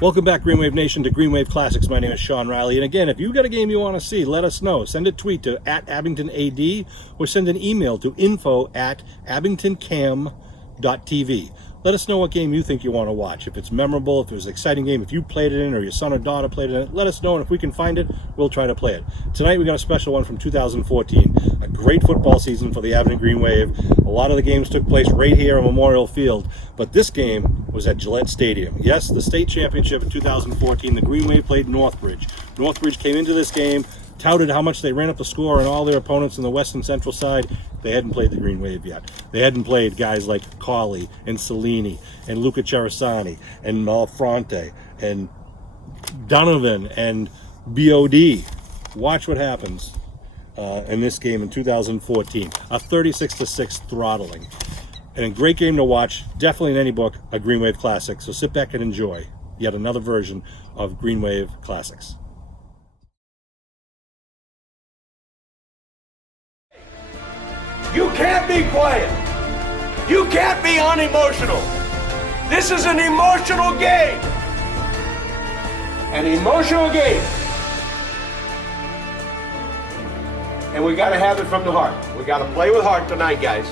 Welcome back, Greenwave Nation, to Greenwave Classics. My name is Sean Riley. And again, if you've got a game you want to see, let us know. Send a tweet to @AbingtonAD or send an email to info@abingtoncam.tv. Let us know what game you think you want to watch. If it's memorable, if it was an exciting game, if you played it in or your son or daughter played it in, let us know. And if we can find it, we'll try to play it. Tonight we got a special one from 2014. A great football season for the Abington Green Wave. A lot of the games took place right here at Memorial Field. But this game was at Gillette Stadium. Yes, the state championship in 2014. The Green Wave played Northbridge. Northbridge came into this game, touted how much they ran up the score on all their opponents on the west and central side. They hadn't played the Green Wave yet. They hadn't played guys like Colley and Cellini and Luca Cerasani and Malfronte and Donovan and BOD. Watch what happens in this game in 2014. A 36-6 throttling. And a great game to watch. Definitely in any book, a Green Wave classic. So sit back and enjoy yet another version of Green Wave Classics. You can't be quiet. You can't be unemotional. This is an emotional game. An emotional game. And we got to have it from the heart. We got to play with heart tonight, guys.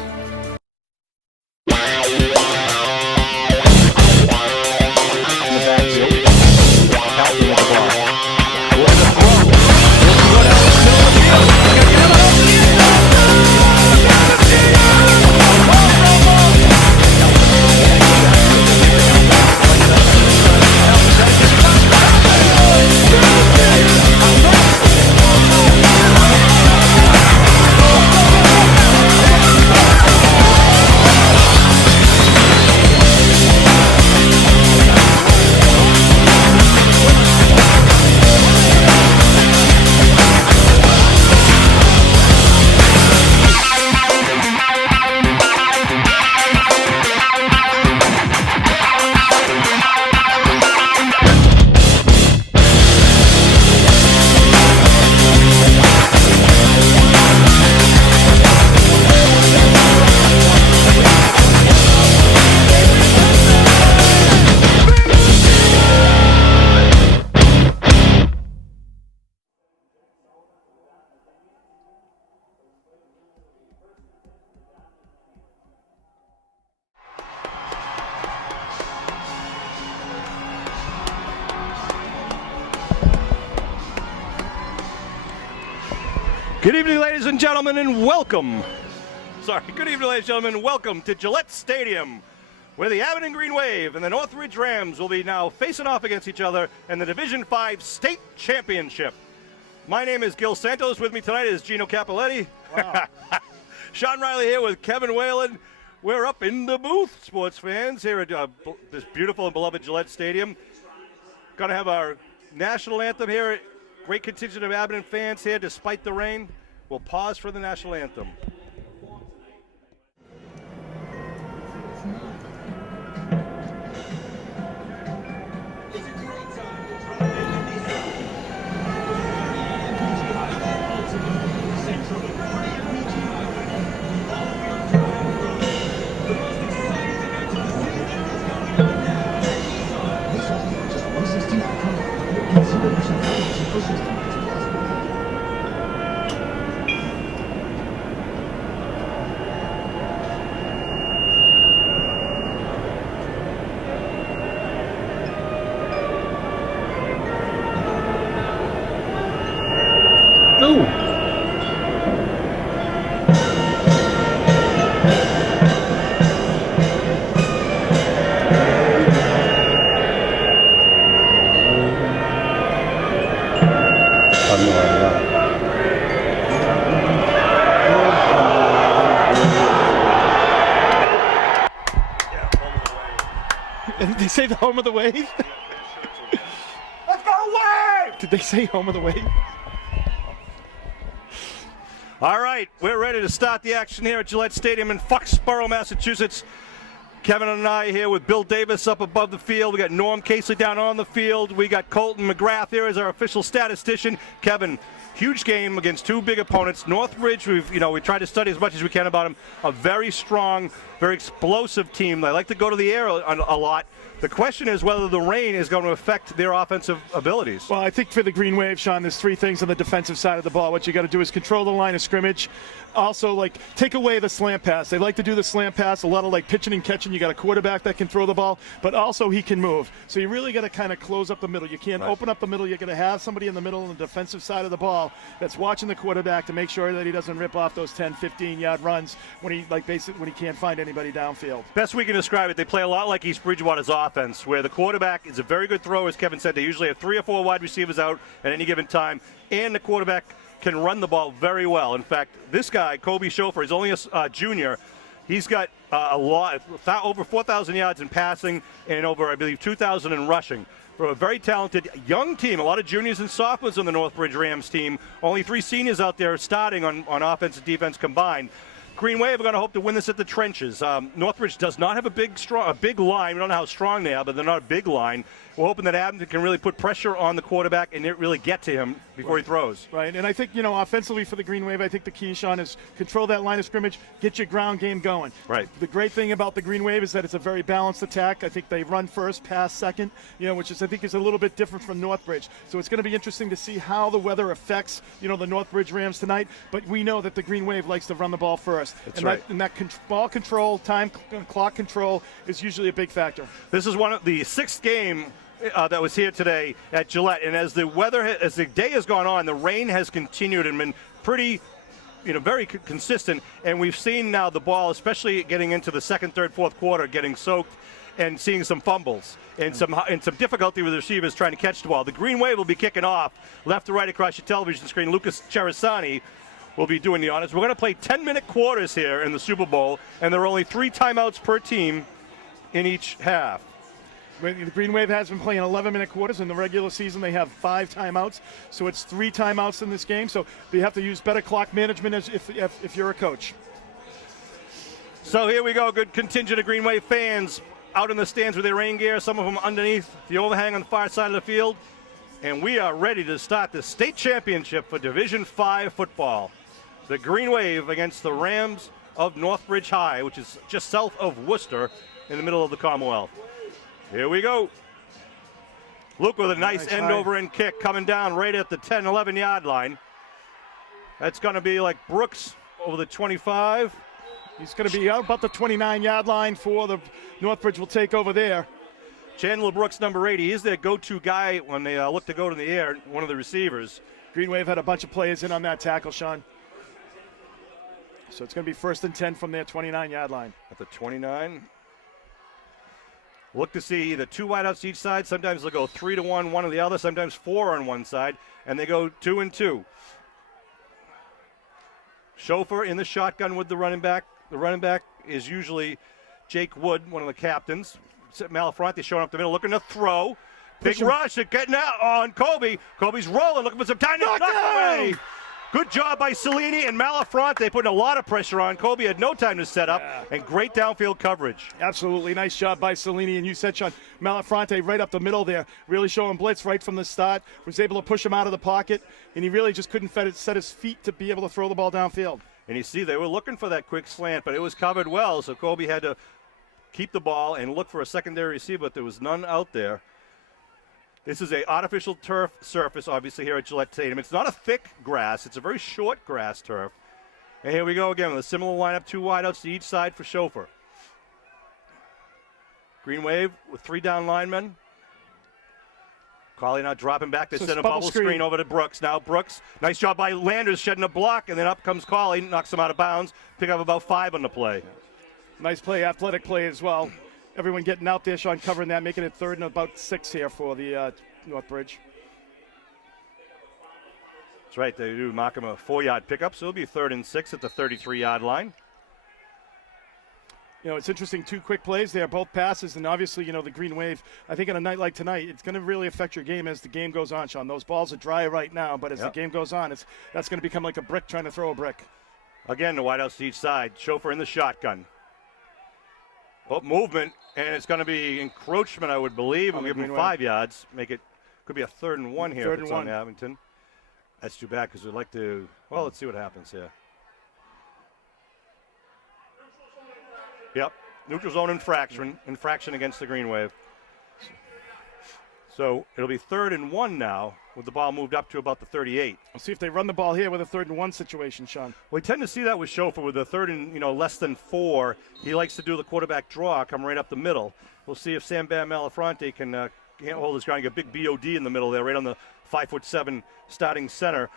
Good evening, ladies and gentlemen, and welcome. Good evening, ladies and gentlemen, welcome to Gillette Stadium, where the Abington Green Wave and the Northridge Rams will be now facing off against each other in the Division 5 State Championship. My name is Gil Santos. With me tonight is Gino Capoletti. Wow. Sean Riley here with Kevin Whalen. We're up in the booth, sports fans, here at this beautiful and beloved Gillette Stadium. Going to have our national anthem here. Great contingent of Abington fans here despite the rain. We'll pause for the national anthem. Did they say the home of the wave? Let's go Wave! Did they say home of the wave? All right, we're ready to start the action here at Gillette Stadium in Foxborough, Massachusetts. Kevin and I here with Bill Davis up above the field. We got Norm Casey down on the field. We got Colton McGrath here as our official statistician. Kevin, huge game against two big opponents. Northbridge, we tried to study as much as we can about them. A very strong very explosive team. They like to go to the air a lot. The question is whether the rain is going to affect their offensive abilities. Well, I think for the Green Wave, Sean, there's three things on the defensive side of the ball. What you got to do is control the line of scrimmage. Also, like, take away the slant pass. They like to do the slant pass, a lot of like pitching and catching. You got a quarterback that can throw the ball, but also he can move. So you really got to kind of close up the middle. You can't open up the middle. You're going to have somebody in the middle on the defensive side of the ball that's watching the quarterback to make sure that he doesn't rip off those 10, 15-yard runs when he when he can't find anybody downfield. Best we can describe it, they play a lot like East Bridgewater's offense, where the quarterback is a very good thrower, as Kevin said. They usually have 3 or 4 wide receivers out at any given time, and the quarterback can run the ball very well. In fact, this guy, Kobe Schofer, is only a junior. He's got over 4,000 yards in passing and over, I believe, 2,000 in rushing. For a very talented young team, a lot of juniors and sophomores on the Northbridge Rams team. Only 3 seniors out there starting on offense and defense combined. Green Wave are going to hope to win this at the trenches. Northbridge does not have a big line. We don't know how strong they are, but they're not a big line. We're hoping that Abington can really put pressure on the quarterback and really get to him before he throws. Right, and I think, offensively for the Green Wave, I think the key, Sean, is control that line of scrimmage, get your ground game going. Right. The great thing about the Green Wave is that it's a very balanced attack. I think they run first, pass second, which I think is a little bit different from Northbridge. So it's going to be interesting to see how the weather affects, the Northbridge Rams tonight. But we know that the Green Wave likes to run the ball first. That's right. That ball control, time clock control is usually a big factor. This is one of the 6th game that was here today at Gillette, and as the day has gone on, the rain has continued and been pretty, very consistent. And we've seen now the ball, especially getting into the 2nd, 3rd, 4th quarter, getting soaked and seeing some fumbles and some difficulty with the receivers trying to catch the ball. The Green Wave will be kicking off left to right across your television screen. Lucas Cherisani will be doing the honors. We're going to play 10-minute quarters here in the Super Bowl, and there are only 3 timeouts per team in each half. The Green Wave has been playing 11-minute quarters. In the regular season, they have 5 timeouts. So it's 3 timeouts in this game. So you have to use better clock management if you're a coach. So here we go. Good contingent of Green Wave fans out in the stands with their rain gear. Some of them underneath the overhang on the far side of the field. And we are ready to start the state championship for Division 5 football. The Green Wave against the Rams of Northbridge High, which is just south of Worcester in the middle of the Commonwealth. Here we go. Luke with a nice end-over-end kick coming down right at the 10, 11-yard line. That's going to be like Brooks over the 25. He's going to be out about the 29-yard line for the Northbridge will take over there. Chandler Brooks, number 80. He's their go-to guy when they look to go to the air, one of the receivers. Green Wave had a bunch of players in on that tackle, Sean. So it's going to be 1st and 10 from their 29-yard line. At the 29. Look to see the 2 wideouts each side. Sometimes they'll go 3 to 1, 1 to the other. Sometimes 4 on one side, and they go 2 and 2. Chauffeur in the shotgun with the running back. The running back is usually Jake Wood, one of the captains. Malafronte showing up the middle, looking to throw. Big rush, getting out on Kobe. Kobe's rolling, looking for some time to knock away. Good job by Cellini and Malafronte, putting a lot of pressure on. Kobe had no time to set up, and great downfield coverage. Absolutely. Nice job by Cellini. And you said, Sean, Malafronte right up the middle there, really showing blitz right from the start, was able to push him out of the pocket, and he really just couldn't set his feet to be able to throw the ball downfield. And you see they were looking for that quick slant, but it was covered well, so Kobe had to keep the ball and look for a secondary receiver, but there was none out there. This is a artificial turf surface, obviously, here at Gillette Stadium. It's not a thick grass. It's a very short grass turf. And here we go again with a similar lineup, 2 wideouts to each side for Chauffeur. Green Wave with 3 down linemen. Carly now dropping back. They send a bubble screen over to Brooks. Now Brooks, nice job by Landers shedding a block, and then up comes Carly, knocks him out of bounds. Pick up about 5 on the play. Nice play, athletic play as well. Everyone getting out there, Sean, covering that, making it 3rd and about 6 here for the Northbridge. That's right. They do mock him a 4-yard pickup, so it'll be 3rd and 6 at the 33-yard line. It's interesting, 2 quick plays there, both passes, and obviously, the Green Wave, I think on a night like tonight, it's going to really affect your game as the game goes on, Sean. Those balls are dry right now, but as the game goes on, that's going to become like a brick trying to throw a brick. Again, the wideouts to each side. Chauffeur in the shotgun. Oh, movement, and it's going to be encroachment, I would believe. We'll give him 5 yards. Could be a 3rd and 1 here if it's on Abington. That's too bad because we'd like to, let's see what happens here. Yep. Neutral zone infraction against the Green Wave. So it'll be 3rd and 1 now with the ball moved up to about the 38. We'll see if they run the ball here with a 3rd and 1 situation, Sean. We tend to see that with Schofer with the 3rd and less than 4. He likes to do the quarterback draw, come right up the middle. We'll see if Sam Bam Malafronte can hold his ground. Get a big BOD in the middle there, right on the 5'7" starting center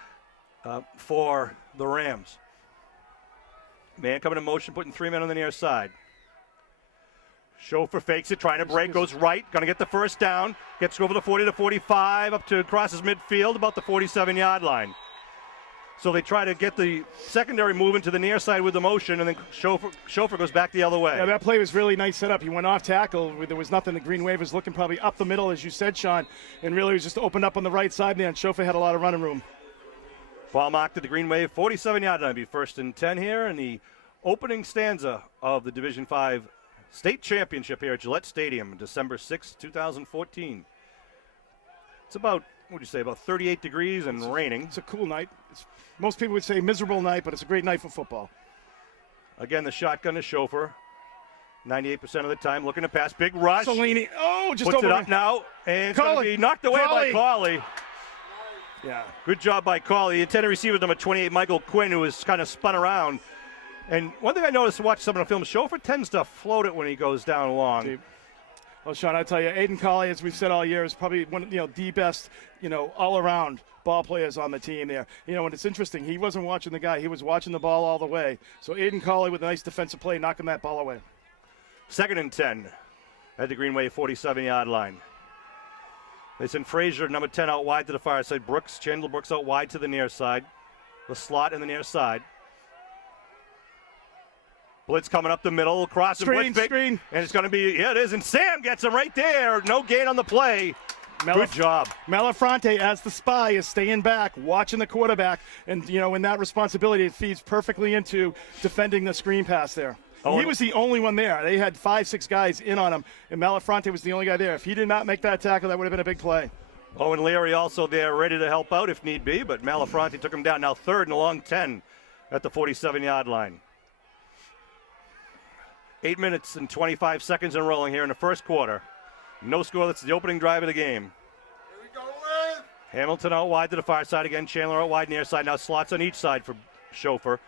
for the Rams. Man coming in motion, putting 3 men on the near side. Schofer fakes it, trying to break, goes right, going to get the first down, gets over the 40 to 45, up to crosses midfield, about the 47-yard line. So they try to get the secondary moving to the near side with the motion, and then Schofer goes back the other way. Yeah, that play was really nice setup. He went off tackle. There was nothing. The Green Wave was looking probably up the middle, as you said, Sean, and really was just opened up on the right side there, and Schofer had a lot of running room. Ball marked at the Green Wave, 47-yard line. Be 1st and 10 here in the opening stanza of the Division V State Championship here at Gillette Stadium, December 6, 2014. It's about, what would you say, about 38 degrees and raining. It's a cool night. Most people would say miserable night, but it's a great night for football. Again, the shotgun is Schofer. 98% of the time looking to pass. Big rush. Salini. Oh, just puts over it up now. And it's going to be knocked away by Cawley. Yeah. Good job by Cawley. The intended receiver, number 28, Michael Quinn, who was kind of spun around. And one thing I noticed watching some of the film, Schofer tends to float it when he goes down long. Deep. Well, Sean, I tell you, Aiden Cawley, as we've said all year, is probably one of the best, all-around ball players on the team there. And it's interesting, he wasn't watching the guy, he was watching the ball all the way. So Aiden Cawley with a nice defensive play, knocking that ball away. 2nd and 10 at the Green Wave 47-yard line. They send Frazier, number 10, out wide to the far side. Chandler Brooks out wide to the near side. The slot in the near side. Blitz coming up the middle, cross screen, and it's going to be, it is, and Sam gets him right there. No gain on the play. Good job. Malafronte, as the spy, is staying back, watching the quarterback, and, in that responsibility, it feeds perfectly into defending the screen pass there. He was the only one there. They had 5-6 guys in on him, and Malafronte was the only guy there. If he did not make that tackle, that would have been a big play. Owen Leary also there, ready to help out if need be, but Malafronte took him down. Now 3rd and a long 10 at the 47-yard line. 8 minutes and 25 seconds and rolling here in the first quarter. No score. That's the opening drive of the game. Here we go, Wayne. Hamilton out wide to the far side again. Chandler out wide near side. Now slots on each side for Schofer.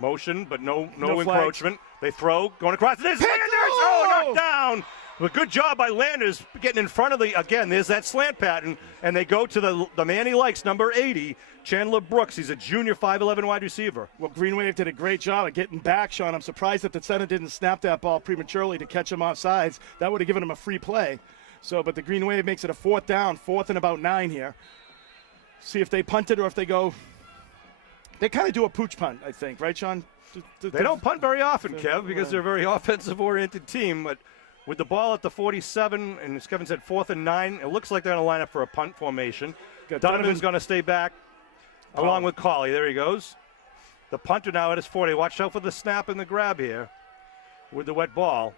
Motion, but no encroachment. They throw, going across. There's Landers! Oh, knocked down! But good job by Landers getting in front of there's that slant pattern, and they go to the man he likes, number 80, Chandler Brooks. He's a junior 5'11" wide receiver. Well, Green Wave did a great job of getting back, Sean. I'm surprised that the center didn't snap that ball prematurely to catch him off sides. That would have given him a free play. But the Green Wave makes it a 4th down, 4th and about 9 here. See if they punt it or if they go. They kind of do a pooch punt, I think, right, Sean? They don't punt very often, Kev, because they're a very offensive-oriented team, but with the ball at the 47, and as Kevin said, 4th and 9, it looks like they're going to line up for a punt formation. Donovan's going to stay back along with Cawley. There he goes. The punter now at his 40. Watch out for the snap and the grab here with the wet ball.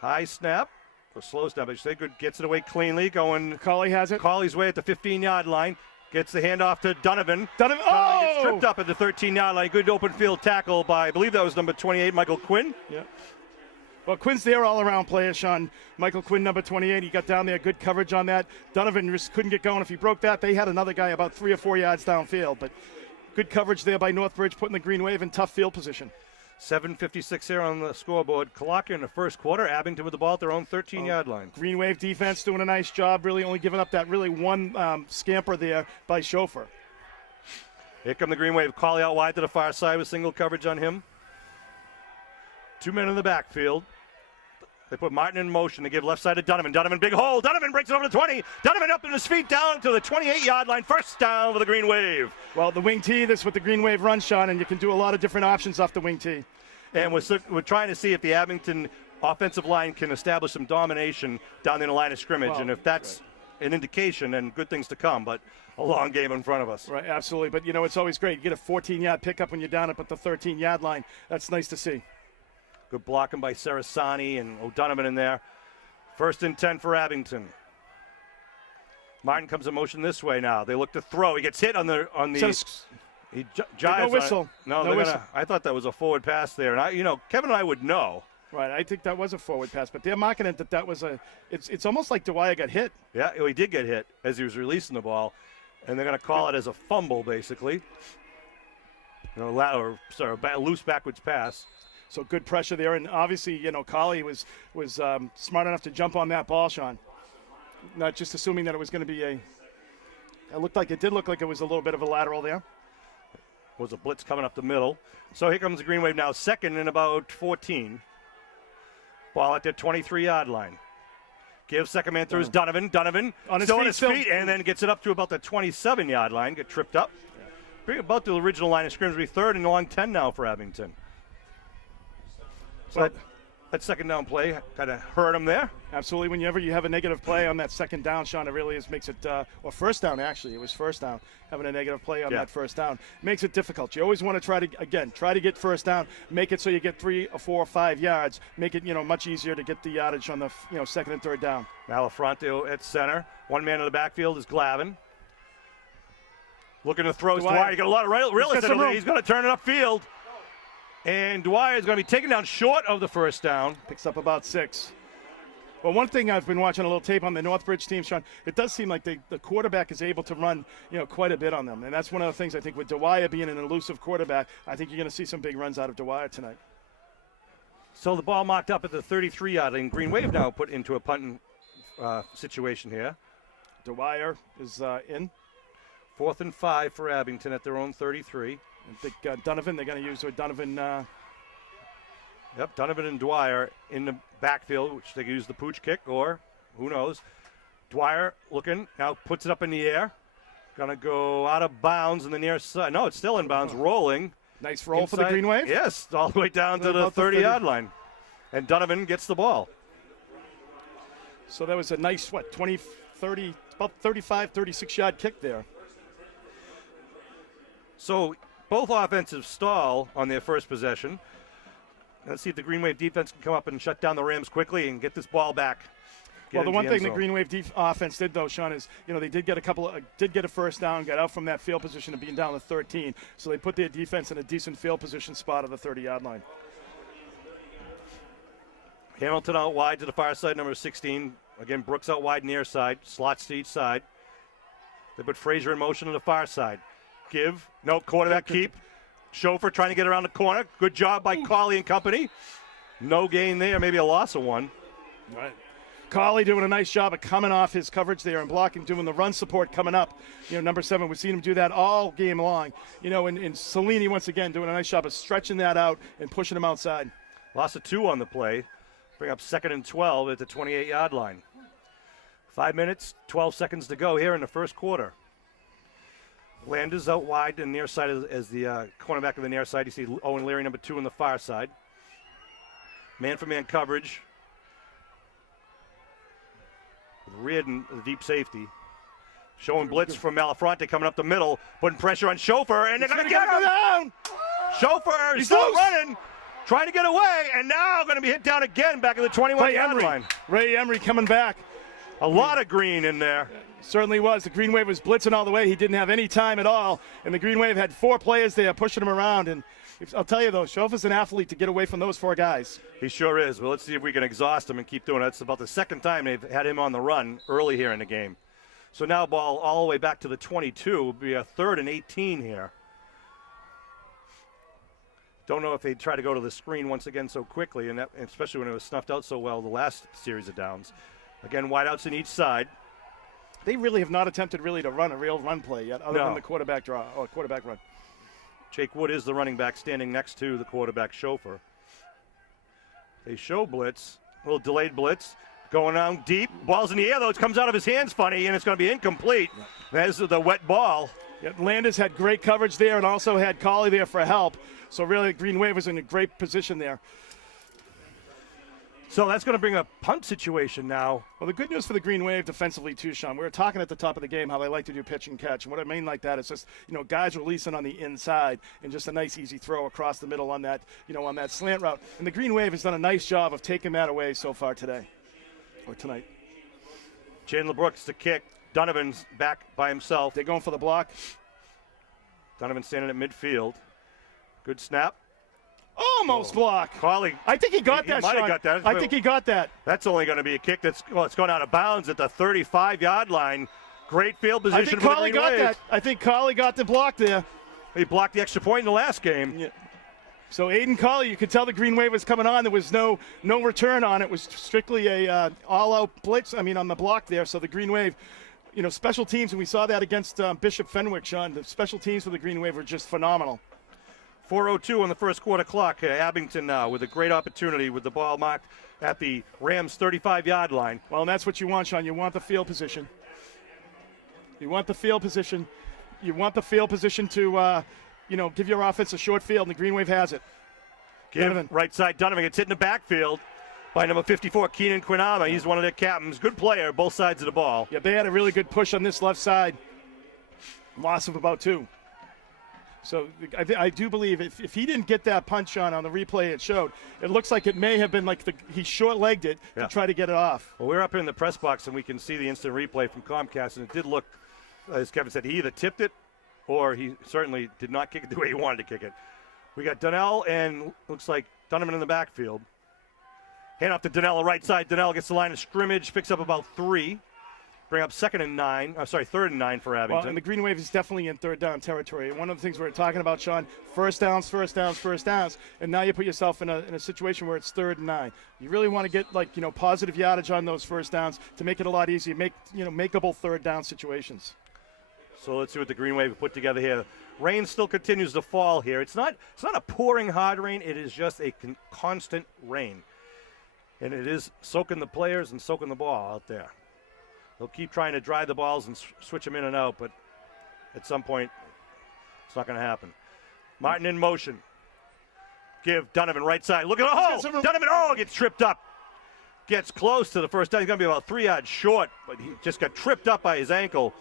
High snap, or slow snap, I should say. Good, gets it away cleanly, going. Cawley has it. Cawley's way at the 15-yard line. Gets the handoff to Donovan. Donovan gets tripped up at the 13-yard line. Good open field tackle by, I believe that was number 28, Michael Quinn. Yeah. Well, Quinn's there all-around player, Sean. Michael Quinn, number 28, he got down there, good coverage on that. Donovan just couldn't get going. If he broke that, they had another guy about 3 or 4 yards downfield. But good coverage there by Northbridge, putting the Green Wave in tough field position. 7:56 here on the scoreboard. Kalaka in the first quarter. Abington with the ball at their own 13-yard line. Green Wave defense doing a nice job, really only giving up that really one scamper there by Schofer. Here come the Green Wave. Cawley out wide to the far side with single coverage on him. 2 men in the backfield. They put Martin in motion to give left side to Donovan. Donovan, big hole. Donovan breaks it over to 20. Donovan up in his feet down to the 28-yard line. First down for the Green Wave. Well, the wing tee, this is what the Green Wave runs, Sean, and you can do a lot of different options off the wing tee. And we're trying to see if the Abington offensive line can establish some domination down in the line of scrimmage. Well, and if that's an indication, then good things to come. But a long game in front of us. Right, absolutely. But, it's always great. You get a 14-yard pickup when you're down up at the 13-yard line. That's nice to see. Good blocking by Sarasani and O'Donovan in there. 1st and 10 for Abington. Martin comes in motion this way now. They look to throw. He gets hit on the He jives. No whistle. No, no whistle. I thought that was a forward pass there, and Kevin and I would know. Right, I think that was a forward pass, but they're marking it that was a. It's almost like Dwyer got hit. Yeah, he did get hit as he was releasing the ball, and they're going to call it as a fumble, basically. A loose backwards pass. So good pressure there, and obviously, Colley was smart enough to jump on that ball, Sean. Not just assuming that it was going to be it did look like it was a little bit of a lateral there. Was a blitz coming up the middle. So here comes the Green Wave now, second and about 14. Ball at their 23-yard line. Gives second man throws Donovan. Donovan still on his feet, and then gets it up to about the 27-yard line. Get tripped up. Bring about the original line of scrimmage. Be third and long 10 now for Abington. So that second down play kind of hurt him there. Absolutely. Whenever you have a negative play on that second down, Sean, it really makes it, or first down actually, it was first down, having a negative play on that first down. Makes it difficult. You always want to try to get first down, make it so you get 3 or 4 or 5 yards, make it, much easier to get the yardage on the, second and third down. Malafronte at center. One man in the backfield is Glavin. Looking to throw. Dwyer. You got a lot of real estate. He's going to turn it upfield. And Dwyer is going to be taken down short of the first down. Picks up about 6. Well, one thing I've been watching a little tape on the Northbridge team, Sean, it does seem like the quarterback is able to run, quite a bit on them. And that's one of the things I think with Dwyer being an elusive quarterback, I think you're going to see some big runs out of Dwyer tonight. So the ball mocked up at the 33-yard line. Green Wave now put into a punting situation here. Dwyer is in. 4th and 5 for Abington at their own 33. I think Donovan, they're going to use Donovan. Donovan and Dwyer in the backfield, which they can use the pooch kick or who knows. Dwyer looking, now puts it up in the air. Going to go out of bounds in the near side. No, it's still in bounds, rolling. Nice roll for the Green Wave. Yes, all the way down to the 30-yard line. And Donovan gets the ball. So that was a nice, 20, 30, about 35, 36-yard kick there. So both offensive stall on their first possession. Let's see if the Green Wave defense can come up and shut down the Rams quickly and get this ball back. Well, the one thing the Green Wave offense did, though, Sean, is they did get a first down, got out from that field position of being down to 13. So they put their defense in a decent field position spot of the 30-yard line. Hamilton out wide to the far side, number 16. Again, Brooks out wide near side, slots to each side. They put Frazier in motion to the far side. Quarterback keep. Chauffeur trying to get around the corner. Good job by Colley and company. No gain there, maybe a loss of 1. Right. Colley doing a nice job of coming off his coverage there and blocking, doing the run support coming up. Number 7, we've seen him do that all game long. And Cellini once again doing a nice job of stretching that out and pushing him outside. Loss of 2 on the play. Bring up 2nd and 12 at the 28-yard line. 5 minutes, 12 seconds to go here in the first quarter. Landers out wide and near side as the cornerback of the near side. You see Owen Leary, number 2, on the far side. Man-for-man coverage. With Reardon, the deep safety. Showing blitz from Malafronte coming up the middle, putting pressure on Chauffeur, and they're going to get him down! Chauffeur is still running, trying to get away, and now going to be hit down again back at the 21-yard line. Ray Emery coming back. A lot of green in there. Certainly was. The Green Wave was blitzing all the way. He didn't have any time at all. And the Green Wave had 4 players there pushing him around. And I'll tell you, though, Chauffeur's an athlete to get away from those 4 guys. He sure is. Well, let's see if we can exhaust him and keep doing it. It's about the second time they've had him on the run early here in the game. So now ball all the way back to the 22. Will be a 3rd and 18 here. Don't know if they'd try to go to the screen once again so quickly, and especially when it was snuffed out so well the last series of downs. Again, wideouts in each side. They really have not attempted to run a real run play yet, other than the quarterback draw or quarterback run. Jake Wood is the running back standing next to the quarterback Chauffeur. They show blitz, a little delayed blitz, going down deep. Ball's in the air, though. It comes out of his hands funny, and it's going to be incomplete. That is the wet ball. Yeah, Landis had great coverage there and also had Colley there for help. So really, Green Wave was in a great position there. So that's going to bring a punt situation now. Well, the good news for the Green Wave defensively, too, Sean, we were talking at the top of the game how they like to do pitch and catch. And what I mean like that is just, guys releasing on the inside and just a nice, easy throw across the middle on that, on that slant route. And the Green Wave has done a nice job of taking that away so far today or tonight. Chandler Brooks to kick. Donovan's back by himself. They're going for the block. Donovan standing at midfield. Good snap. Almost blocked. Collie. I think he got He that, might have Sean. got that. I think he got that. That's only going to be a kick it's going out of bounds at the 35-yard line. Great field position I think for the Collie Green got Wave. that. I think Collie got the block there. He blocked the extra point in the last game. Yeah. So Aiden Collie, you could tell the Green Wave was coming on. There was no return on it. It was strictly a all-out blitz. I mean, on the block there. So the Green Wave, special teams, and we saw that against Bishop Fenwick, Sean. The special teams for the Green Wave were just phenomenal. 4:02 on the first quarter clock. Abington now with a great opportunity with the ball marked at the Rams' 35-yard line. Well, and that's what you want, Sean. You want the field position. You want the field position. You want the field position to, give your offense a short field, and the Green Wave has it. Donovan. Right side, Donovan gets hit in the backfield by number 54, Keenan Quinama. He's one of their captains. Good player, both sides of the ball. Yeah, they had a really good push on this left side. Loss of about 2. So I do believe if he didn't get that punch on the replay it showed, it looks like it may have been like he short-legged it to try to get it off. Well, we're up here in the press box, and we can see the instant replay from Comcast, and it did look, as Kevin said, he either tipped it or he certainly did not kick it the way he wanted to kick it. We got Donnell and looks like Donovan in the backfield. Hand off to Donnell, right side. Donnell gets the line of scrimmage, picks up about 3. Bring up third and 9 for Abington. Well, and the Green Wave is definitely in third down territory. One of the things we're talking about, Sean, first downs, and now you put yourself in a situation where it's 3rd and 9. You really want to get positive yardage on those first downs to make it a lot easier, makeable third down situations. So let's see what the Green Wave put together here. Rain still continues to fall here. It's not a pouring hard rain. It is just a constant rain, and it is soaking the players and soaking the ball out there. They'll keep trying to dry the balls and switch them in and out, but at some point, it's not going to happen. Martin in motion. Give Donovan right side. Look at Donovan, gets tripped up. Gets close to the first down. He's going to be about 3 yards short, but he just got tripped up by his ankle.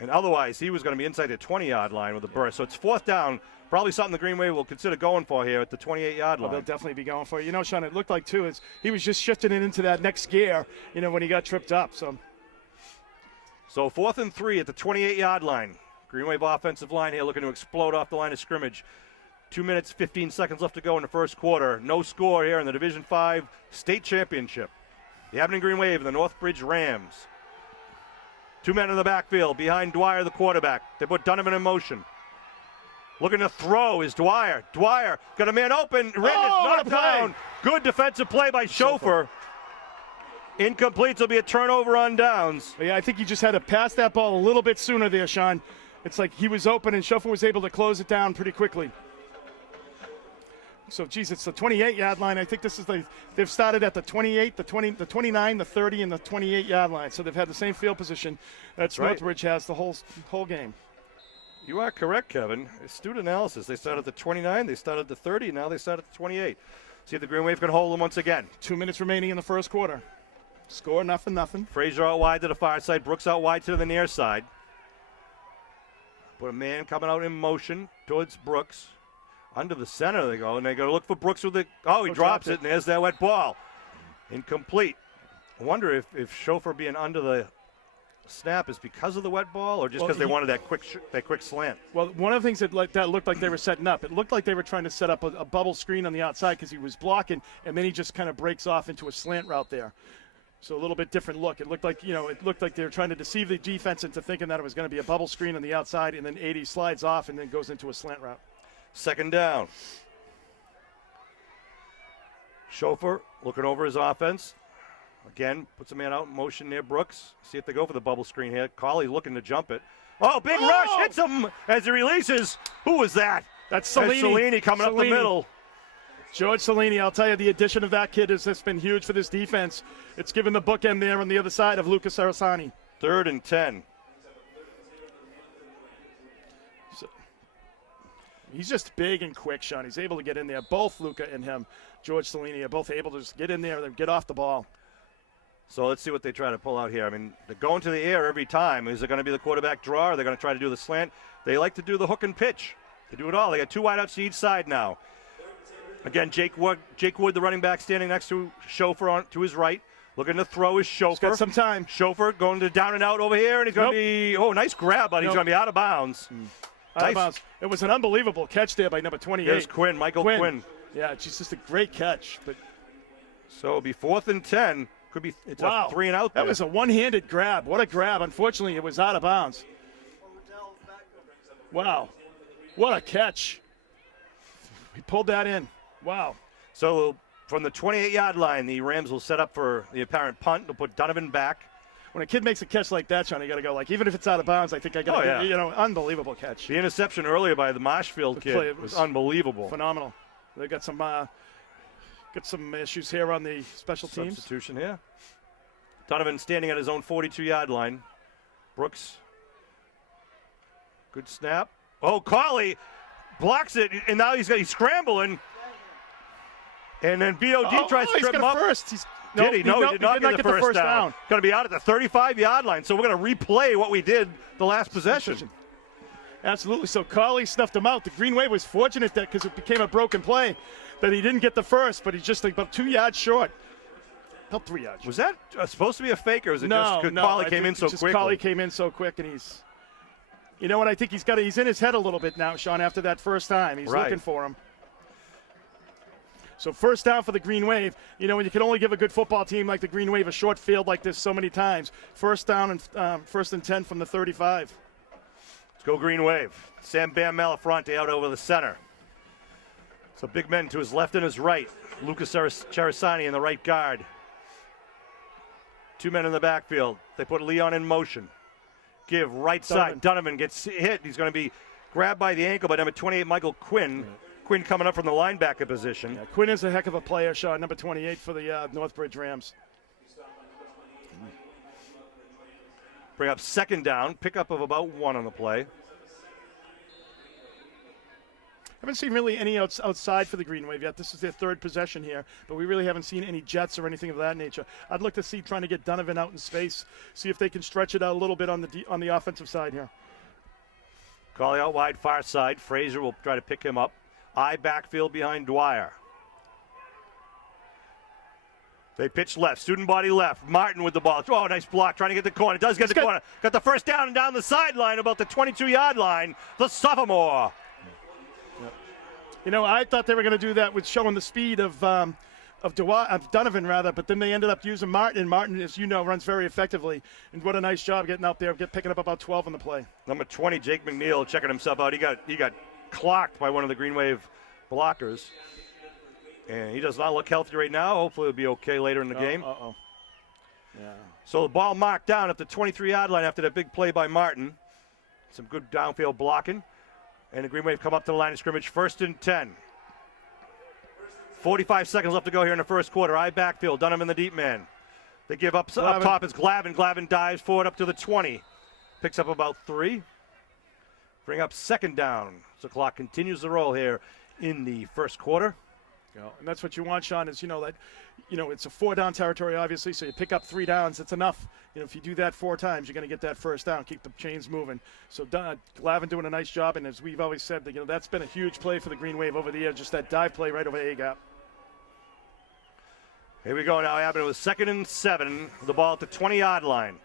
And otherwise, he was going to be inside the 20-yard line with a burst. So it's 4th down. Probably something the Green Wave will consider going for here at the 28-yard line. They'll definitely be going for it. Sean, it looked like, too, he was just shifting it into that next gear, when he got tripped up. So 4th and 3 at the 28-yard line. Green Wave offensive line here looking to explode off the line of scrimmage. 2 minutes, 15 seconds left to go in the first quarter. No score here in the Division 5 state championship. The Abington Green Wave and the Northbridge Rams. 2 men in the backfield behind Dwyer, the quarterback. They put Donovan in motion. Looking to throw is Dwyer. Dwyer got a man open. Knocked down. Good defensive play by Chauffeur. Incomplete, so it'll be a turnover on downs. Yeah, I think he just had to pass that ball a little bit sooner there, Sean. It's like he was open and Chauffeur was able to close it down pretty quickly. So, it's the 28-yard line. I think they've started at the 28, the 29, the 30, and the 28-yard line. So they've had the same field position that Northbridge has the whole game. You are correct, Kevin. Astute analysis. They started at the 29, they started at the 30, now they start at the 28. See if the Green Wave can hold them once again. 2 minutes remaining in the first quarter. Score, nothing. Frazier out wide to the far side. Brooks out wide to the near side. Put a man coming out in motion towards Brooks. Under the center they go, and they go to look for Brooks with the... Oh, he drops it, and there's that wet ball. Incomplete. I wonder if Chauffeur being under the snap is because of the wet ball or just because they wanted that quick slant. Well, one of the things that looked like they were setting up, it looked like they were trying to set up a bubble screen on the outside because he was blocking, and then he just kind of breaks off into a slant route there. So a little bit different look. It looked like they were trying to deceive the defense into thinking that it was going to be a bubble screen on the outside, and then 80 slides off and then goes into a slant route. 2nd down. Chauffeur looking over his offense. Again, puts a man out in motion near Brooks. See if they go for the bubble screen here. Collie looking to jump it. Oh, big rush. Hits him as he releases. Who was that? That's Cellini. Cellini coming up the middle. George Cellini, I'll tell you, the addition of that kid has been huge for this defense. It's given the bookend there on the other side of Lucas Arasani. 3rd and 10. So, he's just big and quick, Sean. He's able to get in there. Both Luca and him, George Cellini, are both able to just get in there and get off the ball. So let's see what they try to pull out here. I mean, they're going to the air every time. Is it going to be the quarterback draw? Or are they going to try to do the slant? They like to do the hook and pitch. They do it all. They got 2 wideouts to each side now. Again, Jake Wood, the running back, standing next to Chauffeur to his right. Looking to throw his Chauffeur. He's got some time. Chauffeur going to down and out over here, and he's going to be, nice grab, but he's going to be out of bounds. Out of bounds. It was an unbelievable catch there by number 28. Here's Quinn, Michael Quinn. Yeah, it's just a great catch. But so it'll be 4th and 10. Could be it's a 3 and out there. That was a one-handed grab. What a grab. Unfortunately, it was out of bounds. Wow. What a catch. He pulled that in. Wow. So from the 28-yard line, the Rams will set up for the apparent punt. They'll put Donovan back. When a kid makes a catch like that, Sean, you got to go, like, even if it's out of bounds, I think I got to, unbelievable catch. The interception earlier by the Marshfield kid was unbelievable. Phenomenal. They got some issues here on the special teams. Substitution here. Donovan standing at his own 42-yard line. Brooks. Good snap. Oh, Carley blocks it, and now he's scrambling. And then B.O.D. tries to trip him up. First. Did he? No, he did not get the first down. Going to be out at the 35-yard line, so we're going to replay what we did the last possession. Absolutely. So Carley snuffed him out. The Green Wave was fortunate that because it became a broken play that he didn't get the first, but he's just like about 2 yards short. About 3 yards. Was that supposed to be a fake, or was it just because Carley came in so quickly? Carley came in so quick, and he's, you know what? I think he's in his head a little bit now, Sean. After that first time, he's looking for him. So first down for the Green Wave. You know, when you can only give a good football team like the Green Wave a short field like this so many times. First down and 1st and 10 from the 35. Let's go Green Wave. Sam Bam Malafronte out over the center. So big men to his left and his right. Lucas Cherisani in the right guard. 2 men in the backfield. They put Leon in motion. Give right side. Donovan gets hit. He's going to be grabbed by the ankle by number 28, Michael Quinn. Quinn coming up from the linebacker position. Yeah, Quinn is a heck of a player, Sean, number 28 for the Northbridge Rams. Bring up 2nd down, pickup of about 1 on the play. Haven't seen really any outside for the Green Wave yet. This is their 3rd possession here, but we really haven't seen any jets or anything of that nature. I'd look to see trying to get Donovan out in space, see if they can stretch it out a little bit on the offensive side here. Calling out wide far side. Frazier will try to pick him up. I backfield behind Dwyer. They pitch left. Student body left. Martin with the ball. Oh, nice block. Trying to get the corner. Does get the corner. Got the first down and down the sideline about the 22-yard line. The sophomore. You know, I thought they were going to do that with showing the speed of Donovan, but then they ended up using Martin. And Martin, as you know, runs very effectively. And what a nice job getting out there, picking up about 12 on the play. Number 20, Jake McNeil, checking himself out. He got clocked by one of the Green Wave blockers. And he does not look healthy right now. Hopefully he'll be okay later in the game. Yeah. So the ball marked down at the 23-yard line after that big play by Martin. Some good downfield blocking. And the Green Wave come up to the line of scrimmage, 1st and 10. 45 seconds left to go here in the first quarter. I backfield, Dunham in the deep man. They give up top. It's Glavin. Glavin dives forward up to the 20. Picks up about 3. Bring up 2nd down. So the clock continues to roll here in the first quarter. And that's what you want, Sean, is, it's a 4-down territory, obviously, so you pick up 3 downs. It's enough. If you do that 4 times, you're going to get that first down, keep the chains moving. So Glavin doing a nice job, and as we've always said, that's been a huge play for the Green Wave over the year, just that dive play right over A-gap. Here we go now, happening with 2nd and 7, the ball at the 20-yard line.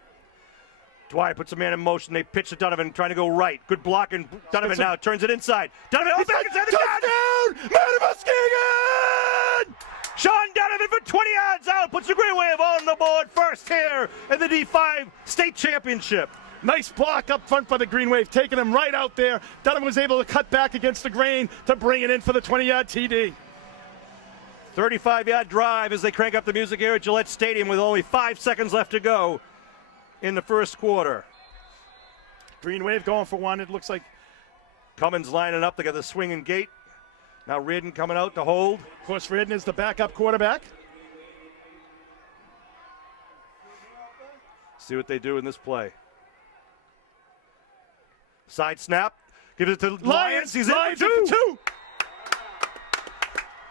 Dwyer puts a man in motion. They pitch to Donovan, trying to go right. Good block, and Donovan now turns it inside. Donovan, back inside the touchdown! Matt Muskegon! Sean Donovan for 20 yards out, puts the Green Wave on the board first here in the D5 state championship. Nice block up front by the Green Wave, taking him right out there. Donovan was able to cut back against the grain to bring it in for the 20-yard TD. 35-yard drive as they crank up the music here at Gillette Stadium with only 5 seconds left to go in the first quarter. Green Wave going for 1. It looks like Cummins lining up. They got the swinging gate. Now Reardon coming out to hold. Of course, Reardon is the backup quarterback. See what they do in this play. Side snap. Give it to Lyons. He's in for 2.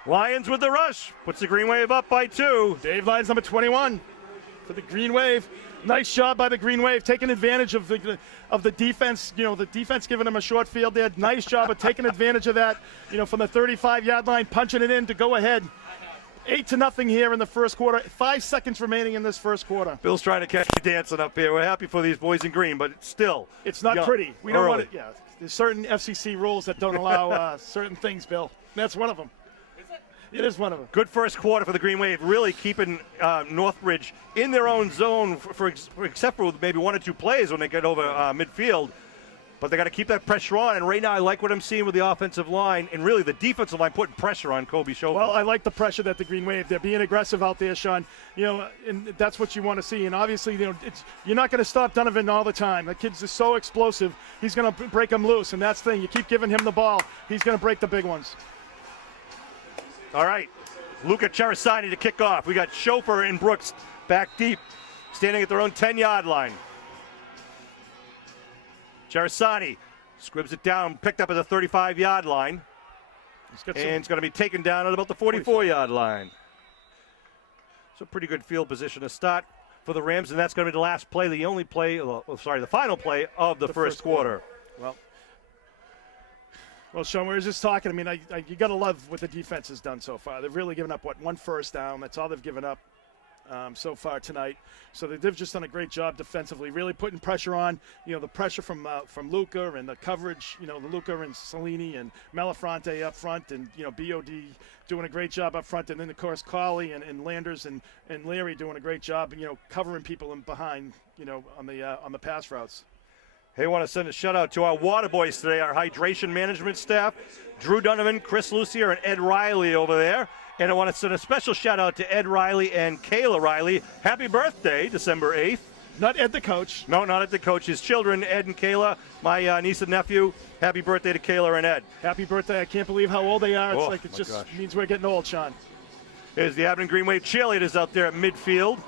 Lyons with the rush. Puts the Green Wave up by 2. Dave Lyons, number 21 for the Green Wave. Nice job by the Green Wave, taking advantage of the defense. The defense giving them a short field there. Nice job of taking advantage of that. From the 35-yard line, punching it in to go ahead. 8-0 here in the first quarter. 5 seconds remaining in this first quarter. Bill's trying to catch you dancing up here. We're happy for these boys in green, but still. It's not pretty. We don't want it. Yeah, there's certain FCC rules that don't allow certain things, Bill. That's one of them. It is one of them. Good first quarter for the Green Wave, really keeping Northbridge in their own zone, except for maybe 1 or 2 plays when they get over midfield. But they got to keep that pressure on. And right now, I like what I'm seeing with the offensive line and really the defensive line putting pressure on Kobe Schofield. Well, I like the pressure that the Green Wave, they're being aggressive out there, Sean. And that's what you want to see. And obviously, you're not going to stop Donovan all the time. The kid's just so explosive. He's going to break them loose. And that's the thing. You keep giving him the ball, he's going to break the big ones. All right, Luca Cerasani to kick off. We got Chauffeur and Brooks back deep, standing at their own 10-yard line. Cerasani squibs it down, picked up at the 35-yard line. And it's going to be taken down at about the 44-yard line. So pretty good field position to start for the Rams, and that's going to be the last play, the final play of the first quarter. Well, Sean, we were just talking. I mean, you got to love what the defense has done so far. They've really given up, 1 first down. That's all they've given up so far tonight. So they've just done a great job defensively, really putting pressure on. The pressure from Luca and the coverage. The Luca and Cellini and Malafronte up front, and BOD doing a great job up front, and then of course Colley and Landers and Larry doing a great job, covering people in behind, on the pass routes. Hey, I want to send a shout-out to our water boys today, our hydration management staff, Drew Donovan, Chris Lucier, and Ed Riley over there. And I want to send a special shout-out to Ed Riley and Kayla Riley. Happy birthday, December 8th. Not Ed the coach. No, not Ed the coach. His children, Ed and Kayla, my niece and nephew. Happy birthday to Kayla and Ed. Happy birthday. I can't believe how old they are. It's just means we're getting old, Sean. There's the Aberdeen Green Wave cheerleaders out there at midfield.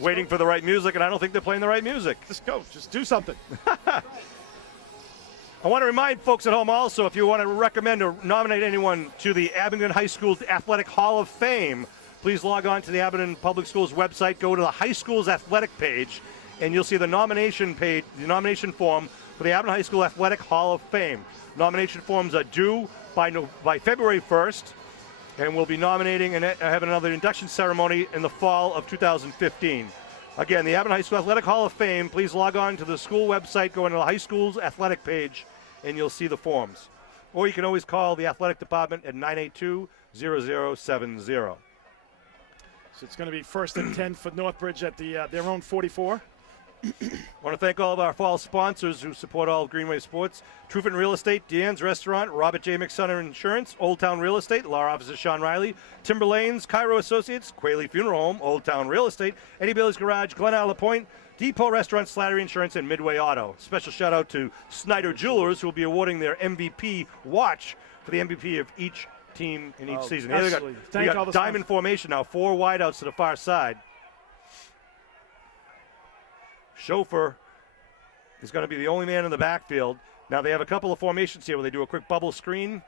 Waiting for the right music, and I don't think they're playing the right music. Just go. Just do something. I want to remind folks at home also, if you want to recommend or nominate anyone to the Abingdon High School's Athletic Hall of Fame, please log on to the Abingdon Public Schools website, go to the high school's athletic page, and you'll see the nomination page, the nomination form for the Abingdon High School Athletic Hall of Fame. Nomination forms are due by February 1st. And we'll be nominating and having another induction ceremony in the fall of 2015. Again, the Abingdon High School Athletic Hall of Fame. Please log on to the school website, go into the high school's athletic page, and you'll see the forms. Or you can always call the athletic department at 982-0070. So it's going to be 1st and 10 for Northbridge at their own 44. I want to thank all of our fall sponsors who support all of Greenway Sports. Truffin Real Estate, Deanne's Restaurant, Robert J. McSunner Insurance, Old Town Real Estate, Law Officer Sean Riley, Timber Lanes, Cairo Associates, Quayle Funeral Home, Old Town Real Estate, Eddie Bailey's Garage, Glen Isle Point, Depot Restaurant, Slattery Insurance, and Midway Auto. Special shout out to Snyder Jewelers, who will be awarding their MVP watch for the MVP of each team in each season. They got diamond formation now, 4 wideouts to the far side. Chauffeur is going to be the only man in the backfield. Now they have a couple of formations here where they do a quick bubble screen,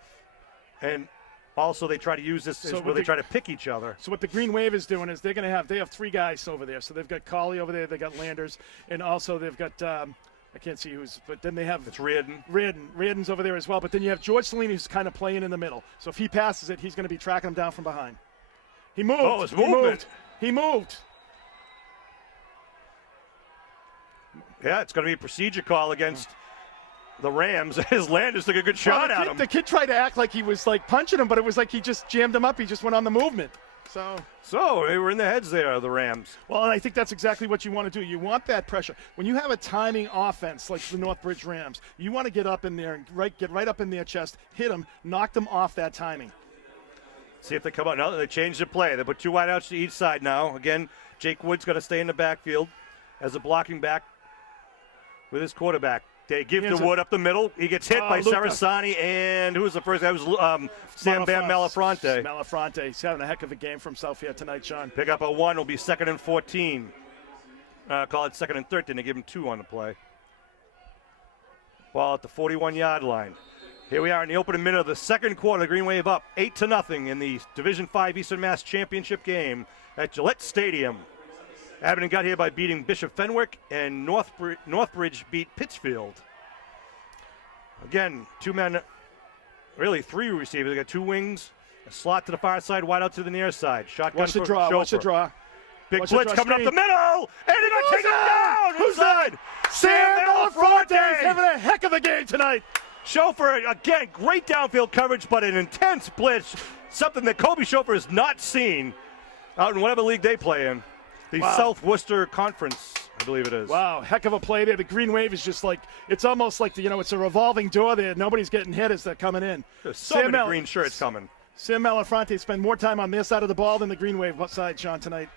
and also they try to use this where they try to pick each other. So what the Green Wave is doing is they have 3 guys over there. So they've got Colley over there, they got Landers, and also they've got I can't see who's, but then they have it's Reardon. Reardon's over there as well. But then you have George Cellini who's kind of playing in the middle. So if he passes it, he's going to be tracking him down from behind. He moved. Oh, it's movement. He moved. Yeah, it's going to be a procedure call against the Rams as Landers took a good shot at him. The kid tried to act like he was punching him, but it was like he just jammed him up. He just went on the movement. So they were in the heads there, the Rams. Well, and I think that's exactly what you want to do. You want that pressure. When you have a timing offense like the Northbridge Rams, you want to get up in there and get right up in their chest, hit them, knock them off that timing. See if they come out. No, they changed the play. They put 2 wideouts to each side now. Again, Jake Wood's going to stay in the backfield as a blocking back with his quarterback. They give to Wood up the middle. He gets hit by Cerasani, and who was the first guy? It was Sam Bam Malafronte. Malafronte. He's having a heck of a game for himself here tonight, Sean. Pick up a 1. Will be 2nd and 14. Call it 2nd and 13. They give him 2 on the play. Ball at the 41-yard line. Here we are in the opening minute of the second quarter. The Green Wave up 8-0 in the Division 5 Eastern Mass Championship game at Gillette Stadium. Abingdon got here by beating Bishop Fenwick, and Northbridge beat Pittsfield. Again, 2 men really 3 receivers. They got 2 wings, a slot to the far side, wide out to the near side. Shotgun Watch the for draw. Chauffeur. Watch the draw. Big Watch blitz the draw coming screen. up the middle, and they're going to take him down. Who's inside. Sam Malafronte is Malafronte. having a heck of a game tonight. Chauffeur, again, great downfield coverage, but an intense blitz, something that Kobe Chauffeur has not seen out in whatever league they play in. The Wow. South Worcester Conference, I believe it is. Wow, heck of a play there. The green wave is just like, it's almost like, it's a revolving door there. Nobody's getting hit as they're coming in. There's so many green shirts coming. Sam Malafronte spent more time on their side of the ball than the green wave side, Sean, tonight.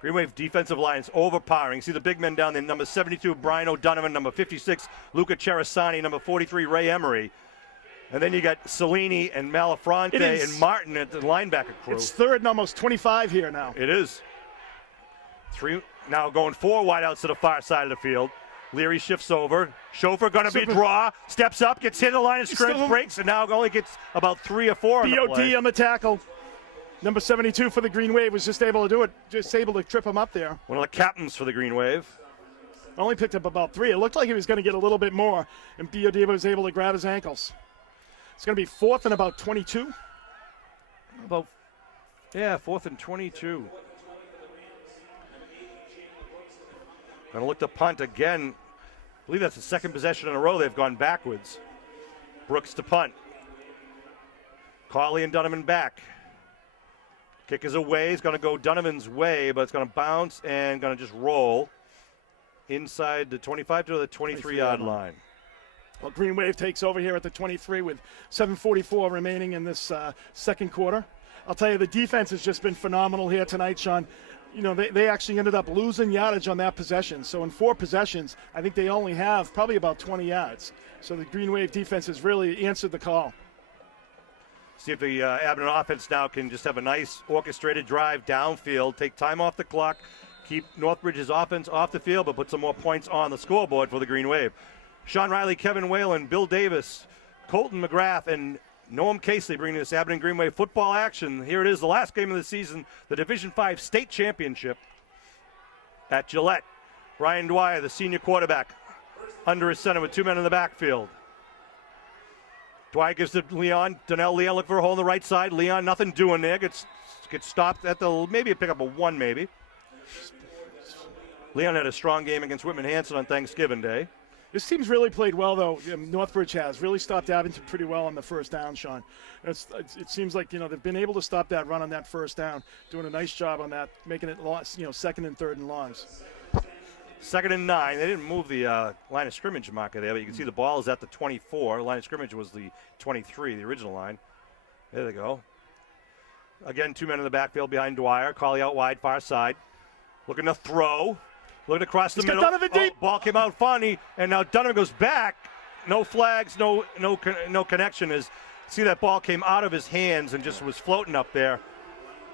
Green Wave defensive line is overpowering. See the big men down there. Number 72, Brian O'Donovan. Number 56, Luca Cerasani. Number 43, Ray Emery. And then you got Cellini and Malafronte and Martin at the linebacker crew. It's 3rd and almost 25 here now. It is. 3 now going 4 wideouts to the far side of the field. Leary shifts over. Chauffeur going to be draw. Steps up, gets hit in the line of scrimmage, breaks, and now only gets about 3 or 4 on the play. BOD on the tackle. Number 72 for the Green Wave was just able to do it, just able to trip him up there. One of the captains for the Green Wave. Only picked up about 3. It looked like he was going to get a little bit more, and BOD was able to grab his ankles. It's going to be 4th and about 22. About, 4th and 22. Going to look to punt again. I believe that's the 2nd possession in a row they've gone backwards. Brooks to punt. Carley and Donovan back. Kick is away. It's going to go Donovan's way, but it's going to bounce and going to just roll inside the 25 to the 23-yard line. Well, Green Wave takes over here at the 23 with 7:44 remaining in this second quarter. I'll tell you, the defense has just been phenomenal here tonight, Sean. They actually ended up losing yardage on that possession. So in 4 possessions, I think they only have probably about 20 yards. So the Green Wave defense has really answered the call. See if the Abingdon offense now can just have a nice orchestrated drive downfield, take time off the clock, keep Northbridge's offense off the field, but put some more points on the scoreboard for the Green Wave. Sean Riley, Kevin Whalen, Bill Davis, Colton McGrath, and Noam Casey bringing this Abingdon Green Wave football action. Here it is, the last game of the season, the Division V state championship at Gillette. Ryan Dwyer, the senior quarterback, under his center with 2 men in the backfield. Dwyer gives to Leon. Donnell Leon look for a hole on the right side. Leon, nothing doing there. Gets stopped at the, maybe a pick up a 1 maybe. Leon had a strong game against Whitman Hanson on Thanksgiving Day. This team's really played well, though. Northbridge has really stopped Abington pretty well on the first down, Sean. It seems like they've been able to stop that run on that first down, doing a nice job on that, making it 2nd and 3rd and longs. 2nd and 9. They didn't move the line of scrimmage marker there, but you can see the ball is at the 24. Line of scrimmage was the 23, the original line. There they go. Again, 2 men in the backfield behind Dwyer. Carley out wide, far side. Looking to throw. Looking across the middle. Donovan deep. Ball came out funny, and now Donovan goes back. No flags, no connection. See that ball came out of his hands and just was floating up there.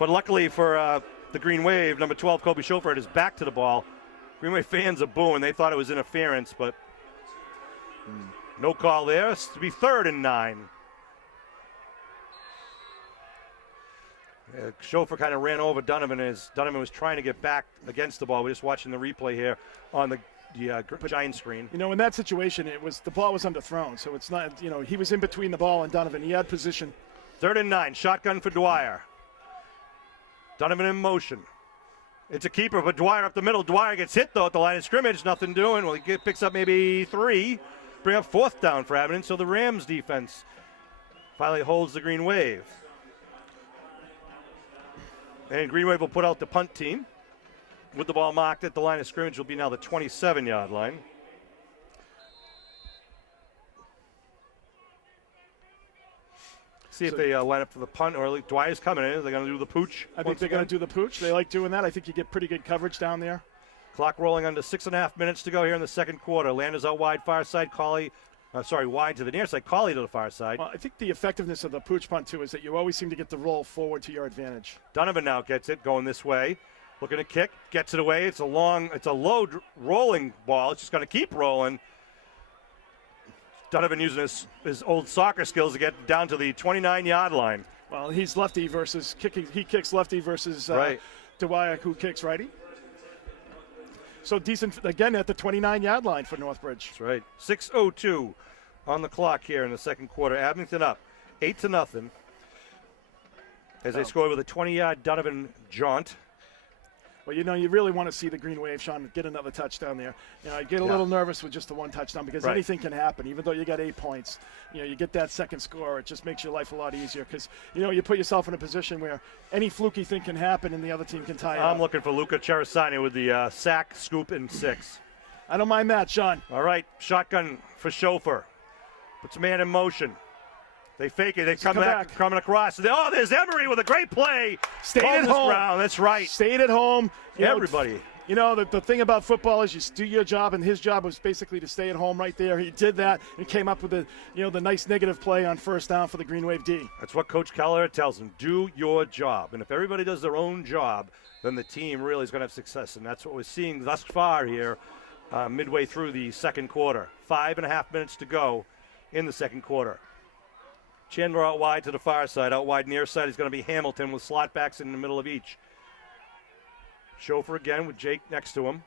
But luckily for the Green Wave, number 12, Kobe Chauffeur, had his back to the ball. Green Wave fans are booing. They thought it was interference, but no call there. It's to be 3rd and 9. Chauffeur kind of ran over Donovan as Donovan was trying to get back against the ball. We're just watching the replay here on the giant screen. In that situation, the ball was underthrown, so it's not. He was in between the ball and Donovan. He had position. 3rd and 9. Shotgun for Dwyer. Donovan in motion. It's a keeper, but Dwyer up the middle. Dwyer gets hit, though, at the line of scrimmage. Nothing doing. Well, he picks up maybe 3. Bring up 4th down for Abingdon. So the Rams defense finally holds the Green Wave. And Green Wave will put out the punt team. With the ball marked at the line of scrimmage, will be now the 27-yard line. See if they line up for the punt, or Dwyer's coming in. They're going to do the pooch. I think they're going to do the pooch. They like doing that. I think you get pretty good coverage down there. Clock rolling under 6.5 minutes to go here in the second quarter. Landers out wide, far side. Wide to the near side. Cawley to the far side. Well, I think the effectiveness of the pooch punt, too, is that you always seem to get the roll forward to your advantage. Donovan now gets it, going this way. Looking to kick, gets it away. It's a low rolling ball. It's just going to keep rolling. Donovan using his old soccer skills to get down to the 29-yard line. Well, he's lefty versus kicking. He kicks lefty versus Dwyer, who kicks righty. So decent, again, at the 29-yard line for Northbridge. That's right. 6:02 on the clock here in the second quarter. Abington up 8-0 as they score with a 20-yard Donovan jaunt. Well, you really want to see the Green Wave, Sean, get another touchdown there. I get a little nervous with just the one touchdown because anything can happen. Even though you got 8 points, you get that second score, it just makes your life a lot easier because, you put yourself in a position where any fluky thing can happen and the other team can tie it up. I'm looking for Luca Cerasani with the sack, scoop, and 6. I don't mind that, Sean. All right, shotgun for Chauffeur. Puts a man in motion. They fake it. They come back, coming across. There's Emery with a great play. Stayed at home. Ground. That's right. Stayed at home. Everybody. The thing about football is you do your job, and his job was basically to stay at home right there. He did that and came up with the nice negative play on first down for the Green Wave D. That's what Coach Keller tells him. Do your job. And if everybody does their own job, then the team really is going to have success. And that's what we're seeing thus far here midway through the second quarter. 5.5 minutes to go in the second quarter. Chandler out wide to the far side. Out wide near side is going to be Hamilton with slot backs in the middle of each. Chauffeur again with Jake next to him.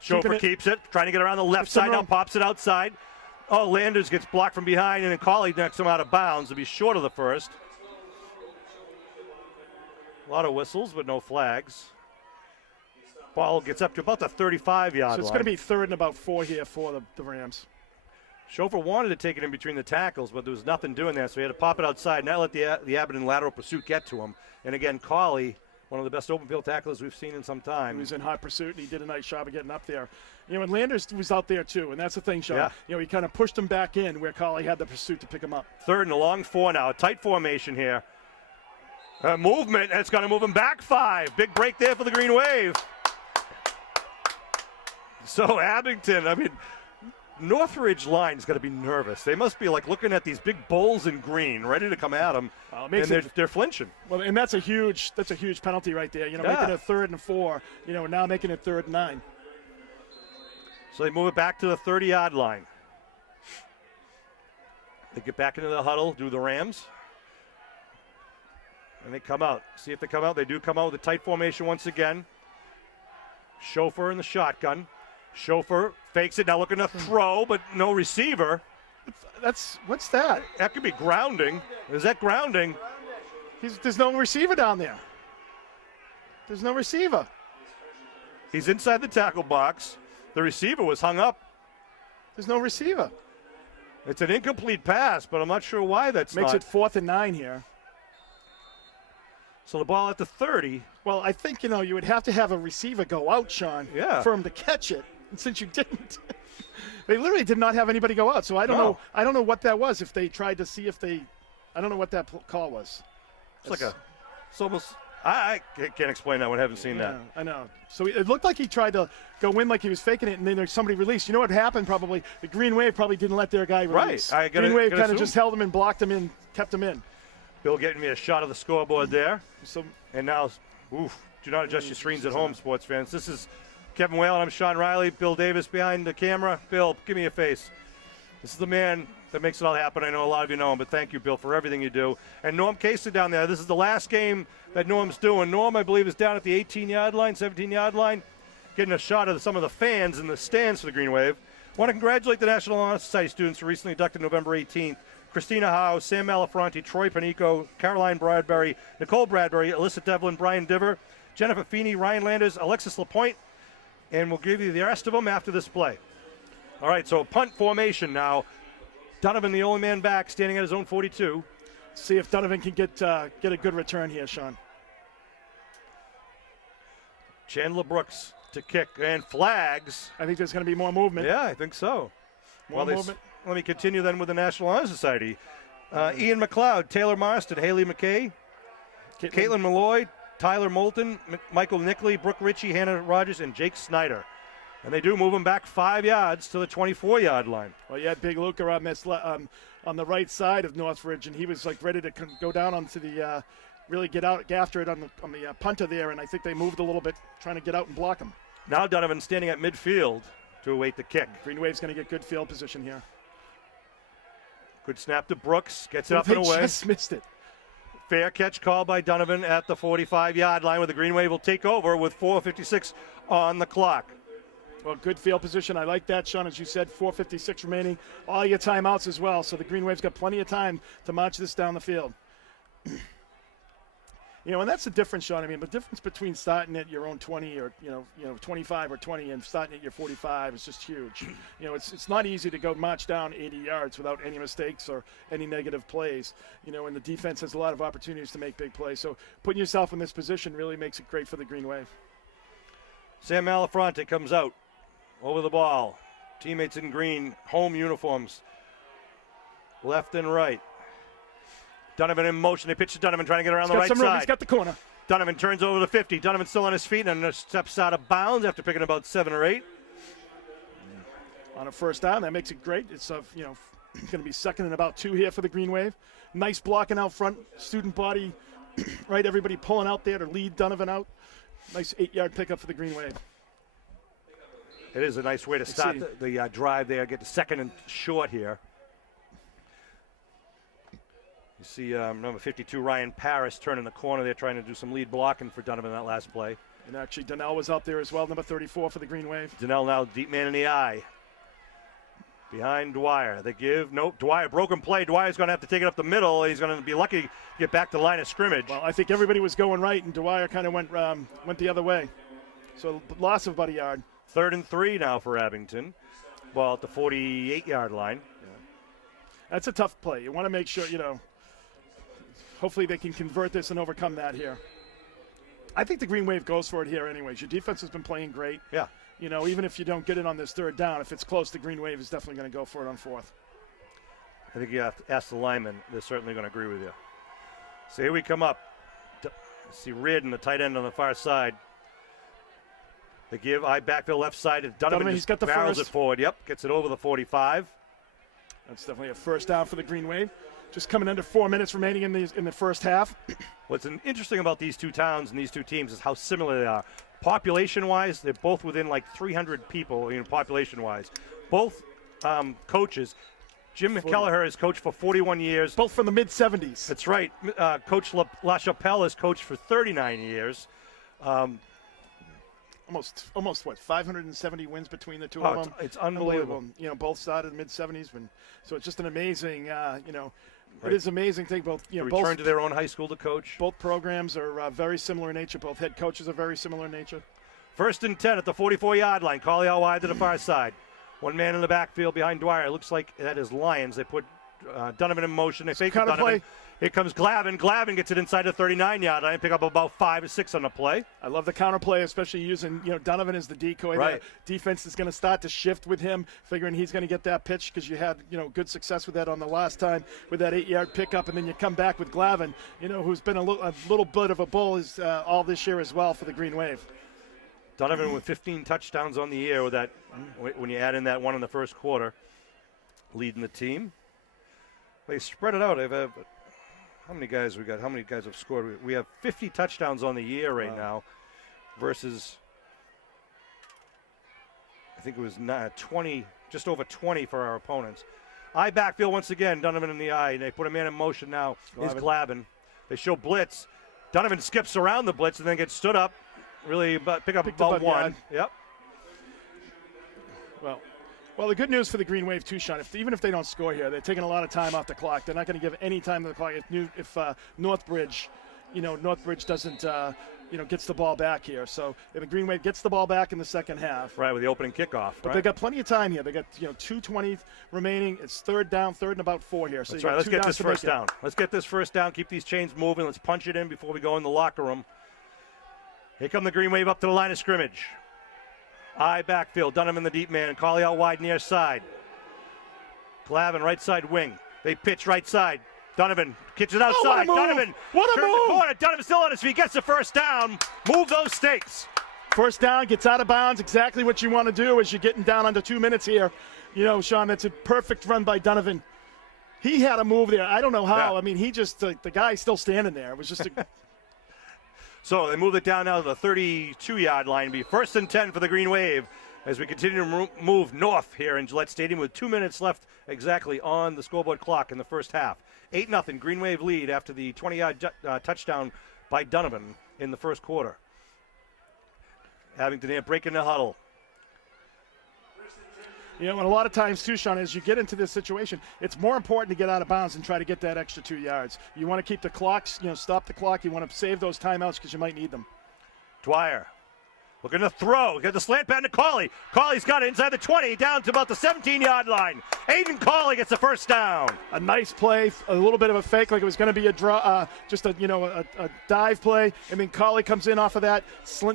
Chauffeur keeps it, trying to get around the left side. Now pops it outside. Oh, Landers gets blocked from behind, and then Cauley knocks him out of bounds to be short of the first. A lot of whistles, but no flags. Ball gets up to about the 35-yard line. So it's going to be 3rd and about 4 here for the Rams. Chauffeur wanted to take it in between the tackles, but there was nothing doing there, so he had to pop it outside and not let the Abington lateral pursuit get to him. And again, Cauley, one of the best open field tacklers we've seen in some time. He was in hot pursuit, and he did a nice job of getting up there. And Landers was out there too, and that's the thing, Sean. Yeah. He kind of pushed him back in where Cauley had the pursuit to pick him up. 3rd and a long 4 now. A tight formation here. Movement, and it's going to move him back 5. Big break there for the Green Wave. So Abington, Northridge line's got to be nervous. They must be looking at these big bowls in green, ready to come at them, and they're flinching. Well, and that's a huge penalty right there. Making it 3rd and 4. Now making it 3rd and 9. So they move it back to the 30-yard line. They get back into the huddle, do the Rams, and they come out. See if they come out. They do come out with a tight formation once again. Chauffeur in the shotgun. Chauffeur fakes it, now looking to throw, but no receiver. What's that? That could be grounding. Is that grounding? There's no receiver down there. There's no receiver. He's inside the tackle box. The receiver was hung up. There's no receiver. It's an incomplete pass, but I'm not sure why that's Makes it 4th and 9 here. So the ball at the 30. Well, I think, you would have to have a receiver go out, Sean, for him to catch it. And since you didn't, they literally did not have anybody go out. So I don't know. I don't know what that was. If they tried to see I don't know what that call was. It's almost. I can't explain that one. I haven't seen that. I know. So it looked like he tried to go in like he was faking it, and then there's somebody released. You know what happened? Probably the Green Wave probably didn't let their guy release. Right. Green Wave kind of just held him and blocked him in, kept him in. Bill getting me a shot of the scoreboard there. And now, do not adjust your screens at home, sports fans. This is Kevin Whalen. I'm Sean Riley. Bill Davis behind the camera. Bill, give me a face. This is the man that makes it all happen. I know a lot of you know him, but thank you, Bill, for everything you do. And Norm Casey down there. This is the last game that Norm's doing. Norm, I believe, is down at the 18-yard line, 17-yard line, getting a shot of some of the fans in the stands for the Green Wave. I want to congratulate the National Honor Society students who recently inducted November 18th. Christina Howe, Sam Malafronte, Troy Panico, Caroline Bradbury, Nicole Bradbury, Alyssa Devlin, Brian Diver, Jennifer Feeney, Ryan Landers, Alexis LaPointe, and we'll give you the rest of them after this play. All right, so punt formation now. Donovan, the only man back, standing at his own 42. See if Donovan can get a good return here, Sean. Chandler Brooks to kick, and flags. I think there's going to be more movement. Yeah, I think so. More movement. Let me continue then with the National Honor Society. Ian McLeod, Taylor Marston, Haley McKay, Caitlin Malloy, Tyler Moulton, Michael Nickley, Brooke Ritchie, Hannah Rogers, and Jake Snyder. And they do move him back 5 yards to the 24-yard line. Well, you had Big Luca on this on the right side of Northridge, and he was ready to go down onto the really get out after it on the punter there, and I think they moved a little bit, trying to get out and block him. Now Donovan standing at midfield to await the kick. Green Wave's going to get good field position here. Good snap to Brooks, gets it up and away. They just missed it. Fair catch called by Donovan at the 45-yard line, where the Green Wave will take over with 4:56 on the clock. Well, good field position. I like that, Sean. As you said, 4:56 remaining. All your timeouts as well. So the Green Wave's got plenty of time to march this down the field. And that's the difference, Sean. I mean, the difference between starting at your own 20 or 25 or 20 and starting at your 45 is just huge. It's not easy to go march down 80 yards without any mistakes or any negative plays. And the defense has a lot of opportunities to make big plays. So putting yourself in this position really makes it great for the Green Wave. Sam Malafronte comes out over the ball. Teammates in green, home uniforms, left and right. Donovan in motion. They pitch to Donovan, trying to get around the right side. He's got the corner. Donovan turns over the 50. Donovan's still on his feet and steps out of bounds after picking about 7 or 8. On a first down, that makes it great. It's going to be second and about 2 here for the Green Wave. Nice blocking out front, student body, right? Everybody pulling out there to lead Donovan out. Nice 8-yard pickup for the Green Wave. It is a nice way to start the drive there. Get to second and short here. You see number 52, Ryan Paris, turning the corner there, trying to do some lead blocking for Donovan that last play. And actually, Donnell was out there as well, number 34 for the Green Wave. Donnell now deep man in the eye. Behind Dwyer. They give. Nope. Dwyer, broken play. Dwyer's going to have to take it up the middle. He's going to be lucky to get back to the line of scrimmage. Well, I think everybody was going right, and Dwyer kind of went the other way. So loss of about a yard. 3rd and 3 now for Abington. Ball at the 48-yard line. Yeah. That's a tough play. You want to make sure, hopefully they can convert this and overcome that here. I think the Green Wave goes for it here anyways. Your defense has been playing great. Yeah. Even if you don't get it on this 3rd down, if it's close, the Green Wave is definitely going to go for it on 4th. I think you have to ask the linemen. They're certainly going to agree with you. So here we come up. See Reardon, the tight end on the far side. They give backfield left side. Donovan he's got the barrels first. It forward. Yep, gets it over the 45. That's definitely a first down for the Green Wave. Just coming under 4 minutes remaining in the first half. What's interesting about these two towns and these two teams is how similar they are. Population-wise, they're both within like 300 people, population-wise. Both coaches. Jim Kelleher has coached for 41 years. Both from the mid-'70s. That's right. Coach LaChapelle has coached for 39 years. Almost what, 570 wins between the two of them? It's unbelievable. Both started in the mid-'70s, so it's just an amazing, It is amazing thing. Both, return to their own high school to coach. Both programs are very similar in nature. Both head coaches are very similar in nature. 1st and 10 at the 44-yard line. Collie out wide to the far side. One man in the backfield behind Dwyer. It looks like that is Lions. They put Donovan in motion. They fake Donovan. Play. Here comes Glavin. Glavin gets it inside the 39-yard line. Pick up about 5 or 6 on the play. I love the counter play, especially using Donovan as the decoy. Right. The defense is going to start to shift with him, figuring he's going to get that pitch because you had good success with that on the last time with that 8-yard pickup, and then you come back with Glavin, who's been a little bit of a bull all this year as well for the Green Wave. Donovan with 15 touchdowns on the year with that. When you add in that one in the first quarter, leading the team. They spread it out. How many guys we got? How many guys have scored? We have 50 touchdowns on the year right now versus, I think it was 20, just over 20 for our opponents. Backfield once again, Donovan in the eye. They put a man in motion now. Is Glavin. They show blitz. Donovan skips around the blitz and then gets stood up. Really pick up about 1. Yep. Well, the good news for the Green Wave too, Sean, even if they don't score here, they're taking a lot of time off the clock. They're not going to give any time to the clock if Northbridge, doesn't, gets the ball back here. So if the Green Wave gets the ball back in the second half. Right, with the opening kickoff. But they got plenty of time here. They got 2:20 remaining. It's 3rd down, 3rd and about 4 here. So that's right. Let's get this first down. Let's get this first down. Keep these chains moving. Let's punch it in before we go in the locker room. Here come the Green Wave up to the line of scrimmage. Backfield. Donovan the deep man. Collie out wide near side. Glavin right side wing. They pitch right side. Donovan kicks it outside. Donovan turns the corner. Donovan still on his feet. Gets the first down. Move those stakes. First down, gets out of bounds. Exactly what you want to do as you're getting down under 2 minutes here. Sean, that's a perfect run by Donovan. He had a move there. I don't know how. Yeah. I mean, he just the guy's still standing there. It was just a So they move it down now to the 32-yard line. It'll be 1st and 10 for the Green Wave as we continue to move north here in Gillette Stadium with 2 minutes left exactly on the scoreboard clock in the first half. 8-0 Green Wave lead after the 20-yard touchdown by Donovan in the first quarter. Abington here breaking the huddle. You know, and a lot of times too, Sean, as you get into this situation, it's more important to get out of bounds and try to get that extra 2 yards. You want to keep the clocks, stop the clock. You want to save those timeouts because you might need them. Dwyer looking to throw. Got the slant pass to Cauley. Cauley's got it inside the 20, down to about the 17-yard line. Aiden Cauley gets the first down. A nice play, a little bit of a fake, like it was going to be a draw, just a dive play, and then Cauley comes in off of that,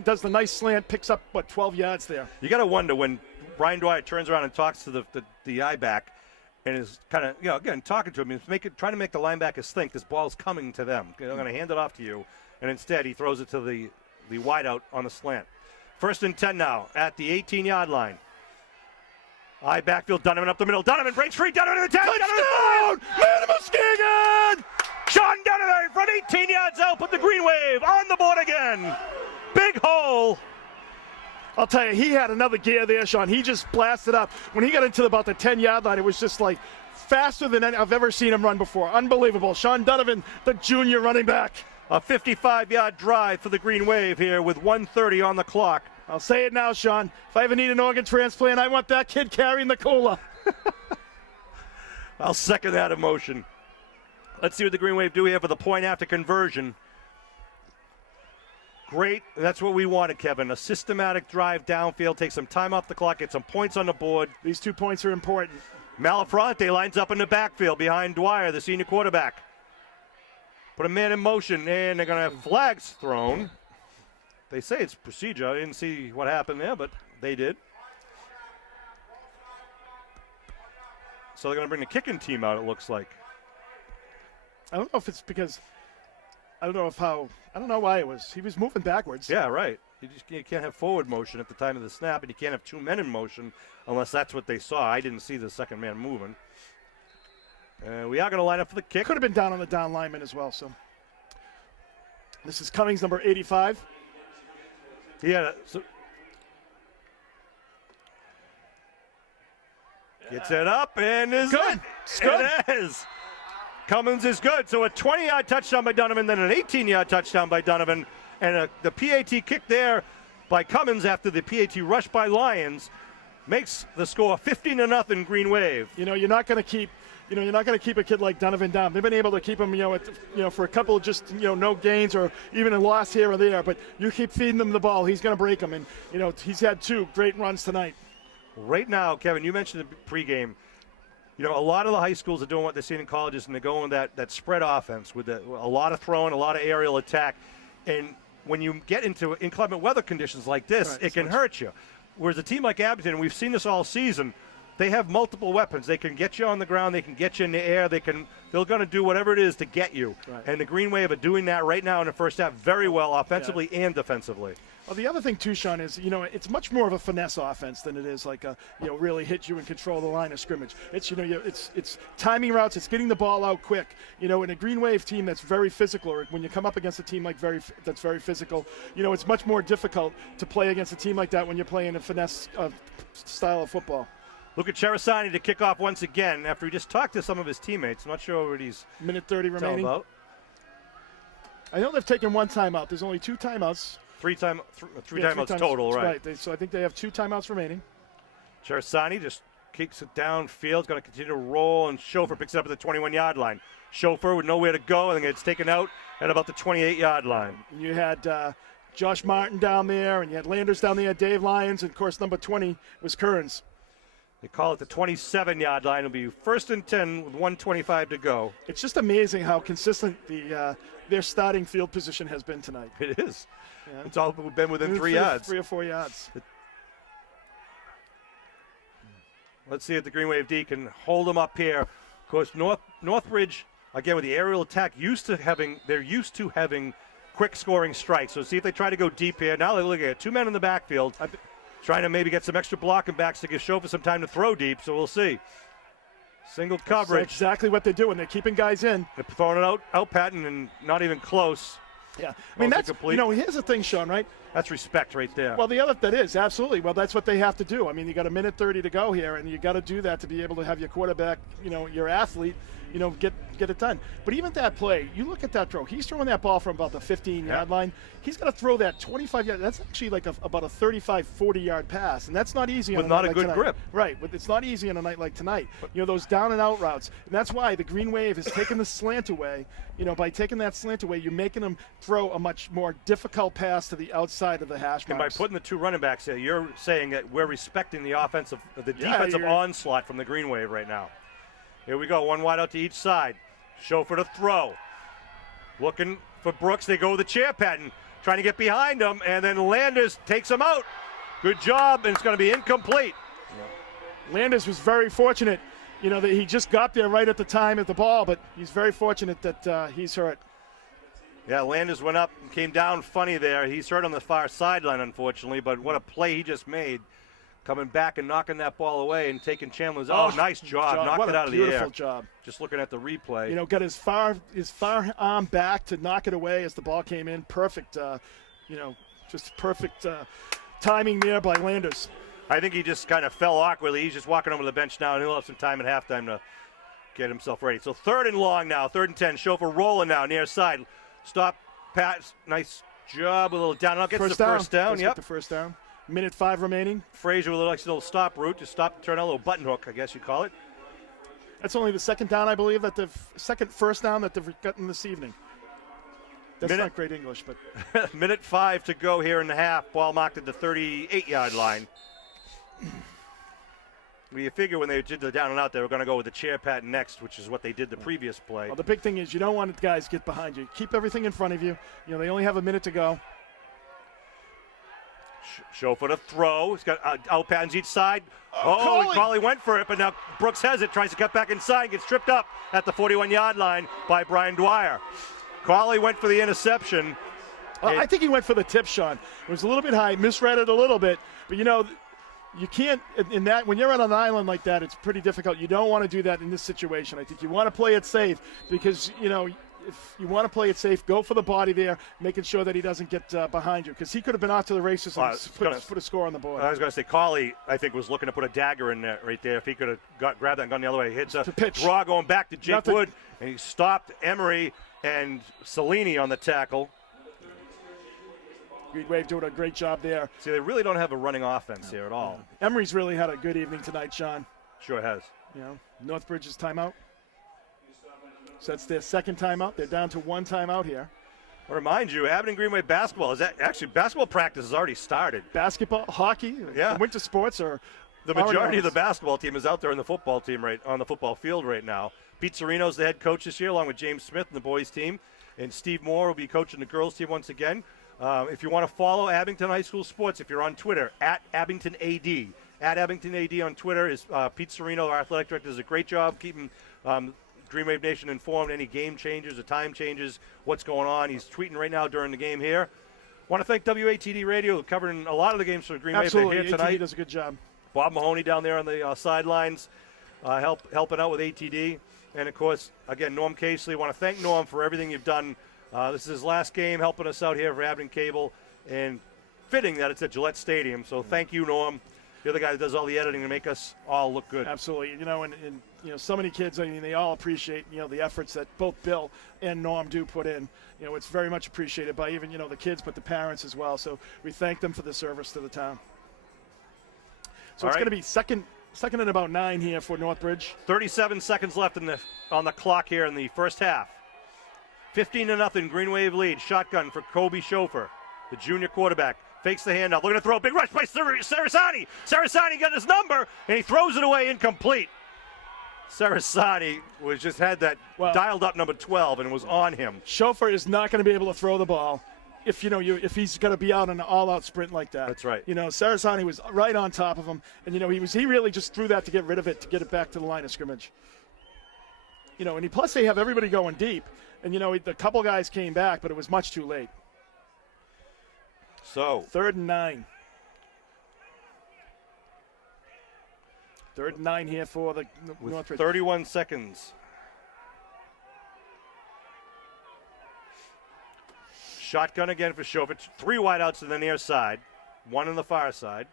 does the nice slant, picks up 12 yards there. You got to wonder when Brian Dwyer turns around and talks to the I-back and is kind of, again, talking to him, he's trying to make the linebackers think this ball's coming to them. They're going to hand it off to you, and instead he throws it to the wideout on the slant. 1st and 10 now at the 18-yard line. I backfield, Donovan up the middle. Donovan breaks free. Donovan to the 10. Touchdown! Man of Muskegon! Sean Donovan from 18 yards out, put the Green Wave on the board again. Big hole. I'll tell you, he had another gear there, Sean. He just blasted up. When he got into about the 10-yard line, it was just like faster than I've ever seen him run before. Unbelievable. Sean Donovan, the junior running back. A 55-yard drive for the Green Wave here with 1:30 on the clock. I'll say it now, Sean. If I ever need an organ transplant, I want that kid carrying the cooler. I'll second that emotion. Let's see what the Green Wave do here for the point after conversion. Great. That's what we wanted, Kevin. A systematic drive downfield, take some time off the clock, get some points on the board. These 2 points are important. Malafronte lines up in the backfield behind Dwyer, the senior quarterback. Put a man in motion, and they're going to have flags thrown. They say it's procedure. I didn't see what happened there, but they did. So they're going to bring the kicking team out, it looks like. I don't know if it's because I don't know why it was. He was moving backwards. Yeah, right. You can't have forward motion at the time of the snap, and you can't have 2 men in motion unless that's what they saw. I didn't see the second man moving. We are going to line up for the kick. Could have been down on the down lineman as well. So this is Cummings, number 85. Yeah. Gets it up and is good. It's good. It is. Cummins is good. So a 20-yard touchdown by Donovan, then an 18-yard touchdown by Donovan, and the PAT kick there by Cummins after the PAT rush by Lions makes the score 15-0 Green Wave. You're not going to keep. You're not going to keep a kid like Donovan down. They've been able to keep him, for a couple of just, no gains or even a loss here or there. But you keep feeding him the ball, he's going to break them. And, he's had 2 great runs tonight. Right now, Kevin, you mentioned the pregame. A lot of the high schools are doing what they're seeing in colleges, and they're going that spread offense with a lot of throwing, a lot of aerial attack. And when you get into inclement weather conditions like this, it can hurt you. Whereas a team like Abington, and we've seen this all season, they have multiple weapons. They can get you on the ground. They can get you in the air. They're going to do whatever it is to get you. Right. And the Green Wave are doing that right now in the first half very well, offensively and defensively. Well, the other thing too, Sean, is it's much more of a finesse offense than it is like a really hit you and control the line of scrimmage. It's it's timing routes. It's getting the ball out quick. In a Green Wave team that's very physical, or when you come up against a team that's very physical, it's much more difficult to play against a team like that when you're playing a finesse style of football. Look at Cherisani to kick off once again after he just talked to some of his teammates. I'm not sure what he's minute 30 remaining. About. I know they've taken 1 timeout. There's only 2 timeouts. Three timeouts total, right? So I think they have 2 timeouts remaining. Cherisani just kicks it downfield. Going to continue to roll, and Chauffeur picks it up at the 21-yard line. Chauffeur with nowhere to go, and then gets taken out at about the 28-yard line. You had Josh Martin down there, and you had Landers down there, Dave Lyons, and, of course, number 20 was Kearns. They call it the 27-yard line. It'll be 1st and 10 with 1:25 to go. It's just amazing how consistent their starting field position has been tonight. It is. Yeah. It's all been within 3 yards. 3 or 4 yards. Let's see if the Green Wave D can hold them up here. Of course, Northbridge, again, with the aerial attack, they're used to having quick scoring strikes. So see if they try to go deep here. Now they look at 2 men in the backfield. Trying to maybe get some extra blocking backs to give Chauffeur some time to throw deep, so we'll see. Single coverage. That's exactly what they're doing. They're keeping guys in. They're throwing it out Patton, and not even close. Yeah. I mean, that's, here's the thing, Sean, right? That's respect right there. Well, that is, absolutely. Well, that's what they have to do. I mean, you got a minute 30 to go here, and you got to do that to be able to have your quarterback, your athlete, get it done. But even that play, you look at that throw. He's throwing that ball from about the 15-yard line. He's got to throw that 25 yards. That's actually like about a 35, 40-yard pass, and that's not easy. With on not a like good tonight. grip. Right, but it's not easy on a night like tonight. Those down and out routes, and that's why the Green Wave is taking the slant away. By taking that slant away, you're making them throw a much more difficult pass to the outside of the hash marks. And by putting the two running backs there, you're saying that we're respecting the defensive onslaught from the Green Wave right now. Here we go, one wide out to each side. Chauffeur to throw. Looking for Brooks. They go with the chair pattern, trying to get behind him, and then Landers takes him out. Good job, and it's going to be incomplete. Landers was very fortunate, that he just got there right at the time of the ball, but he's very fortunate that he's hurt. Yeah, Landers went up and came down funny there. He's hurt on the far sideline, unfortunately, but what a play he just made. Coming back and knocking that ball away and taking Chandler's. Oh, nice job. Knocked it out of the air. Beautiful job. Just looking at the replay. Got his far arm back to knock it away as the ball came in. Perfect, just perfect timing there by Landers. I think he just kind of fell awkwardly. He's just walking over the bench now, and he'll have some time at halftime to get himself ready. So 3rd and long now, 3rd and 10. Chauffeur rolling now, near side. Stop, pass. Nice job. A little down and out. Gets the first down. Yep. The first down. Minute 5 remaining. Frazier with a little stop route. Just stop, turn a little button hook, I guess you call it. That's only the second down, I believe, first down that they've gotten this evening. That's not great English, but. Minute 5 to go here in the half. Ball marked at the 38-yard line. Well, you figure when they did the down and out, they were going to go with the chair pattern next, which is what they did the previous play. Well, the big thing is you don't want guys to get behind you. Keep everything in front of you. They only have a minute to go. Chauffeur to throw. He's got out patterns each side. Cawley went for it, but now Brooks has it. Tries to cut back inside. Gets tripped up at the 41-yard line by Brian Dwyer. Cawley went for the interception. I think he went for the tip, Sean. It was a little bit high. Misread it a little bit. But, you can't, in that, when you're on an island like that, it's pretty difficult. You don't want to do that in this situation. I think you want to play it safe because, if you want to play it safe, go for the body there, making sure that he doesn't get behind you, because he could have been out to the races and put a score on the board. I was going to say, Cawley, I think, was looking to put a dagger in there right there. If he could have grabbed that and gone the other way, hits a draw going back to Jake Wood, and he stopped Emery and Cellini on the tackle. Green Wave doing a great job there. See, they really don't have a running offense here at all. Emery's really had a good evening tonight, Sean. Sure has. Northbridge's timeout. So that's their second timeout. They're down to one timeout here. I'll remind you, Abington Greenway basketball basketball practice has already started. Basketball, hockey, winter sports are. The majority of the basketball team is out there in the football team on the football field right now. Pete Serino's the head coach this year, along with James Smith and the boys team, and Steve Moore will be coaching the girls team once again. If you want to follow Abington High School Sports, if you're on Twitter, @AbingtonAD. @AbingtonAD on Twitter is Pete Serino, our athletic director, does a great job keeping Green Wave Nation informed, any game changes or time changes, what's going on. He's tweeting right now during the game here. Want to thank WATD Radio, covering a lot of the games for Green Wave here tonight. ATD does a good job. Bob Mahoney down there on the sidelines, helping out with ATD. And, of course, again, Norm Casely. Want to thank Norm for everything you've done. This is his last game helping us out here for Abington Cable, and fitting that it's at Gillette Stadium. So thank you, Norm. You're the guy that does all the editing to make us all look good. Absolutely. And so many kids, they all appreciate, the efforts that both Bill and Norm do put in. It's very much appreciated by even, the kids, but the parents as well. So we thank them for the service to the town. So it's going to be second and about 9 here for Northbridge. 37 seconds left on the clock here in the first half. 15-0 Green Wave lead. Shotgun for Kobe Chauffeur, the junior quarterback. Fakes the handoff. Looking to throw a big rush by Sarasani. Sarasani got his number, and he throws it away incomplete. Sarasani had that dialed up number 12 and was on him. Chauffeur is not going to be able to throw the ball if he's going to be out on an all-out sprint like that. That's right. Sarasani was right on top of him, and he really just threw that to get rid of it, to get it back to the line of scrimmage. And plus they have everybody going deep, and the couple guys came back, but it was much too late. So 3rd and 9. 3rd and 9 here for the Northbridge. 31 seconds. Shotgun again for Chauffeur. 3 wideouts to the near side, 1 on the far side.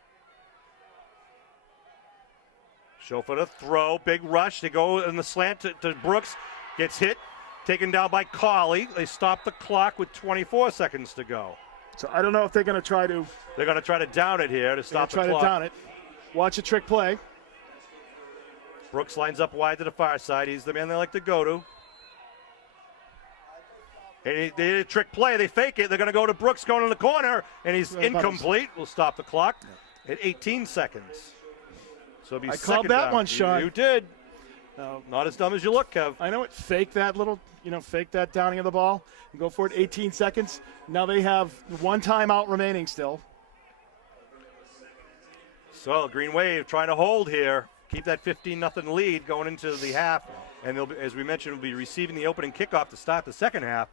Schofer to throw, big rush. They go in the slant to Brooks, gets hit, taken down by Cauley. They stop the clock with 24 seconds to go. So I don't know if they're going to try to. They're going to try to down it here to stop the clock. Try to down it. Watch a trick play. Brooks lines up wide to the far side. He's the man they like to go to. And they did a trick play. They fake it. They're going to go to Brooks going in the corner, and he's incomplete. We'll stop the clock at 18 seconds. So it'll be I second called that down. one, Sean. You did. Not as dumb as you look, Kev. I know it. Fake that little, fake that downing of the ball and go for it. 18 seconds. Now they have one timeout remaining still. So Green Wave trying to hold here. Keep that 15-0 lead going into the half. And they'll be, as we mentioned, will be receiving the opening kickoff to start the second half.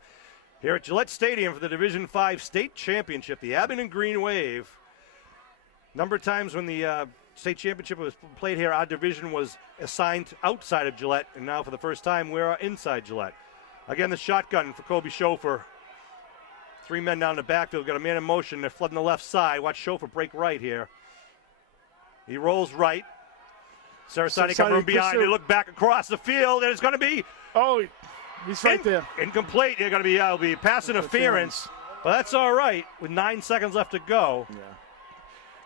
Here at Gillette Stadium for the Division V State Championship, the Abington Green Wave. Number of times when the state championship was played here, our division was assigned outside of Gillette, and now for the first time we're inside Gillette. Again, the shotgun for Kobe Schofer. 3 men down the backfield, got a man in motion. They're flooding the left side. Watch Schofer break right here. He rolls right. Sarasani come from behind. They look back across the field, and it's going to be. Oh, he's right there. Incomplete. They're going to be. It'll be pass interference, but that's all right with 9 seconds left to go. Yeah.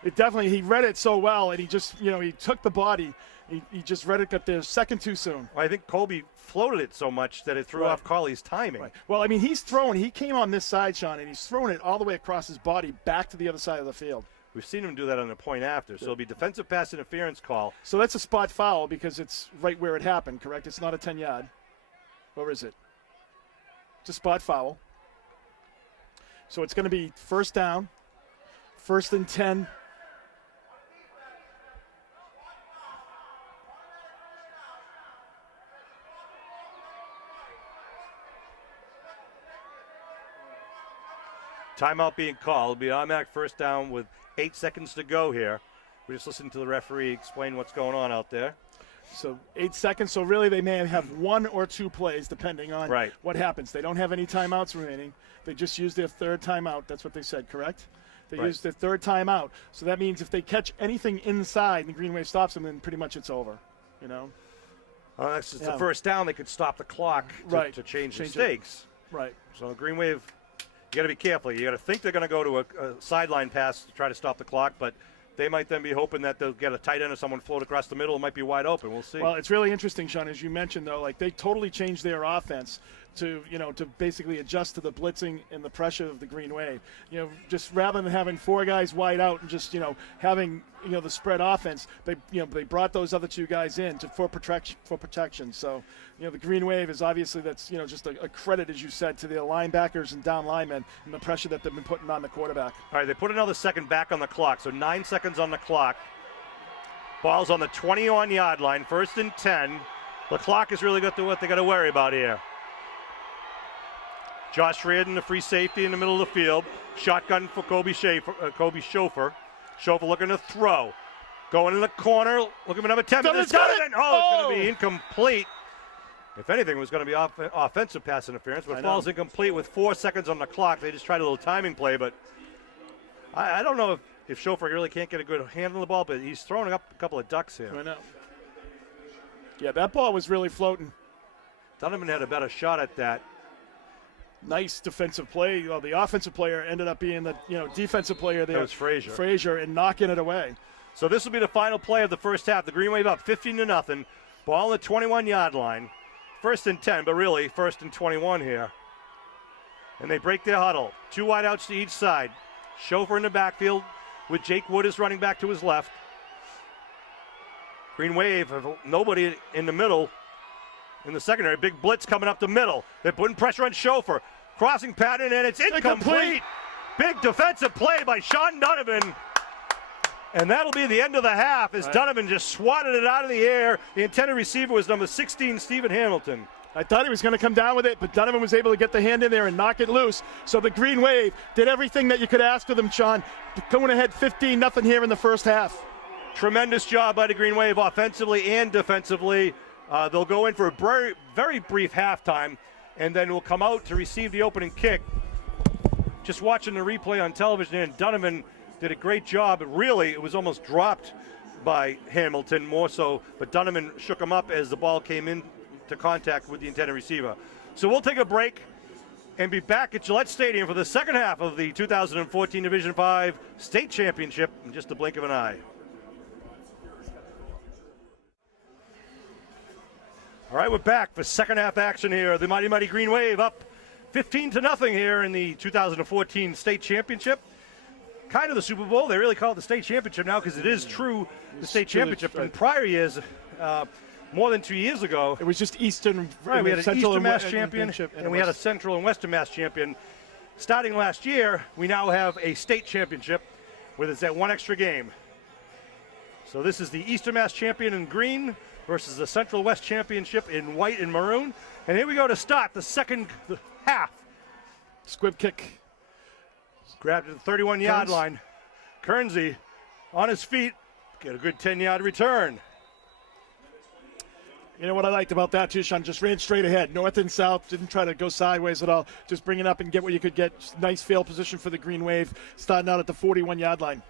It definitely. He read it so well, and he just, he took the body. He just read it. Got there second too soon. Well, I think Kobe floated it so much that it threw off Cauley's timing. Right. Well, I mean, he's throwing. He came on this side, Sean, and he's throwing it all the way across his body back to the other side of the field. We've seen him do that on the point after. So it'll be defensive pass interference call. So that's a spot foul because it's right where it happened, correct? It's not a 10-yard. Or is it? It's a spot foul. So it's going to be first down, 1st and 10. Timeout being called. It'll be automatic first down with 8 seconds to go here. We just listened to the referee explain what's going on out there. So 8 seconds. So really they may have 1 or 2 plays depending on what happens. They don't have any timeouts remaining. They just used their 3rd timeout. That's what they said, correct? They used their 3rd timeout. So that means if they catch anything inside and the Green Wave stops them, then pretty much it's over, Well, that's just the first down. They could stop the clock to change the stakes. Right. So Green Wave, you got to be careful. You got to think they're going to go to a sideline pass to try to stop the clock, but they might then be hoping that they'll get a tight end or someone float across the middle. It might be wide open. We'll see. Well, it's really interesting, Sean, as you mentioned, though, like they totally changed their offense to, to basically adjust to the blitzing and the pressure of the Green Wave. Just rather than having 4 guys wide out and just, having, the spread offense, they brought those other 2 guys in for protection. So, the Green Wave is obviously that's, just a credit, as you said, to the linebackers and down linemen and the pressure that they've been putting on the quarterback. All right, they put another second back on the clock, so 9 seconds on the clock. Ball's on the 21-yard line, 1st and 10. The clock is really got to what they got to worry about here. Josh Reardon, the free safety in the middle of the field. Shotgun for Kobe Schofer. Schofer looking to throw. Going in the corner, looking for number 10. It's going to be incomplete. If anything, it was going to be offensive pass interference, but it falls incomplete with 4 seconds on the clock. They just tried a little timing play, but I don't know if Schofer really can't get a good hand on the ball, but he's throwing up a couple of ducks here. I know. Yeah, that ball was really floating. Donovan had a better shot at that. Nice defensive play. Well, the offensive player ended up being the defensive player there. That was Frazier. Frazier and knocking it away. So this will be the final play of the first half. The Green Wave up 15-0. Ball on the 21-yard line. 1st and 10, but really 1st and 21 here. And they break their huddle. 2 wideouts to each side. Schofer in the backfield with Jake Wood as running back to his left. Green Wave have nobody in the middle. In the secondary, big blitz coming up the middle. They're putting pressure on Schofer. Crossing pattern, and it's incomplete. Big defensive play by Sean Donovan. And that'll be the end of the half as Donovan just swatted it out of the air. The intended receiver was number 16, Stephen Hamilton. I thought he was going to come down with it, but Donovan was able to get the hand in there and knock it loose. So the Green Wave did everything that you could ask of them, Sean. Going ahead 15-0 here in the first half. Tremendous job by the Green Wave offensively and defensively. They'll go in for a very, very brief halftime, and then will come out to receive the opening kick. Just watching the replay on television, and Donovan did a great job. Really, it was almost dropped by Hamilton more so, but Donovan shook him up as the ball came into contact with the intended receiver. So we'll take a break and be back at Gillette Stadium for the second half of the 2014 Division V State Championship in just the blink of an eye. All right, we're back for second half action here. The Mighty Green Wave up 15-0 here in the 2014 State Championship. Kind of the Super Bowl. They really call it the State Championship now because it is true the State Championship. In prior years, more than 2 years ago, it was just Eastern. Right, we had an Central Eastern Mass champion, and we had a West. Central and Western Mass champion. Starting last year, we now have a state championship with it's that one extra game. So this is the Eastern Mass champion in green versus the Central West championship in white and maroon. And here we go to start the second half. Squib kick. Grabbed at the 31-yard line. Kernsey on his feet. Get a good 10-yard return. You know what I liked about that too, Sean? Just ran straight ahead, north and south. Didn't try to go sideways at all. Just bring it up and get what you could get. Nice field position for the Green Wave, starting out at the 41-yard line.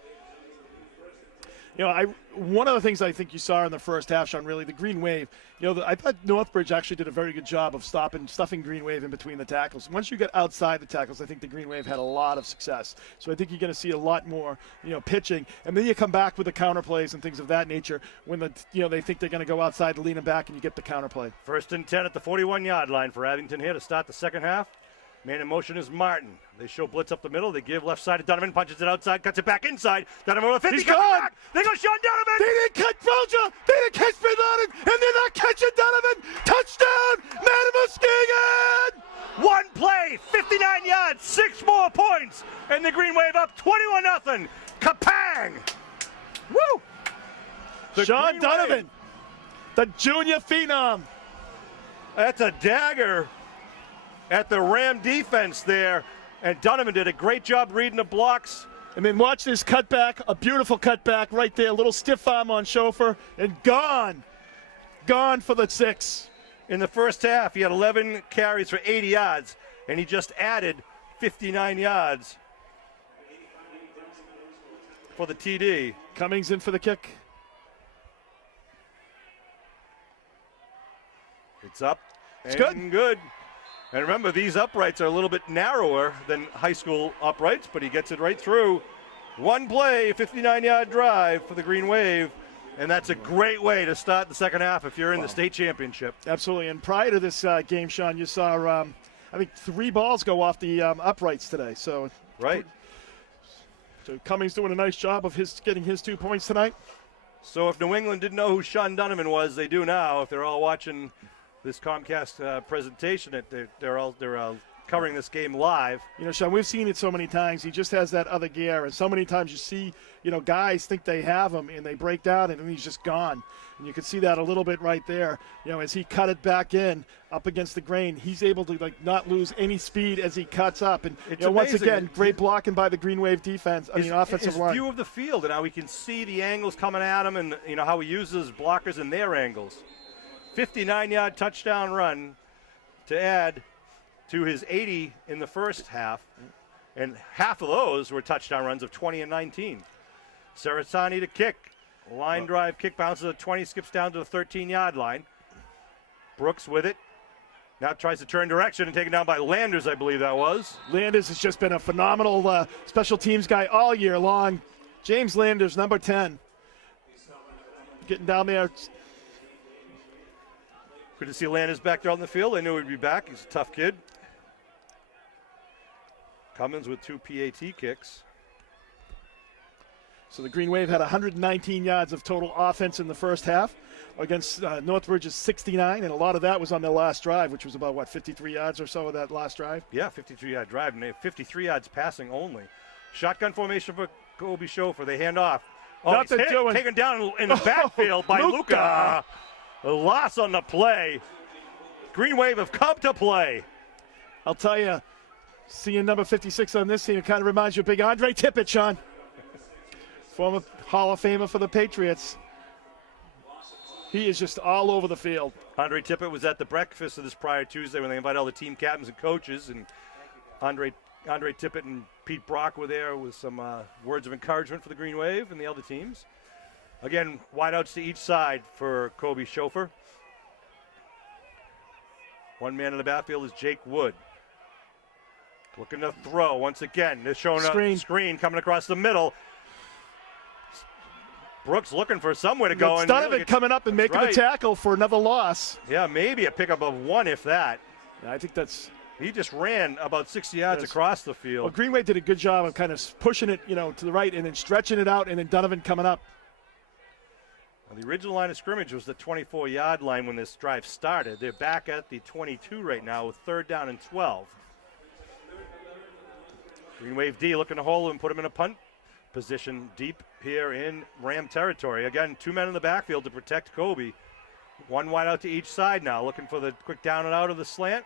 You know, one of the things I think you saw in the first half, Sean, really, the Green Wave, you know, I thought Northbridge actually did a very good job of stuffing Green Wave in between the tackles. Once you get outside the tackles, I think the Green Wave had a lot of success. So I think you're going to see a lot more, you know, pitching. And then you come back with the counter plays and things of that nature when they think they're going to go outside to lean them back and you get the counter play. 1st and 10 at the 41-yard line for Abington here to start the second half. Man in motion is Martin. They show blitz up the middle. They give left side to Donovan, punches it outside, cuts it back inside. Donovan with a 50. He's gone. Back. They go Sean Donovan. They didn't catch Roja. They didn't catch Bin Laden. And they're not catching Donovan. Touchdown, Madam Muskegon. One play, 59 yards, 6 more points. And the Green Wave up 21-0. Kapang. Woo. Sean Green Donovan, Wave. the junior phenom. That's a dagger at the Ram defense there. And Donovan did a great job reading the blocks. And then watch this cutback, a beautiful cutback right there, a little stiff arm on Chauffeur, and gone for the 6. In the first half, he had 11 carries for 80 yards, and he just added 59 yards for the TD. Cummings in for the kick. It's up. It's and good. And remember, these uprights are a little bit narrower than high school uprights, but he gets it right through. One play, 59-yard drive for the Green Wave, and that's a great way to start the second half if you're in the state championship. Absolutely. And prior to this game, Sean, you saw, I think, 3 balls go off the uprights today. So right. So Cummings doing a nice job of getting his 2 points tonight. So if New England didn't know who Sean Donovan was, they do now. If they're all watching this Comcast presentation, they're all covering this game live. You know, Sean, we've seen it so many times. He just has that other gear, and so many times you see, you know, guys think they have him, and they break down, and then he's just gone. And you can see that a little bit right there. You know, as he cut it back in up against the grain, he's able to not lose any speed as he cuts up. And it's you know, once amazing. Again, great blocking by the Green Wave defense. Offensive line. His view of the field, and how we can see the angles coming at him, and you know how he uses blockers and their angles. 59-yard touchdown run to add to his 80 in the first half, and half of those were touchdown runs of 20 and 19. Sarasani to kick. Line drive kick, bounces at 20, skips down to the 13-yard line. Brooks with it. Now tries to turn direction and taken down by Landers, I believe that was. Landers has just been a phenomenal special teams guy all year long. James Landers, number 10. Getting down there. Good to see Landers back there on the field. I knew he'd be back. He's a tough kid. Cummins with 2 PAT kicks. So the Green Wave had 119 yards of total offense in the first half against Northbridge's 69, and a lot of that was on their last drive, which was about, 53 yards or so of that last drive? Yeah, 53-yard drive, and they have 53 yards passing only. Shotgun formation for Kobe Chauffeur. They hand off. Oh, he's taken down in the backfield by Luca. A loss on the play. Green Wave have come to play. I'll tell you, seeing number 56 on this team, it kind of reminds you of big Andre Tippett, Sean. Former Hall of Famer for the Patriots. He is just all over the field. Andre Tippett was at the breakfast of this prior Tuesday when they invited all the team captains and coaches, and Andre Tippett and Pete Brock were there with some words of encouragement for the Green Wave and the other teams. Again, wideouts to each side for Kobe Schofer. One man in the backfield is Jake Wood. Looking to throw once again. They're showing a screen coming across the middle. Brooks looking for somewhere to go. Instead of it coming up and making the tackle for another loss. Yeah, maybe a pickup of one, if that. Yeah, I think that's. He just ran about 60 yards across the field. Well, Green Wave did a good job of kind of pushing it, to the right and then stretching it out, and then Donovan coming up. Well, the original line of scrimmage was the 24-yard line when this drive started. They're back at the 22 right now with 3rd down and 12. Green Wave D looking to hold him, put him in a punt position deep here in Ram territory. Again, 2 men in the backfield to protect Kobe. One wide out to each side now, looking for the quick down and out of the slant.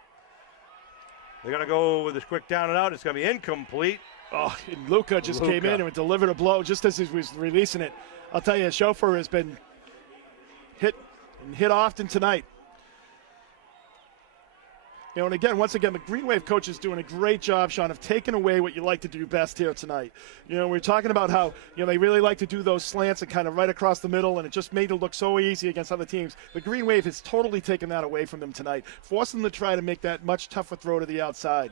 They're going to go with a quick down and out. It's going to be incomplete. Oh, and Luca just came in and delivered a blow just as he was releasing it. I'll tell you, Schofer has been hit often tonight. And again, once again, the Green Wave coach is doing a great job, Sean, of taking away what you like to do best here tonight. We're talking about how, they really like to do those slants and kind of right across the middle, and it just made it look so easy against other teams. The Green Wave has totally taken that away from them tonight, forcing them to try to make that much tougher throw to the outside.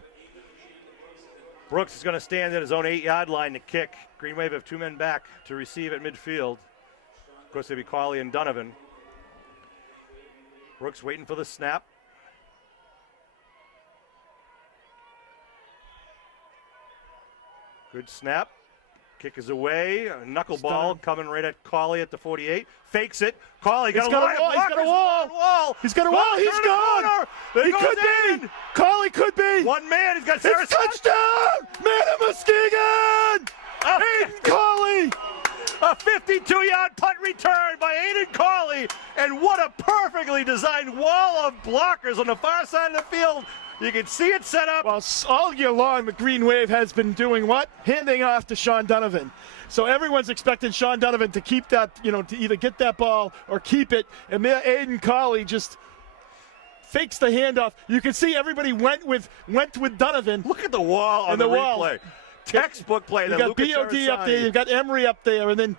Brooks is going to stand at his own 8-yard line to kick. Green Wave have 2 men back to receive at midfield. Of course, it'll be Cawley and Donovan. Brooks waiting for the snap. Good snap. Kick is away. A knuckleball coming right at Cawley at the 48. Fakes it. Cawley got a wall. He's got a wall. He's got a wall. He's gone. He could be. Cawley could be. One man. He's got it's touchdown. Man of Muskegon. Aiden Cawley. A 52-yard punt return by Aiden Cawley. And what a perfectly designed wall of blockers on the far side of the field. You can see it set up. Well, all year long, the Green Wave has been doing what? Handing off to Sean Donovan. So everyone's expecting Sean Donovan to keep that, to either get that ball or keep it. And Aiden Cawley just fakes the handoff. You can see everybody went with Donovan. Look at the wall on the replay. Textbook play. You got BOD up there. You got Emery up there, and then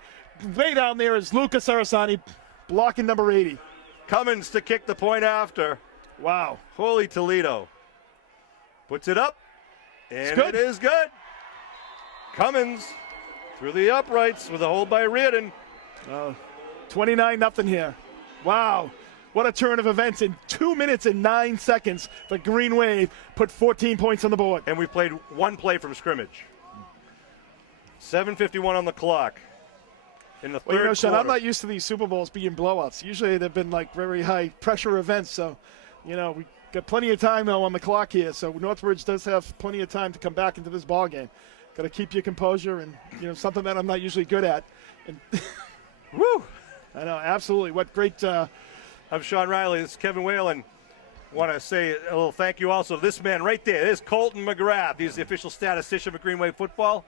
way down there is Lucas Arasani blocking number 80. Cummins to kick the point after. Wow. Holy Toledo. Puts it up, and it is good. Cummins through the uprights with a hold by Reardon. 29-0 here. Wow. What a turn of events. In 2 minutes and 9 seconds, the Green Wave put 14 points on the board. And we played one play from scrimmage. 7:51 on the clock. In the third quarter. Sean, I'm not used to these Super Bowls being blowouts. Usually they've been like very high pressure events, so, we got plenty of time, though, on the clock here, so Northbridge does have plenty of time to come back into this ball game. Got to keep your composure, and something that I'm not usually good at. And woo! I know, absolutely. What great. I'm Sean Riley. This is Kevin Whalen. Want to say a little thank you also to this man right there. This is Colton McGrath. He's the official statistician for Green Wave football.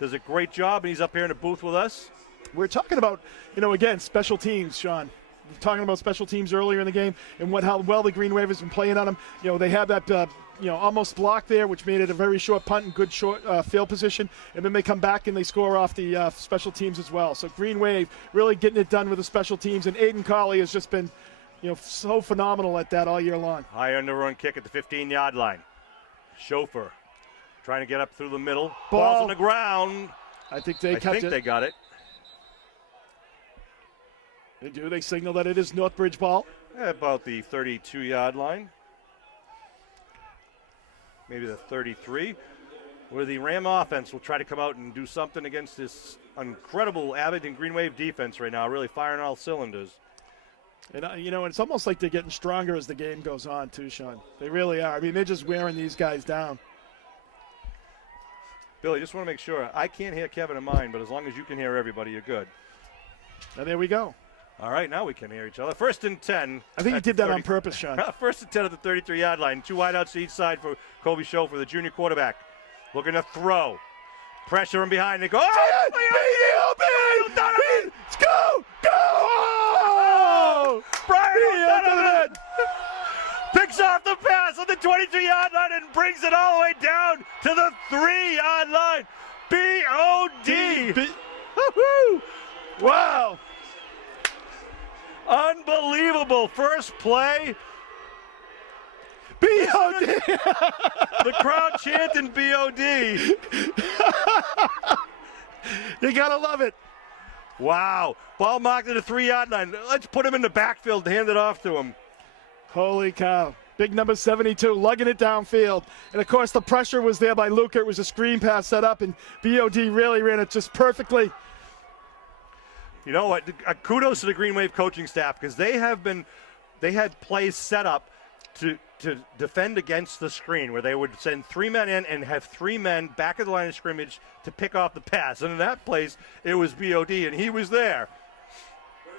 Does a great job, and he's up here in the booth with us. We're talking about, again, special teams, Sean. We're talking about special teams earlier in the game and how well the Green Wave has been playing on them. They had that, almost block there, which made it a very short punt and good short field position. And then they come back and they score off the special teams as well. So Green Wave really getting it done with the special teams. And Aiden Cawley has just been, so phenomenal at that all year long. High underrun kick at the 15-yard line. Schofer trying to get up through the middle. Ball. Ball's on the ground. I think they got it. They do. They signal that it is Northbridge ball. About the 32-yard line. Maybe the 33. Where the Ram offense will try to come out and do something against this incredible Abington Green Wave defense right now, really firing all cylinders. And, it's almost like they're getting stronger as the game goes on, too, Sean. They really are. I mean, they're just wearing these guys down. Billy, just want to make sure. I can't hear Kevin and mine, but as long as you can hear everybody, you're good. And there we go. All right, now we can hear each other. 1st and 10. I think you did that on purpose, Sean. 1st and 10 at the 33-yard line. 2 wideouts to each side for Kobe Schofer, the junior quarterback. Looking to throw. Pressure from behind. They go. Let's go! Go! Brian O'Donovan picks off the pass on the 22-yard line and brings it all the way down to the 3-yard line. B.O.D. Woo-hoo! Wow. Unbelievable. First play. B.O.D. The crowd chanting B.O.D. You got to love it. Wow. Ball marked at the 3-yard line. Let's put him in the backfield and hand it off to him. Holy cow. Big number 72, lugging it downfield. And, of course, the pressure was there by Luca. It was a screen pass set up, and B.O.D. really ran it just perfectly. You know what? Kudos to the Green Wave coaching staff, because they had plays set up to defend against the screen, where they would send 3 men in and have 3 men back at the line of scrimmage to pick off the pass. And in that place, it was B.O.D., and he was there.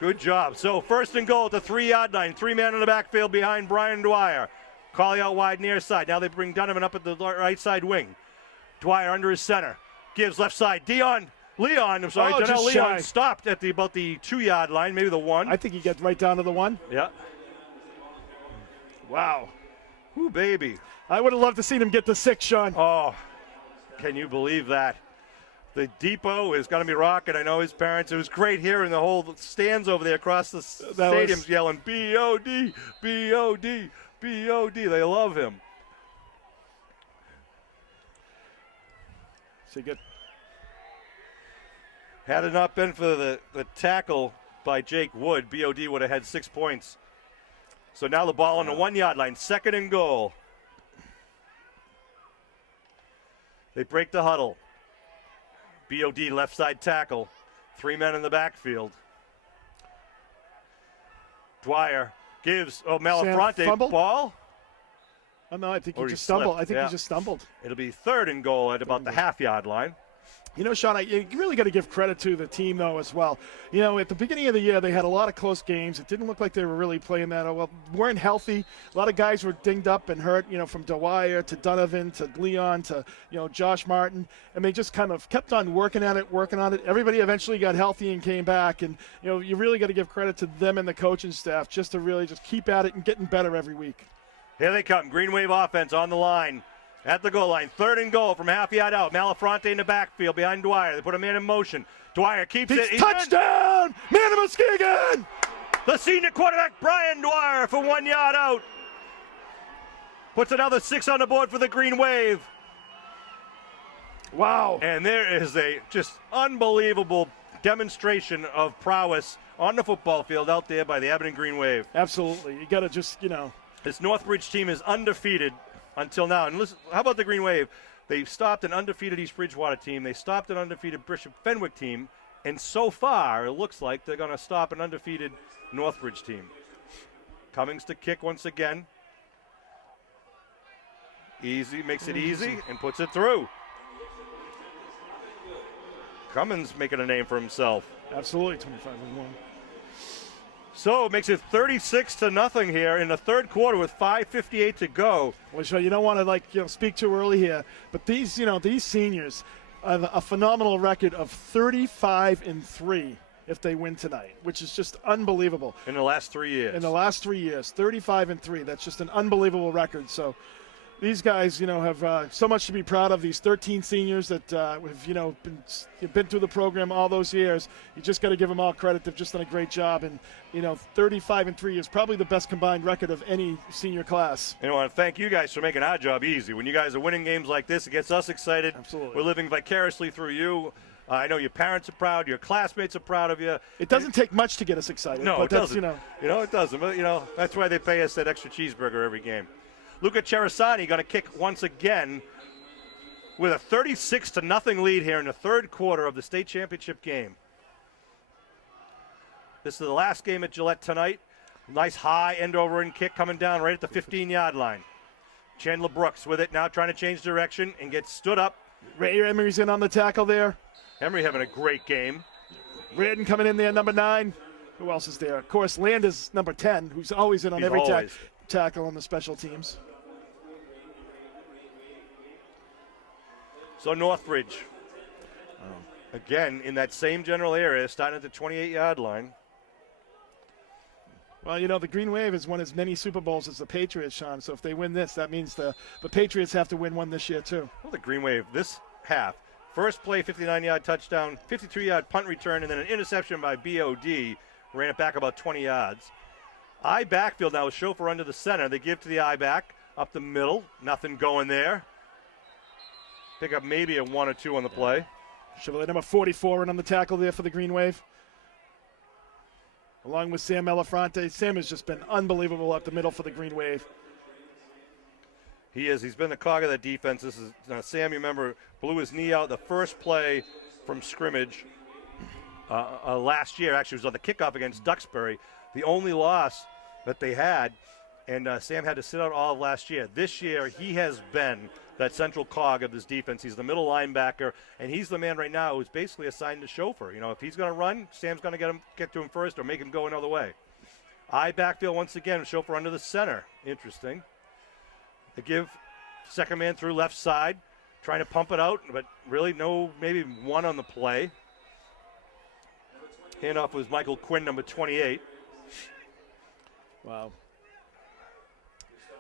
Good job. So first and goal at the 3-yard line. 3 men in the backfield behind Brian Dwyer. Calling out wide near side. Now they bring Donovan up at the right side wing. Dwyer under his center. Gives left side. Leon, Donnell Leon shy. stopped at about the 2-yard line, maybe the 1. I think he got right down to the 1. Yeah. Wow. Ooh, baby. I would have loved to see him get the 6, Sean. Oh, can you believe that? The depot is going to be rocking. I know his parents. It was great hearing the whole stands over there across the stadiums yelling, B.O.D., B.O.D., B.O.D. They love him. So good. Had it not been for the tackle by Jake Wood, B.O.D. would have had 6 points. So now the ball on the 1-yard line, 2nd and goal. They break the huddle. B.O.D. left side tackle. 3 men in the backfield. Dwyer gives Malafronte ball. Oh, no, I think he Or just he stumbled. slipped, I think yeah. he just stumbled. It'll be 3rd and goal at about the half-yard line. You know, Sean, you really got to give credit to the team, though, as well. You know, at the beginning of the year, they had a lot of close games. It didn't look like they were really playing that well. Weren't healthy. A lot of guys were dinged up and hurt, from Dwyer to Donovan to Leon to, Josh Martin. And they just kind of kept on working on it. Everybody eventually got healthy and came back. And, you really got to give credit to them and the coaching staff just to really just keep at it and getting better every week. Here they come. Green Wave offense on the line. At the goal line, 3rd and goal from half yard out. Malafronte in the backfield behind Dwyer. They put a man in motion. Dwyer keeps it. Touchdown! Man of Muskegon! The senior quarterback, Brian Dwyer, for 1 yard out. Puts another 6 on the board for the Green Wave. Wow. And there is a just unbelievable demonstration of prowess on the football field out there by the Aberdeen Green Wave. Absolutely. You got to just, This Northbridge team is undefeated until now. And listen, how about the Green Wave? They stopped an undefeated East Bridgewater team. They stopped an undefeated Bishop Fenwick team. And so far, it looks like they're going to stop an undefeated Northbridge team. Cummings to kick once again. Easy, makes it easy, and puts it through. Cummings making a name for himself. Absolutely, 25-1. So it makes it 36-0 here in the 3rd quarter with 5:58 to go. Well, sure, you don't want to speak too early here, but these seniors have a phenomenal record of 35-3 if they win tonight, which is just unbelievable. In the last 3 years. In the last 3 years, 35-3. That's just an unbelievable record. So these guys, have so much to be proud of. These 13 seniors that have, been through the program all those years. You just got to give them all credit. They've just done a great job. And, 35-3 is probably the best combined record of any senior class. And I want to thank you guys for making our job easy. When you guys are winning games like this, it gets us excited. Absolutely. We're living vicariously through you. I know your parents are proud. Your classmates are proud of you. It doesn't take much to get us excited. No, but it doesn't. It doesn't. But, that's why they pay us that extra cheeseburger every game. Luca Cerasani going to kick once again with a 36-0 lead here in the 3rd quarter of the state championship game. This is the last game at Gillette tonight. Nice high end over and kick coming down right at the 15-yard line. Chandler Brooks with it now, trying to change direction and get stood up. Ray Emery's in on the tackle there. Emery having a great game. Reardon coming in there, number 9. Who else is there? Of course, Land is number 10, who's always in on every tackle on the special teams. So Northbridge, again, in that same general area, starting at the 28-yard line. Well, the Green Wave has won as many Super Bowls as the Patriots, Sean. So if they win this, that means the Patriots have to win one this year, too. Well, the Green Wave, this half, first play, 59-yard touchdown, 52-yard punt return, and then an interception by B.O.D. ran it back about 20 yards. I backfield now with Chauffeur under the center. They give to the I back up the middle. Nothing going there. Pick up maybe a 1 or 2 on the play. Chevalier number 44 and on the tackle there for the Green Wave. Along with Sam Elefante. Sam has just been unbelievable up the middle for the Green Wave. He is. He's been the cog of that defense. This is Sam, you remember, blew his knee out the first play from scrimmage last year. Actually, it was on the kickoff against Duxbury. The only loss that they had, and Sam had to sit out all of last year. This year, he has been that central cog of this defense. He's the middle linebacker, and he's the man right now who's basically assigned to Chauffeur. You know, if he's going to run, Sam's going to get to him first or make him go another way. I backfield once again, Chauffeur under the center. Interesting. They give second man through left side, trying to pump it out, but really no, maybe 1 on the play. Handoff was Michael Quinn, number 28. Wow.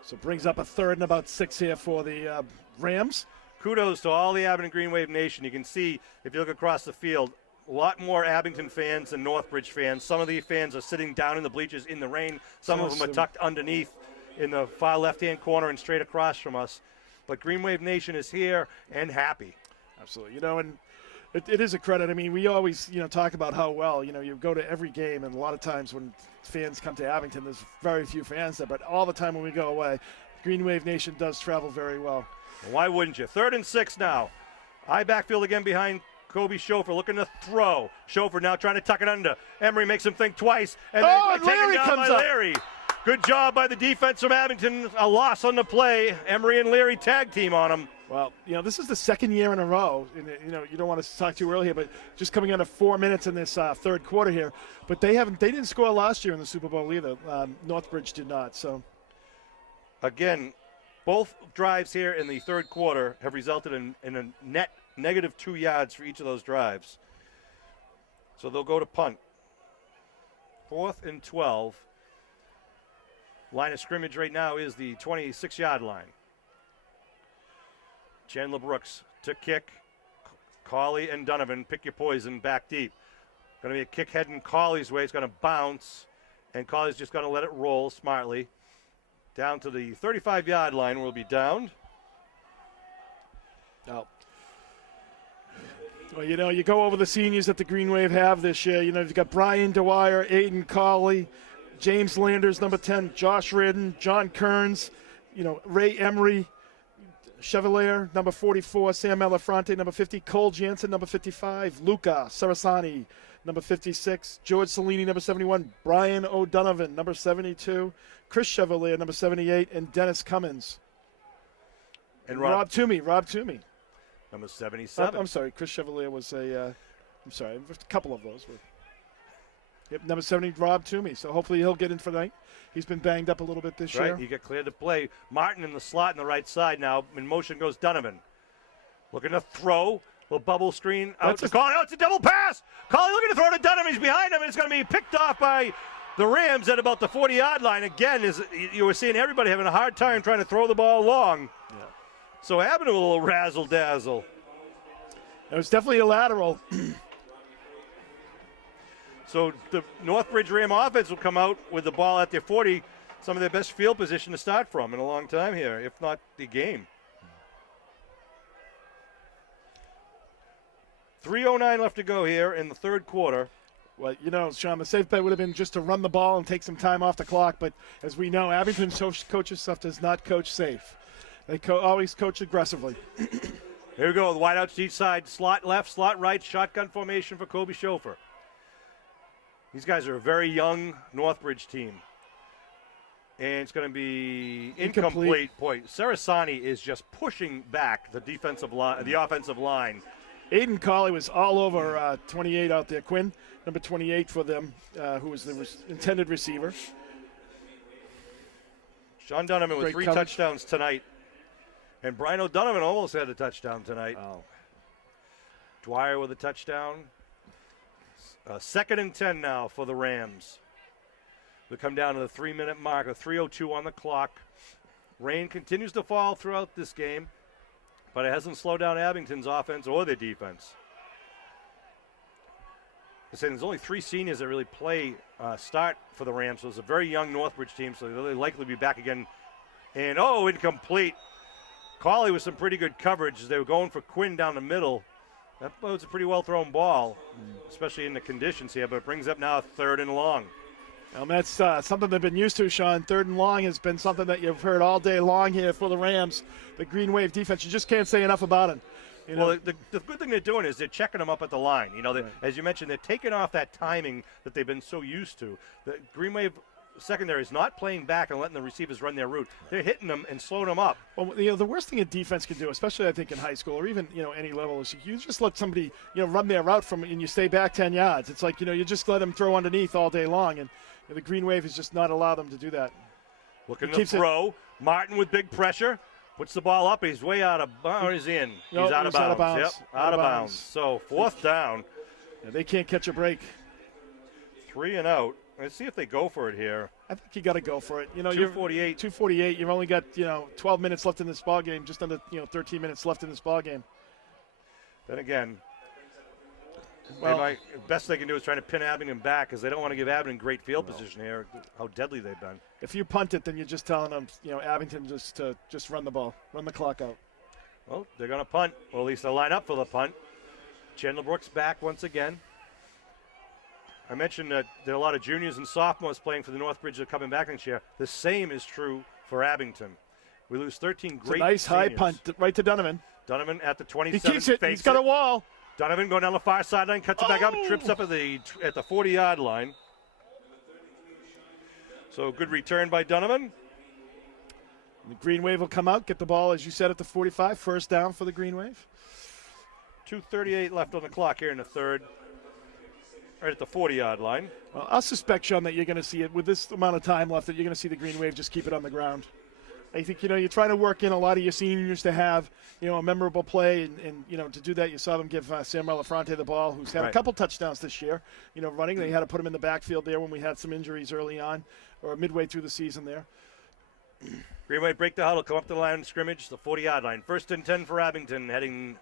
So brings up a 3rd and about 6 here for the Rams. Kudos to all the Abington Green Wave Nation. You can see, if you look across the field, a lot more Abington fans than Northbridge fans. Some of the fans are sitting down in the bleachers in the rain. Some of them are tucked underneath in the far left-hand corner and straight across from us. But Green Wave Nation is here and happy. Absolutely. You know, and it is a credit. I mean, we always, talk about how well, you go to every game, and a lot of times when fans come to Abington, there's very few fans there. But all the time when we go away, Green Wave Nation does travel very well. Why wouldn't you? 3rd and 6 now. I backfield again behind Kobe Chauffeur, looking to throw. Chauffeur now trying to tuck it under. Emery makes him think twice, and then taken down by Larry. Good job by the defense from Abington. A loss on the play. Emery and Leary tag team on him. Well, this is the 2nd year in a row. And, you don't want to talk too early here, but just coming out of 4 minutes in this 3rd quarter here. But they didn't score last year in the Super Bowl either. Northbridge did not. So again, both drives here in the 3rd quarter have resulted in a net negative 2 yards for each of those drives. So they'll go to punt. 4th and 12. Line of scrimmage right now is the 26-yard line. Chandler Brooks to kick. Cauley and Donovan, pick your poison back deep. Going to be a kick heading Cauley's way. It's going to bounce, and Cauley's just going to let it roll smartly. Down to the 35-yard line, will be downed. Oh. Well, you go over the seniors that the Green Wave have this year. You've got Brian Dwyer, Aiden Cauley, James Landers, number 10, Josh Reardon, John Kearns, Ray Emery, Chevalier, number 44, Sam Elefante, number 50, Cole Jansen, number 55, Luca Sarasani, number 56, George Cellini, number 71, Brian O'Donovan, number 72, Chris Chevalier, number 78, and Dennis Cummins. And Rob Toomey. Number 77. I'm sorry, Chris Chevalier was a couple of those were. Yep, number 70, Rob Toomey. So hopefully he'll get in for the night. He's been banged up a little bit this year. Right, he got cleared to play. Martin in the slot on the right side now. In motion goes Donovan. Looking to throw. Little bubble screen out to Cauley. Oh, it's a double pass. Cauley looking to throw to Donovan. He's behind him, and it's going to be picked off by the Rams at about the 40-yard line. Again, you were seeing everybody having a hard time trying to throw the ball long. Yeah. So having a little razzle-dazzle. It was definitely a lateral. So the Northbridge Ram offense will come out with the ball at their 40, some of their best field position to start from in a long time here, if not the game. 3:09 left to go here in the 3rd quarter. Well, Sean, the safe bet would have been just to run the ball and take some time off the clock. But as we know, Abington coaches stuff does not coach safe. They always coach aggressively. Here we go. The wideouts to each side. Slot left, slot right. Shotgun formation for Kobe Chauffeur. These guys are a very young Northbridge team. And it's going to be incomplete. Boy, Sarasani is just pushing back the defensive line, the offensive line. Aiden Cauley was all over 28 out there. Quinn, number 28 for them, who was the intended receiver. Sean Donovan with 3 touchdowns tonight. And Brian O'Donovan almost had a touchdown tonight. Oh. Dwyer with a touchdown. 2nd and 10 now for the Rams. They come down to the 3-minute mark, a 3:02 on the clock. Rain continues to fall throughout this game, but it hasn't slowed down Abington's offense or their defense. saying there's only 3 seniors that really start for the Rams. So it's a very young Northbridge team, so they'll likely be back again. And, incomplete. Cawley with some pretty good coverage. They were going for Quinn down the middle. That was a pretty well-thrown ball, especially in the conditions here, but it brings up now 3rd and long. Well, that's something they've been used to, Sean. 3rd and long has been something that you've heard all day long here for the Rams. The Green Wave defense, you just can't say enough about it. Well, the good thing they're doing is they're checking them up at the line. Right. As you mentioned, they're taking off that timing that they've been so used to. The Green Wave secondary is not playing back and letting the receivers run their route. They're hitting them and slowing them up. Well, the worst thing a defense can do, especially I think in high school or even any level, is you just let somebody run their route and you stay back 10 yards. It's like you just let them throw underneath all day long, and the Green Wave has just not allowed them to do that. Looking to throw. Martin with big pressure. Puts the ball up. He's way out of bounds. He's in. He's out of bounds. Yep, out of bounds. So 4th down. Yeah, they can't catch a break. 3 and out. Let's see if they go for it here. I think you got to go for it. 2:48. 2:48. You've only got 12 minutes left in this ball game. Just under 13 minutes left in this ball game. Then again, well, best they can do is trying to pin Abington back because they don't want to give Abington great field position here. How deadly they've been. If you punt it, then you're just telling them, Abington just run the ball, run the clock out. Well, they're going to punt, or at least they'll line up for the punt. Chandler Brooks back once again. I mentioned that there are a lot of juniors and sophomores playing for the Northbridge that are coming back next year. The same is true for Abington. We lose 13 great it's a nice seniors. high punt right to Donovan. Donovan at the 27. He keeps it. He's got a wall. Donovan going down the far sideline, cuts it back up, trips up at the 40-yard line. So good return by Donovan. The Green Wave will come out, get the ball, as you said, at the 45. 1st down for the Green Wave. 2:38 left on the clock here in the 3rd. Right at the 40-yard line. Well, I suspect, Sean, that you're going to see it with this amount of time left, that you're going to see the Green Wave just keep it on the ground. I think, you're trying to work in a lot of your seniors to have, a memorable play. And to do that, you saw them give Sam Malafronte the ball, who's had a couple touchdowns this year, running. They had to put him in the backfield there when we had some injuries early on or midway through the season there. Green Wave break the huddle, come up to the line of scrimmage, the 40-yard line. 1st and 10 for Abington, heading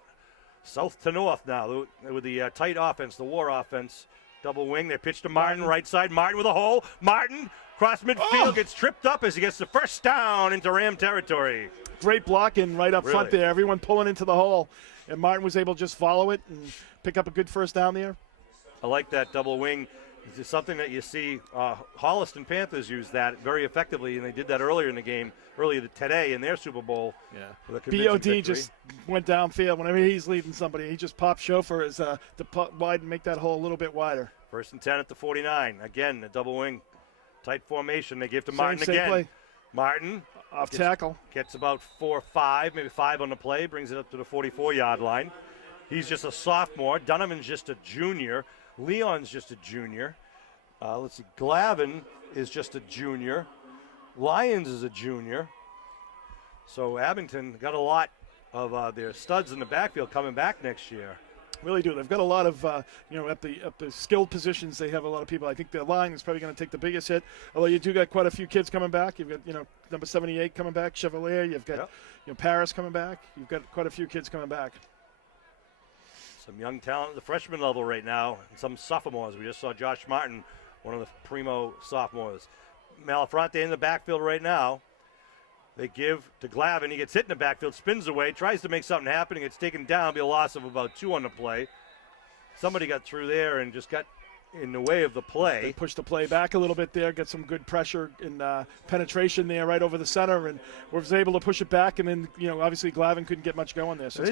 south to north now with the tight offense, the war offense. Double wing, they pitch to Martin, right side. Martin with a hole. Martin, cross midfield, gets tripped up as he gets the 1st down into Ram territory. Great blocking right up front there. Everyone pulling into the hole. And Martin was able to just follow it and pick up a good 1st down there. I like that double wing. It's something that you see Holliston Panthers use that very effectively, and they did that earlier in the game, earlier today in their Super Bowl. Yeah. BOD just went downfield. Whenever he's leading somebody, he just pops chauffeur to put wide and make that hole a little bit wider. 1st and 10 at the 49. Again, the double wing. Tight formation. They give to Martin same again. Play. Martin. Off tackle. Gets about 4 or 5, maybe 5 on the play. Brings it up to the 44-yard line. He's just a sophomore. Donovan's just a junior. Leon's just a junior. Let's see. Glavin is just a junior. Lyons is a junior. So Abington got a lot of their studs in the backfield coming back next year. Really do. They've got a lot of, at the skilled positions, they have a lot of people. I think their line is probably going to take the biggest hit. Although you do got quite a few kids coming back. You've got, number 78 coming back, Chevalier. You've got, Paris coming back. You've got quite a few kids coming back. Some young talent at the freshman level right now, and some sophomores. We just saw Josh Martin, one of the primo sophomores. Malafronte in the backfield right now. They give to Glavin. He gets hit in the backfield, spins away, tries to make something happen, and gets taken down. Be a loss of about 2 on the play. Somebody got through there and just got in the way of the play. They pushed the play back a little bit there, get some good pressure and penetration there right over the center, and was able to push it back. And then, obviously Glavin couldn't get much going there. So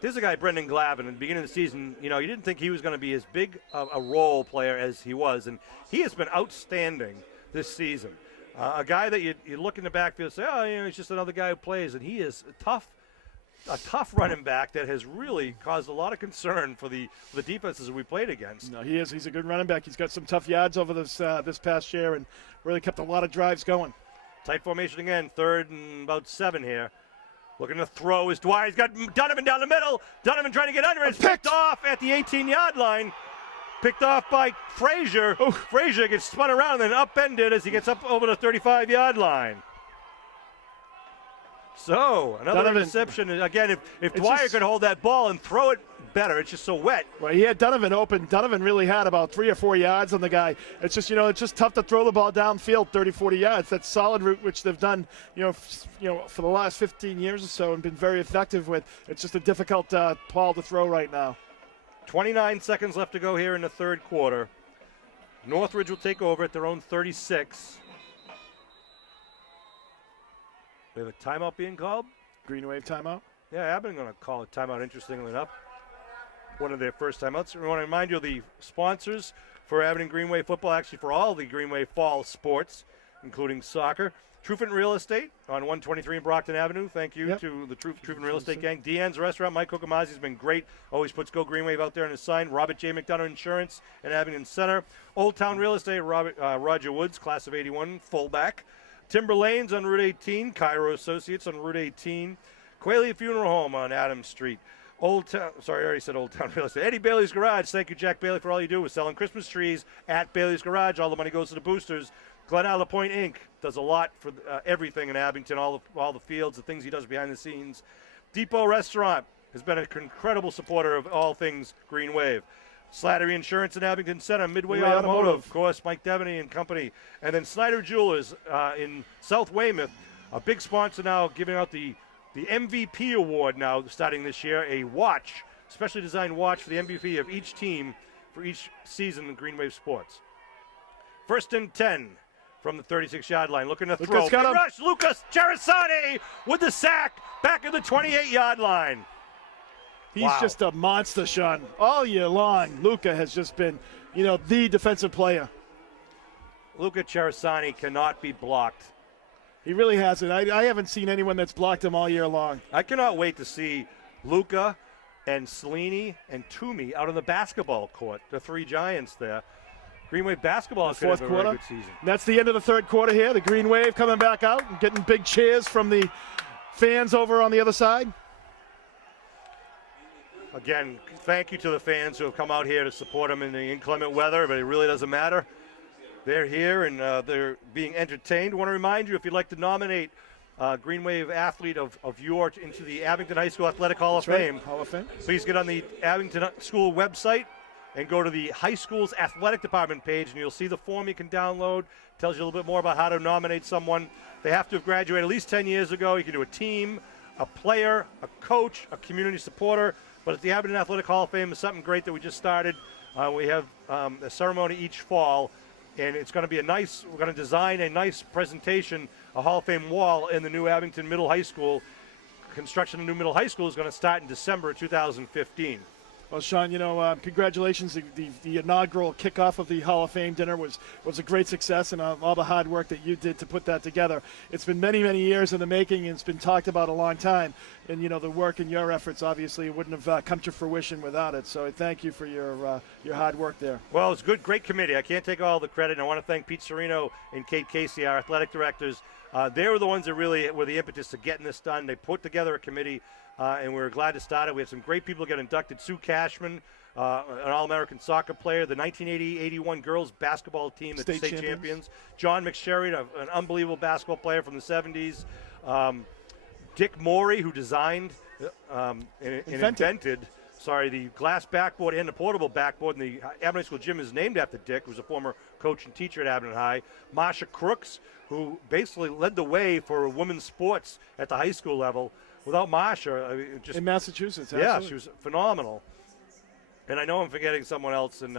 there's a guy, Brendan Glavin, at the beginning of the season. You didn't think he was going to be as big a role player as he was, and he has been outstanding this season. A guy that you look in the backfield and say, he's just another guy who plays, and he is a tough running back that has really caused a lot of concern for the defenses that we played against. No, he is. He's a good running back. He's got some tough yards over this past year and really kept a lot of drives going. Tight formation again, 3rd and about 7 here. Looking to throw is Dwyer. He's got Donovan down the middle. Donovan trying to get under it. It's picked off at the 18-yard line. Picked off by Frazier. Oh. Frazier gets spun around and upended as he gets up over the 35-yard line. So, another interception. Again, if Dwyer could hold that ball and throw it better. It's just so wet. Well, he had Donovan open. Donovan really had about 3 or 4 yards on the guy. It's just, it's just tough to throw the ball downfield 30, 40 yards. That's solid route, which they've done, for the last 15 years or so and been very effective with. It's just a difficult ball to throw right now. 29 seconds left to go here in the third quarter. Northridge will take over at their own 36. We have a timeout being called. Green Wave timeout. Yeah, I've been going to call a timeout, interestingly enough. One of their first timeouts. We want to remind you of the sponsors for Abington Greenway football, actually for all the Greenway fall sports, including soccer. Truffin Real Estate on 123 in Brockton Avenue. Thank you to the Truffin Real Estate gang. Deanne's Restaurant, Mike Kokomazi's been great. Always puts Go Green Wave out there on his sign. Robert J. McDonough Insurance and Abington Center. Old Town Real Estate, Roger Woods, class of 81, fullback. Timber Lanes on Route 18. Cairo Associates on Route 18. Quayle Funeral Home on Adams Street. Old Town Real Estate. Eddie Bailey's Garage. Thank you, Jack Bailey, for all you do. We're selling Christmas trees at Bailey's Garage. All the money goes to the boosters. Glen Isle Point Inc. does a lot for everything in Abington, all the fields, the things he does behind the scenes. Depot Restaurant has been an incredible supporter of all things Green Wave. Slattery Insurance in Abington Center, Midway Automotive, of course, Mike Devaney and company. And then Snyder Jewelers in South Weymouth, a big sponsor now, giving out the MVP award now starting this year, a watch, specially designed watch for the MVP of each team for each season in Green Wave Sports. 1st and 10 from the 36-yard line. Looking to throw. Big rush, Lucas Cherisani with the sack back at the 28-yard line. He's just a monster, Sean. All year long, Luca has just been, the defensive player. Luca Cherisani cannot be blocked. He really hasn't. I haven't seen anyone that's blocked him all year long. I cannot wait to see Luca and Sleeney and Toomey out on the basketball court, the three giants there. Green Wave basketball could have a very good season. That's the end of the third quarter here. The Green Wave coming back out and getting big cheers from the fans over on the other side. Again, thank you to the fans who have come out here to support them in the inclement weather, but it really doesn't matter. They're here and they're being entertained. I want to remind you, if you'd like to nominate Green Wave athlete of your into the Abington High School Athletic Hall of Fame, please get on the Abington School website and go to the high school's athletic department page, and you'll see the form you can download. It tells you a little bit more about how to nominate someone. They have to have graduated at least 10 years ago. You can do a team, a player, a coach, a community supporter. But at the Abington Athletic Hall of Fame is something great that we just started. We have a ceremony each fall, and it's going to be we're going to design a nice presentation, a Hall of Fame wall in the new Abington Middle High School. Construction of the new middle high school is going to start in December of 2015. Well, Sean, congratulations. The inaugural kickoff of the Hall of Fame dinner was a great success, and all the hard work that you did to put that together. It's been many, many years in the making, and it's been talked about a long time. And, the work and your efforts, obviously, wouldn't have come to fruition without it. So I thank you for your hard work there. Well, it's a great committee. I can't take all the credit, and I want to thank Pete Serino and Kate Casey, our athletic directors. They were the ones that really were the impetus to getting this done. They put together a committee, and we were glad to start it. We had some great people get inducted. Sue Cashman, an All-American soccer player, the 1980-81 girls basketball team, the state champions. John McSherry, an unbelievable basketball player from the 70s. Dick Morey, who designed and invented the glass backboard and the portable backboard, and the Abington High School gym is named after Dick, who's a former coach and teacher at Abington High. Marsha Crooks, who basically led the way for women's sports at the high school level. Without Marsha, in Massachusetts, absolutely. She was phenomenal. And I know I'm forgetting someone else, and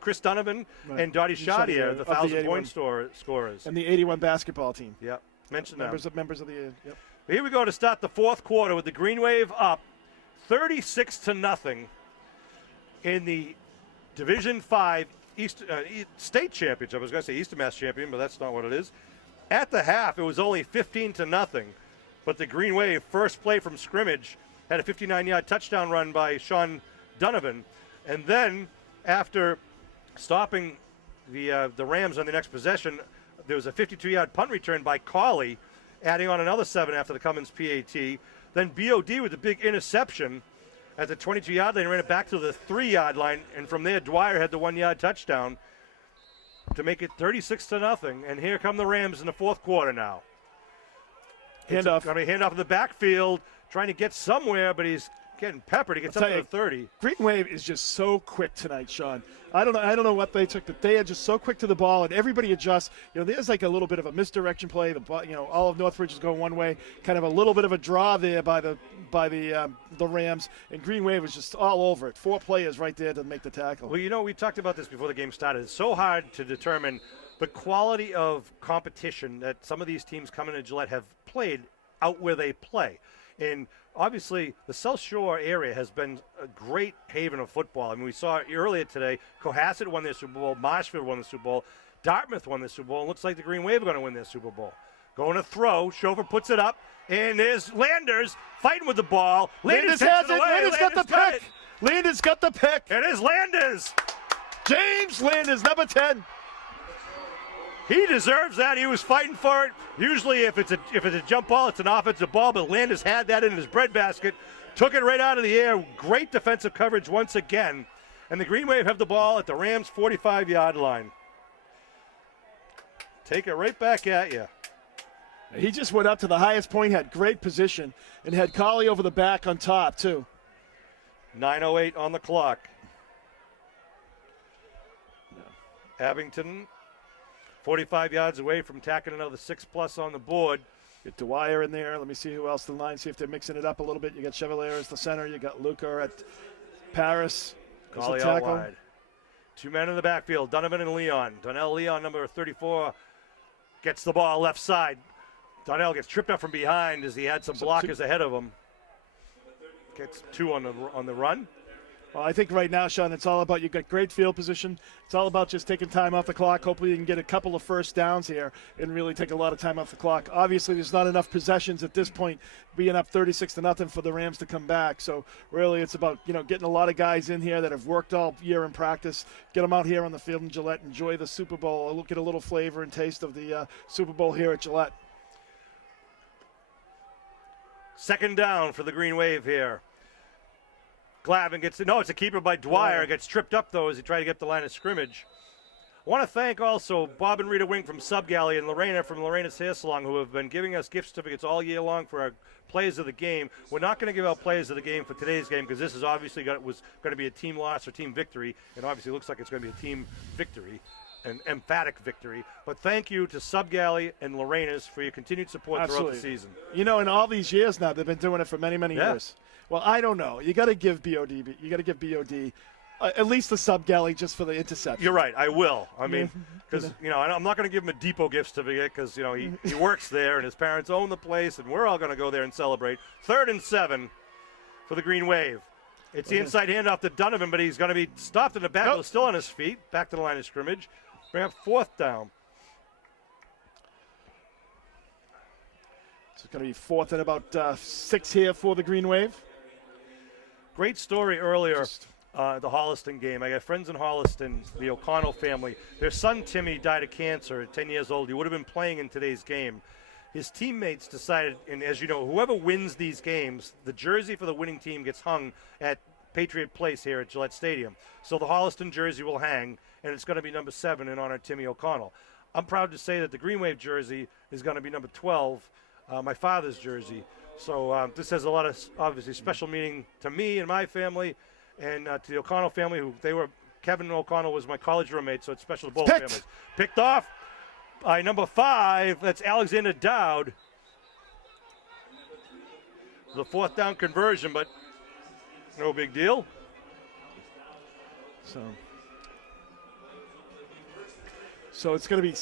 Chris Donovan and Dottie Chaudier, the 1,000-point scorers, and the 81 basketball team. Yep, mention members of the. Yep. Here we go to start the fourth quarter with the Green Wave up 36-0 in the Division 5 state championship. I was going to say Eastern Mass champion, but that's not what it is. At the half, it was only 15-0, but the Green Wave first play from scrimmage had a 59-yard touchdown run by Sean Donovan, and then after stopping the Rams on the next possession, there was a 52-yard punt return by Cawley, adding on another 7 after the Cummins PAT. Then BOD with a big interception at the 22-yard line, ran it back to the 3-yard line, and from there Dwyer had the 1-yard touchdown to make it 36-0. And here come the Rams in the fourth quarter now. Handoff. Going to hand off in the backfield, trying to get somewhere, but he's getting peppered. He gets I'll up to tell the 30. Green Wave is just so quick tonight, Sean. I don't know what they took, but they are just so quick to the ball, and everybody adjusts. There's like a little bit of a misdirection play. All of Northbridge is going one way. Kind of a little bit of a draw there by the Rams, and Green Wave was just all over it. 4 players right there to make the tackle. Well, we talked about this before the game started. It's so hard to determine the quality of competition that some of these teams coming to Gillette have played out where they play. And obviously, the South Shore area has been a great haven of football. I mean, we saw earlier today, Cohasset won their Super Bowl, Marshfield won the Super Bowl, Dartmouth won the Super Bowl. It looks like the Green Wave are going to win their Super Bowl. Going to throw, Chauffeur puts it up, and there's Landers fighting with the ball. Landers has it. Landers got the pick. Landers got the pick. It is Landers. James Landers, number 10. He deserves that. He was fighting for it. Usually if it's a jump ball, it's an offensive ball, but Landers had that in his breadbasket, took it right out of the air. Great defensive coverage once again. And the Green Wave have the ball at the Rams' 45-yard line. Take it right back at you. He just went up to the highest point, had great position, and had Colley over the back on top, too. 9:08 on the clock. Abington, 45 yards away from tacking another 6+ on the board. Get Dwyer in there. Let me see who else in the line, see if they're mixing it up a little bit. You got Chevalier as the center. You got Luca at Paris. Colley out wide. 2 men in the backfield, Donovan and Leon. Donnell Leon, number 34, gets the ball left side. Donnell gets tripped up from behind as he had some blockers ahead of him. Gets 2 on the run. Well, I think right now, Sean, it's all about you got great field position. It's all about just taking time off the clock. Hopefully you can get a couple of first downs here and really take a lot of time off the clock. Obviously, there's not enough possessions at this point, being up 36-0 for the Rams to come back. So really it's about, getting a lot of guys in here that have worked all year in practice. Get them out here on the field in Gillette. Enjoy the Super Bowl. Get a little flavor and taste of the Super Bowl here at Gillette. Second down for the Green Wave here. Glavin gets it's a keeper by Dwyer. Gets tripped up, though, as he tried to get the line of scrimmage. I want to thank also Bob and Rita Wing from Sub Galley and Lorena from Lorena's Hair Salon, who have been giving us gift certificates all year long for our players of the game. We're not going to give out players of the game for today's game because this is obviously was going to be a team loss or team victory, and obviously it looks like it's going to be a team victory, an emphatic victory. But thank you to Sub Galley and Lorena's for your continued support throughout the season. In all these years now, they've been doing it for many, many years. Well, I don't know. You got to give BOD. You got to give BOD at least the Sub Galley just for the interception. You're right. I will. I mean, because I'm not going to give him a depot gift certificate because he works there and his parents own the place, and we're all going to go there and celebrate. 3rd and 7 for the Green Wave. It's the inside handoff to Donovan, but he's going to be stopped in the back. Nope. Still on his feet. Back to the line of scrimmage. Bring up 4th down. It's going to be 4th and about 6 here for the Green Wave. Great story earlier, the Holliston game. I got friends in Holliston, the O'Connell family. Their son Timmy died of cancer at 10 years old. He would have been playing in today's game. His teammates decided, and as you know, whoever wins these games, the jersey for the winning team gets hung at Patriot Place here at Gillette Stadium. So the Holliston jersey will hang, and it's going to be number 7 in honor of Timmy O'Connell. I'm proud to say that the Green Wave jersey is going to be number 12, my father's jersey. So this has a lot of, obviously, special meaning to me and my family, and to the O'Connell family, Kevin O'Connell was my college roommate, so it's special to both families. Picked off by number 5, that's Alexander Dowd. The 4th down conversion, but no big deal. So it's going to be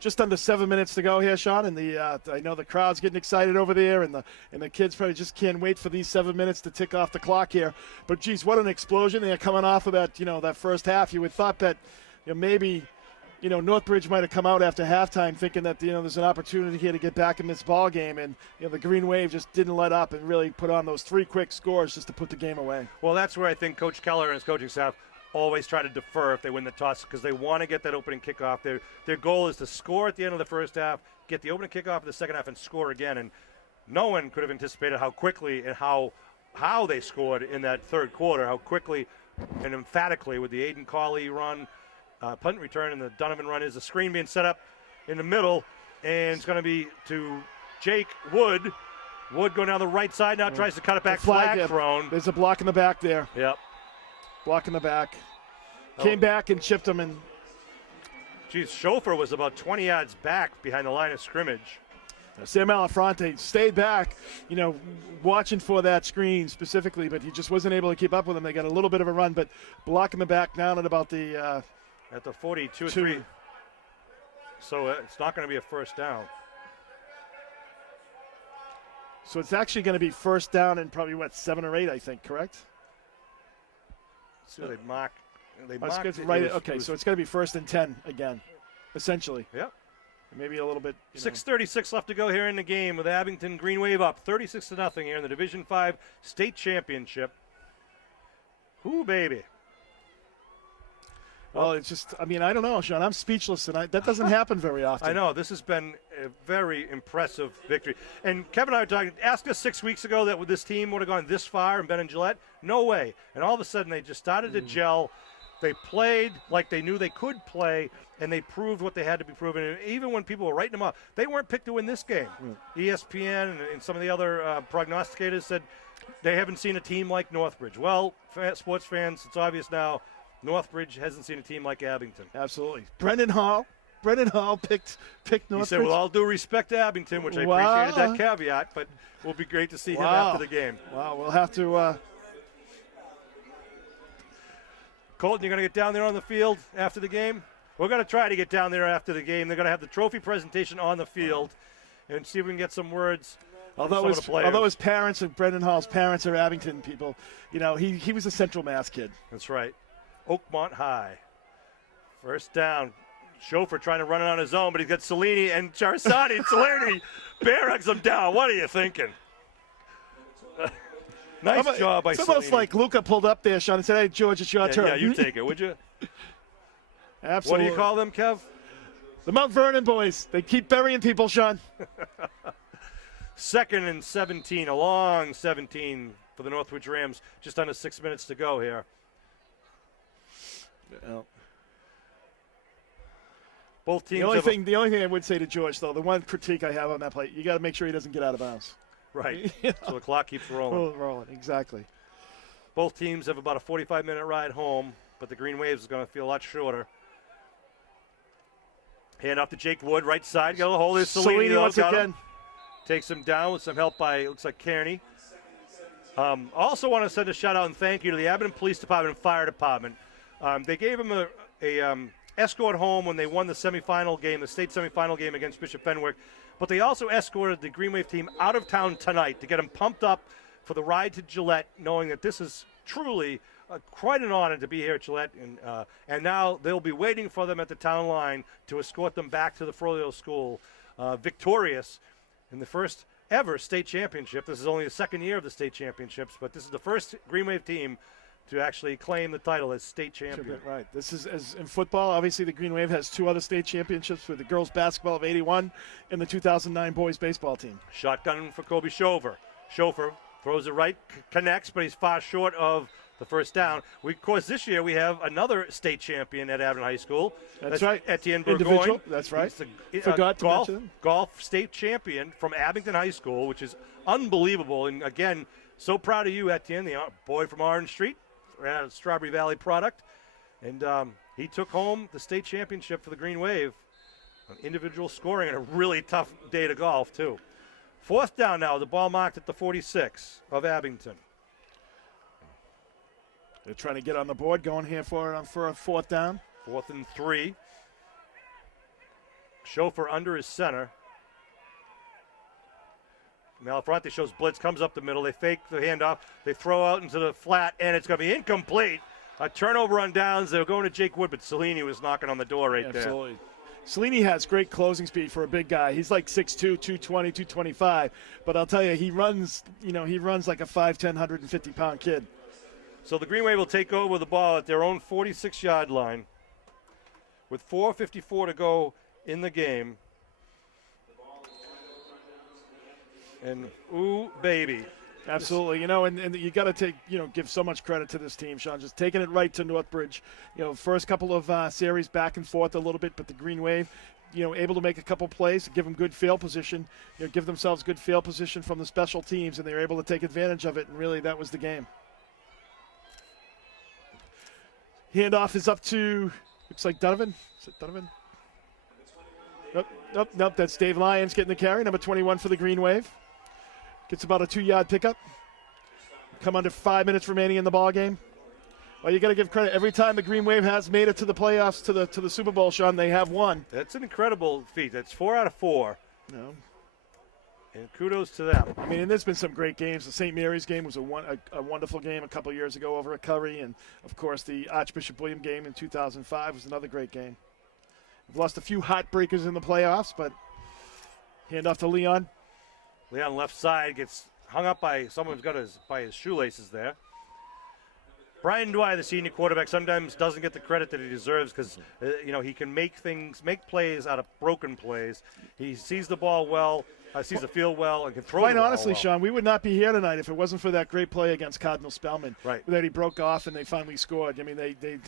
just under 7 minutes to go here, Sean, and I know the crowd's getting excited over there, and the kids probably just can't wait for these 7 minutes to tick off the clock here. But geez, what an explosion! They're coming off of that first half. You would thought that maybe Northbridge might have come out after halftime thinking that there's an opportunity here to get back in this ball game, and the Green Wave just didn't let up and really put on those 3 quick scores just to put the game away. Well, that's where I think Coach Keller and his coaching staff always try to defer if they win the toss because they want to get that opening kickoff. Their goal is to score at the end of the first half, get the opening kickoff in the second half, and score again. And no one could have anticipated how quickly and how they scored in that third quarter, how quickly and emphatically with the Aiden Colley run, punt return, and the Donovan run is the screen being set up in the middle, and it's going to be to Jake Wood, Wood going down the right side now, tries to cut it back. Flag thrown. There's a block in the back there. Yep. Block in the back. Came back and chipped him. And geez, Chauffeur was about 20 yards back behind the line of scrimmage. Sam Alafronte stayed back, watching for that screen specifically, but he just wasn't able to keep up with him. They got a little bit of a run, but block in the back down at about the at the 42 or 3. So it's not going to be a first down. So it's actually going to be first down and probably 7 or 8, I think. Correct? So they mark. Okay, so it's going to be first and 10 again, essentially. Yep. Maybe a little bit. 6:36 left to go here in the game with Abington Green Wave up 36-0 here in the Division 5 state championship. Ooh, baby. Well, it's just, I don't know, Sean. I'm speechless, and that doesn't happen very often. I know. This has been a very impressive victory. And Kevin and I were talking, asked us 6 weeks ago that this team would have gone this far and been in Gillette. No way. And all of a sudden, they just started to gel. They played like they knew they could play, and they proved what they had to be proven. And even when people were writing them up, they weren't picked to win this game. ESPN and some of the other prognosticators said they haven't seen a team like Northbridge. Well, sports fans, it's obvious now, Northbridge hasn't seen a team like Abington. Absolutely. Brendan Hall picked Northbridge. He said, with all due respect to Abington, which I appreciated that caveat, but it will be great to see him after the game. Wow, we'll have to Colton, you're going to get down there on the field after the game? We're going to try to get down there after the game. They're going to have the trophy presentation on the field and see if we can get some words. Although his parents and Brendan Hall's parents are Abington people, he was a Central Mass kid. That's right. Oakmont High. First down. Chauffeur trying to run it on his own, but he's got Cellini and Charsani and Salerni bear hugs him down. What are you thinking? Nice job by It's Cellini. almost like Luca pulled up there, Sean, and said, hey, George, it's your turn. Yeah, you take it, would you? Absolutely. What do you call them, Kev? The Mount Vernon boys. They keep burying people, Sean. 2nd and 17, a long 17 for the Northbridge Rams. Just under 6 minutes to go here. Yeah. Both teams. The only thing I would say to George, though, the one critique I have on that play, you got to make sure he doesn't get out of bounds. Right. So the clock keeps rolling. Rolling, exactly. Both teams have about a 45-minute ride home, but the Green Waves is going to feel a lot shorter. Hand off to Jake Wood, right side. Got a hold of Cellini once again. Takes him down with some help by, looks like, Kearney. Also want to send a shout-out and thank you to the Abington Police Department and Fire Department. They gave him a escort home when they won the semifinal game, the state semifinal game against Bishop Fenwick. But they also escorted the Green Wave team out of town tonight to get them pumped up for the ride to Gillette, knowing that this is truly quite an honor to be here at Gillette. And now they'll be waiting for them at the town line to escort them back to the Froyo School, victorious in the first ever state championship. This is only the second year of the state championships, but this is the first Green Wave team to actually claim the title as state champion. Right. This is, as in football, obviously the Green Wave has 2 other state championships with the girls basketball of 81 and the 2009 boys baseball team. Shotgun for Kobe Chauffeur. Chauffeur throws it right, connects, but he's far short of the first down. Of course, this year we have another state champion at Abington High School. That's right. Etienne Individual. Burgoyne. That's right. Forgot to mention. Golf state champion from Abington High School, which is unbelievable. And again, so proud of you, Etienne, the boy from Orange Street. Strawberry Valley product, and he took home the state championship for the Green Wave. Individual scoring and a really tough day to golf, too. 4th down now, the ball marked at the 46 of Abington. They're trying to get on the board, going here for a 4th down. 4th and 3. Chauffeur under his center. Malafronte shows blitz, comes up the middle. They fake the handoff. They throw out into the flat, and it's going to be incomplete. A turnover on downs. They were going to Jake Wood, but Cellini was knocking on the door right there. Absolutely. Cellini has great closing speed for a big guy. He's like 6'2", 220, 225. But I'll tell you, he runs like a 5'10", 150-pound kid. So the Green Wave will take over the ball at their own 46-yard line with 4:54 to go in the game. And ooh, baby. Absolutely. And you got to give so much credit to this team, Sean. Just taking it right to Northbridge. First couple of series back and forth a little bit, but the Green Wave able to make a couple plays, give them good field position, give themselves good field position from the special teams, and they were able to take advantage of it, and really that was the game. Handoff is up to, looks like Donovan. Is it Donovan? Nope, that's Dave Lyons getting the carry, number 21 for the Green Wave. Gets about a 2-yard pickup. Come under 5 minutes remaining in the ball game. Well, you got to give credit. Every time the Green Wave has made it to the playoffs, to the Super Bowl, Sean, they have won. That's an incredible feat. That's 4 out of 4. No. And kudos to them. I mean, and there's been some great games. The St. Mary's game was a wonderful game a couple years ago over at Curry. And, of course, the Archbishop William game in 2005 was another great game. We've lost a few heartbreakers in the playoffs, but handoff to Leon. Leon left side gets hung up by someone's got his shoelaces there. Brian Dwyer, the senior quarterback, sometimes doesn't get the credit that he deserves because he can make plays out of broken plays. He sees the ball well, sees the field well, and can throw. Quite the ball honestly, well. Sean, we would not be here tonight if it wasn't for that great play against Cardinal Spellman. Right. That he broke off and they finally scored. I mean, they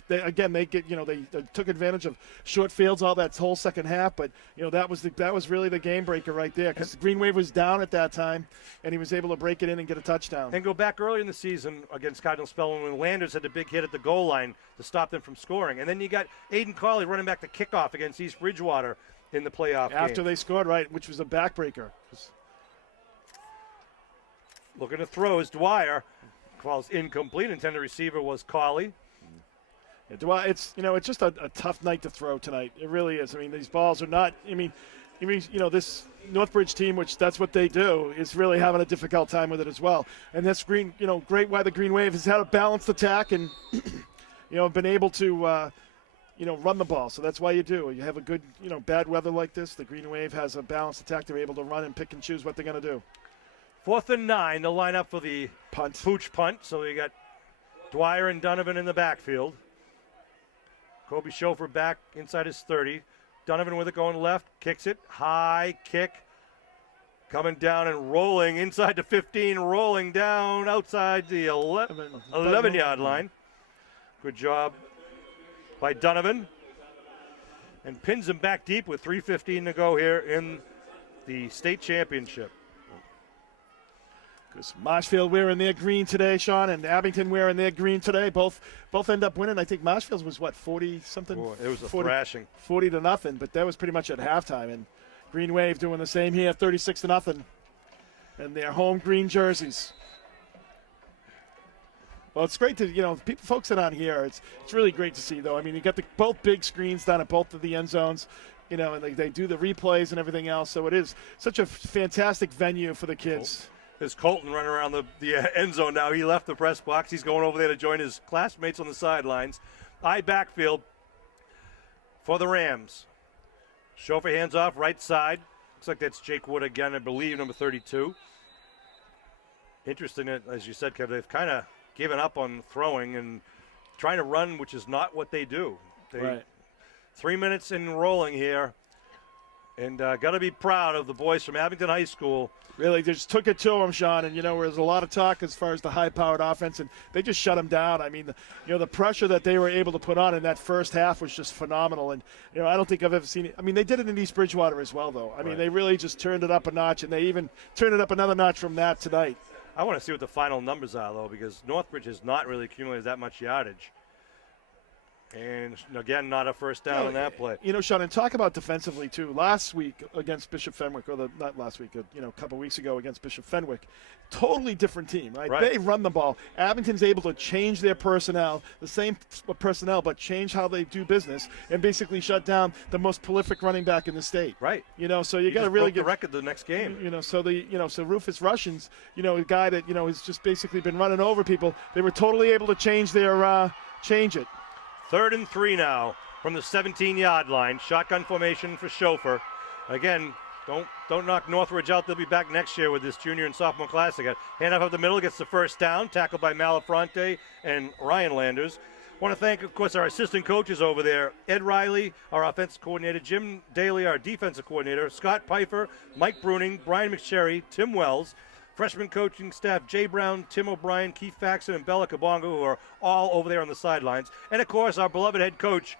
took advantage of short fields all that whole second half, but that was really the game breaker right there because the Green Wave was down at that time and he was able to break it in and get a touchdown. And go back early in the season against Cardinal Spellman when Landers had the big hit at the goal line to stop them from scoring, and then you got Aiden Cawley running back the kickoff against East Bridgewater in the playoff after game. They scored, right, which was a backbreaker. Looking to throw is Dwyer. Calls incomplete. Intended receiver was Cawley. Yeah, Dwyer, it's just a tough night to throw tonight. It really is. I mean, these balls are not. This Northbridge team, which that's what they do, is really having a difficult time with it as well. And that's great why the Green Wave has had a balanced attack and been able to run the ball. So that's why you do. You have a good bad weather like this. The Green Wave has a balanced attack. They're able to run and pick and choose what they're going to do. 4th and 9. They'll line up for the pooch punt. So you got Dwyer and Donovan in the backfield. Kobe Schofer back inside his 30. Donovan with it going left, kicks it, high kick, coming down and rolling inside the 15, rolling down outside the 11-yard line. Good job by Donovan. And pins him back deep with 3:15 to go here in the state championship. Because Marshfield wearing their green today, Sean, and Abington wearing their green today. Both end up winning. I think Marshfield's was, 40-something? It was a thrashing. 40-0, but that was pretty much at halftime. And Green Wave doing the same here, 36-0. And their home green jerseys. Well, it's great to, folks that aren't here, it's really great to see, though. I mean, you got both big screens down at both of the end zones, and they do the replays and everything else. So it is such a fantastic venue for the kids. Cool. There's Colton running around the end zone now. He left the press box. He's going over there to join his classmates on the sidelines. I backfield for the Rams. Schofer hands off right side. Looks like that's Jake Wood again, I believe, number 32. Interesting, as you said, Kev, they've kind of given up on throwing and trying to run, which is not what they do. Right. 3 minutes in rolling here. And got to be proud of the boys from Abington High School. Really, they just took it to them, Sean. And, there's a lot of talk as far as the high-powered offense, and they just shut them down. I mean, the pressure that they were able to put on in that first half was just phenomenal. And, I don't think I've ever seen it. I mean, they did it in East Bridgewater as well, though. I mean, They really just turned it up a notch, and they even turned it up another notch from that tonight. I want to see what the final numbers are, though, because Northbridge has not really accumulated that much yardage. And, again, not a first down on that play. Sean, and talk about defensively, too. Last week against Bishop Fenwick, not last week, a couple weeks ago against Bishop Fenwick, totally different team, right? They run the ball. Abington's able to change their personnel, the same personnel, but change how they do business and basically shut down the most prolific running back in the state. Right. So you got to really get the record the next game. So Rufus Russians, a guy that, has just basically been running over people. They were totally able to change it. 3rd and 3 now from the 17-yard line. Shotgun formation for Schofer. Again, don't knock Northridge out. They'll be back next year with this junior and sophomore class. They got hand up the middle, gets the first down, tackled by Malafronte and Ryan Landers. Want to thank, of course, our assistant coaches over there. Ed Riley, our offensive coordinator. Jim Daly, our defensive coordinator. Scott Pfeiffer, Mike Bruning, Brian McSherry, Tim Wells. Freshman coaching staff, Jay Brown, Tim O'Brien, Keith Faxon, and Bella Kabonga, who are all over there on the sidelines. And, of course, our beloved head coach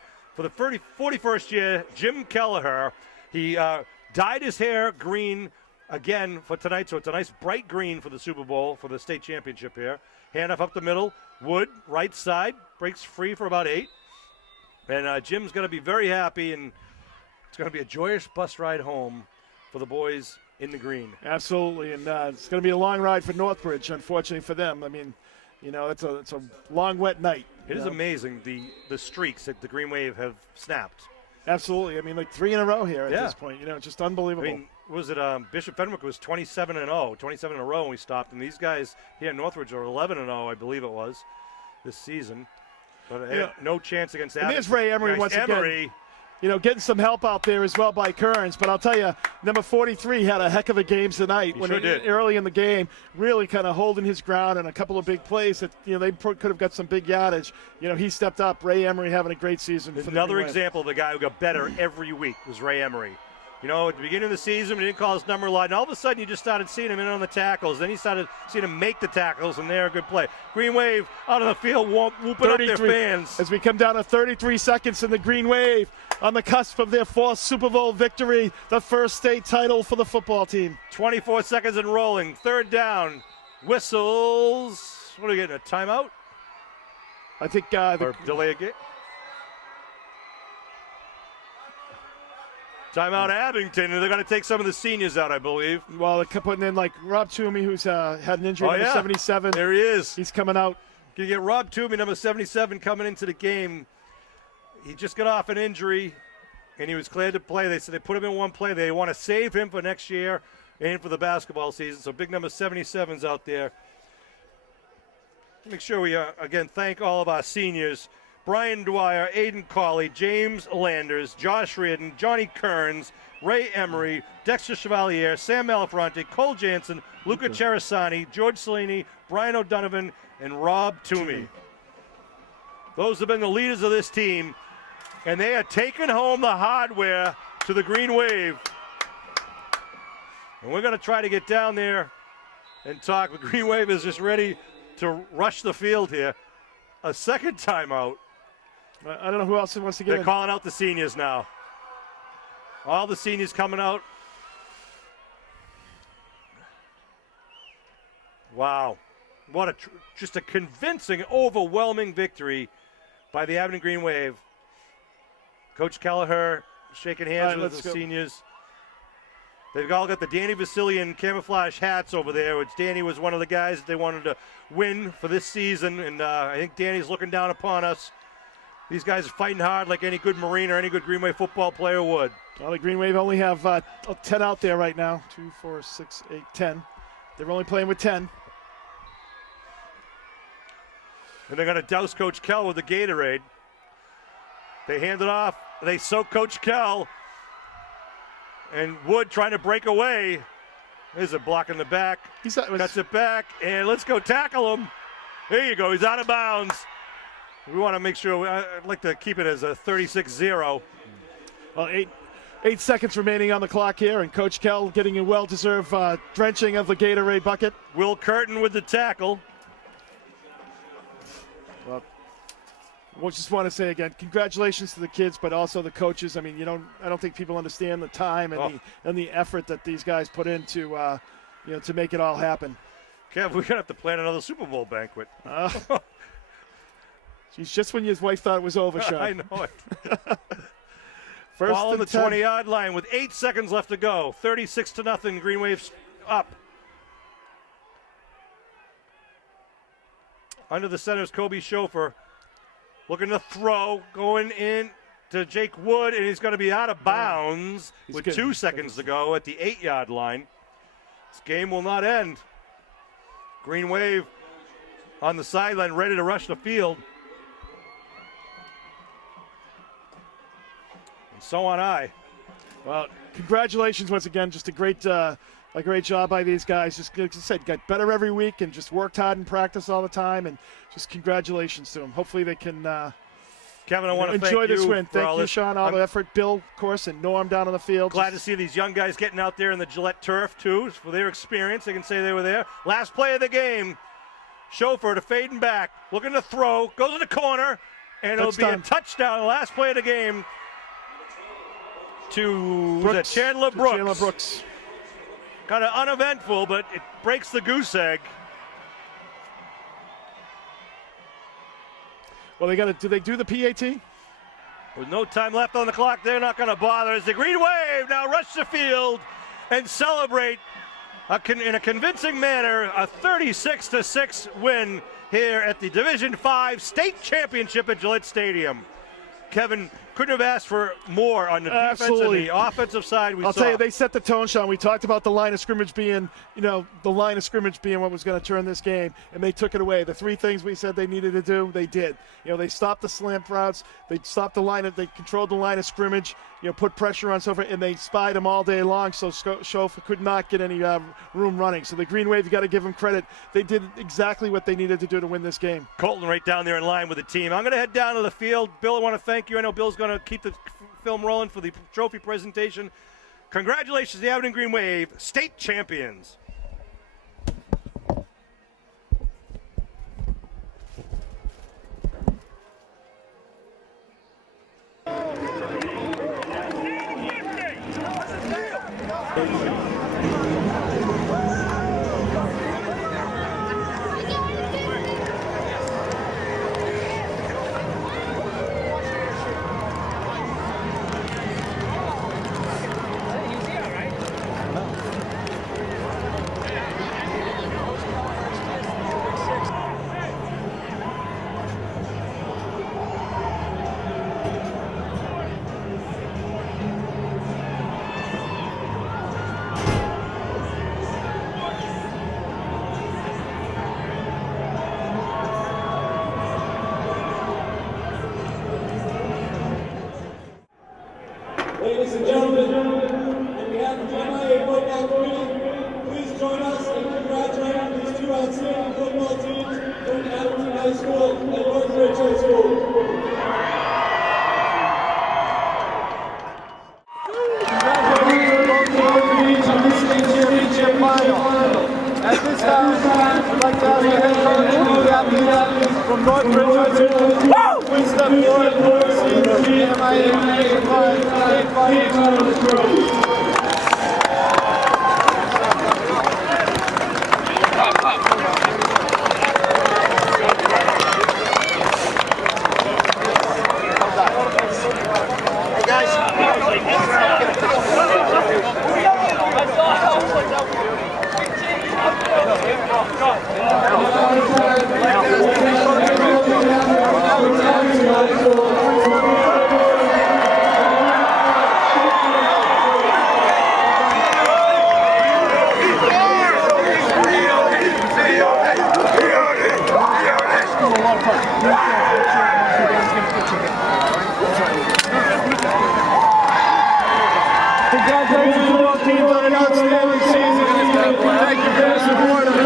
for the 41st year, Jim Kelleher. He dyed his hair green again for tonight, so it's a nice bright green for the Super Bowl, for the state championship here. Handoff up the middle. Wood, right side, breaks free for about 8. And Jim's going to be very happy, and it's going to be a joyous bus ride home for the boys in the green. Absolutely, and it's going to be a long ride for Northbridge, unfortunately for them. I mean, you know, it's a long, wet night. It is amazing the streaks that the Green Wave have snapped. Absolutely. I mean, like 3 in a row here at this point. You know, just unbelievable. I mean, was it Bishop Fenwick was 27-0, 27 in a row when we stopped, and these guys here in Northridge are 11-0, I believe it was, this season. But no chance against that. And there's Ray Emery once again. You know, getting some help out there as well by Kearns. But I'll tell you, number 43 had a heck of a game tonight. He sure did. Early in the game, really kind of holding his ground and a couple of big plays that, you know, they could have got some big yardage. You know, he stepped up. Ray Emery having a great season. Another example of the guy who got better every week was Ray Emery. You know, at the beginning of the season, he didn't call his number a lot, and all of a sudden you just started seeing him in on the tackles. Then you started seeing him make the tackles, and they're a good play. Green Wave out on the field whooping up their fans. As we come down to 33 seconds in the Green Wave, on the cusp of their 4th Super Bowl victory, the first state title for the football team. 24 seconds and rolling. 3rd down. Whistles. What are we getting, a timeout? I think or delay a game? Timeout Abington, and they're going to take some of the seniors out, I believe. Well, they're putting in like Rob Toomey, who's had an injury, number 77. There he is. He's coming out. You get Rob Toomey, number 77, coming into the game. He just got off an injury, and he was cleared to play. They said they put him in one play. They want to save him for next year and for the basketball season. So big number 77's out there. Make sure we, again, thank all of our seniors. Brian Dwyer, Aiden Cawley, James Landers, Josh Reardon, Johnny Kearns, Ray Emery, Dexter Chevalier, Sam Malafronte, Cole Jansen, Luca Cherisani, George Cellini, Brian O'Donovan, and Rob Toomey. Those have been the leaders of this team, and they are taking home the hardware to the Green Wave. And we're going to try to get down there and talk. The Green Wave is just ready to rush the field here. A second timeout. I don't know who else wants to get They're calling out the seniors now. All the seniors coming out. Wow. What just a convincing, overwhelming victory by the Abington Green Wave. Coach Kelleher shaking hands with the seniors. They've all got the Danny Vasilian camouflage hats over there, which Danny was one of the guys that they wanted to win for this season, and I think Danny's looking down upon us. These guys are fighting hard like any good Marine or any good Green Wave football player would. Well, the Green Wave only have 10 out there right now. 2, 4, 6, 8, 10. They're only playing with 10. And they're going to douse Coach Kell with the Gatorade. They hand it off. They soak Coach Kell. And Wood trying to break away. There's a block in the back. Cuts it back, and let's go tackle him. There you go. He's out of bounds. We want to make sure. I'd like to keep it as a 36-0. Well, 8 seconds remaining on the clock here, and Coach Kell getting a well-deserved drenching of the Gatorade bucket. Will Curtin with the tackle. Well, I just want to say again, congratulations to the kids, but also the coaches. I mean, I don't think people understand the time and the effort that these guys put into, to make it all happen. Kev, we're gonna have to plan another Super Bowl banquet. Geez, just when your wife thought it was over, Sean. I know it. First Ball on the 10. 20-yard line with 8 seconds left to go. 36-0. Green Wave's up. Under the center's Kobe Schofer. Looking to throw, going in to Jake Wood, and he's going to be out of bounds with 2 seconds to go at the 8-yard line. This game will not end. Green Wave on the sideline, ready to rush the field. And so on I. Well, congratulations once again. Just a great job by these guys. Just like I said, got better every week and just worked hard in practice all the time. And just congratulations to them. Hopefully they can Kevin, I want to enjoy thank this you win. Thank you, Sean, all the effort. Bill, of course, and Norm down on the field. Glad to see these young guys getting out there in the Gillette turf, too, for their experience. They can say they were there. Last play of the game. Schofer to fade and back. Looking to throw. Goes in the corner. And it'll be a touchdown, the last play of the game, to Chandler Brooks. Chandler Brooks. Kind of uneventful, but it breaks the goose egg. Well, do they do the PAT? With no time left on the clock, they're not going to bother. As the Green Wave now rush the field and celebrate in a convincing manner a 36-6 win here at the Division V State Championship at Gillette Stadium. Kevin, couldn't have asked for more on the defense and the offensive side. I'll tell you, they set the tone, Sean. We talked about the line of scrimmage being, what was going to turn this game, and they took it away. The three things we said they needed to do, they did. They stopped the slant routes, they stopped the line, they controlled the line of scrimmage, put pressure on Sofa, and they spied them all day long, so Sofa could not get any room running. So the Green Wave, you got to give them credit. They did exactly what they needed to do to win this game. Colton right down there in line with the team. I'm going to head down to the field. Bill, I want to thank you. I know Bill's going to keep the film rolling for the trophy presentation. Congratulations, the Aberdeen Green Wave, state champions. Ladies and gentlemen, on behalf of the MIA football committee, please join us in congratulating these two outstanding football teams from Aberdeen High School and Northbridge High School. Congratulations to both teams on the state championship final. At this time, I'd like to ask the head coach of the Aberdeen from Northbridge High School, please step forward and receive the MIA State Final Trophy. Congratulations to both teams on an outstanding season. Thank you for the support of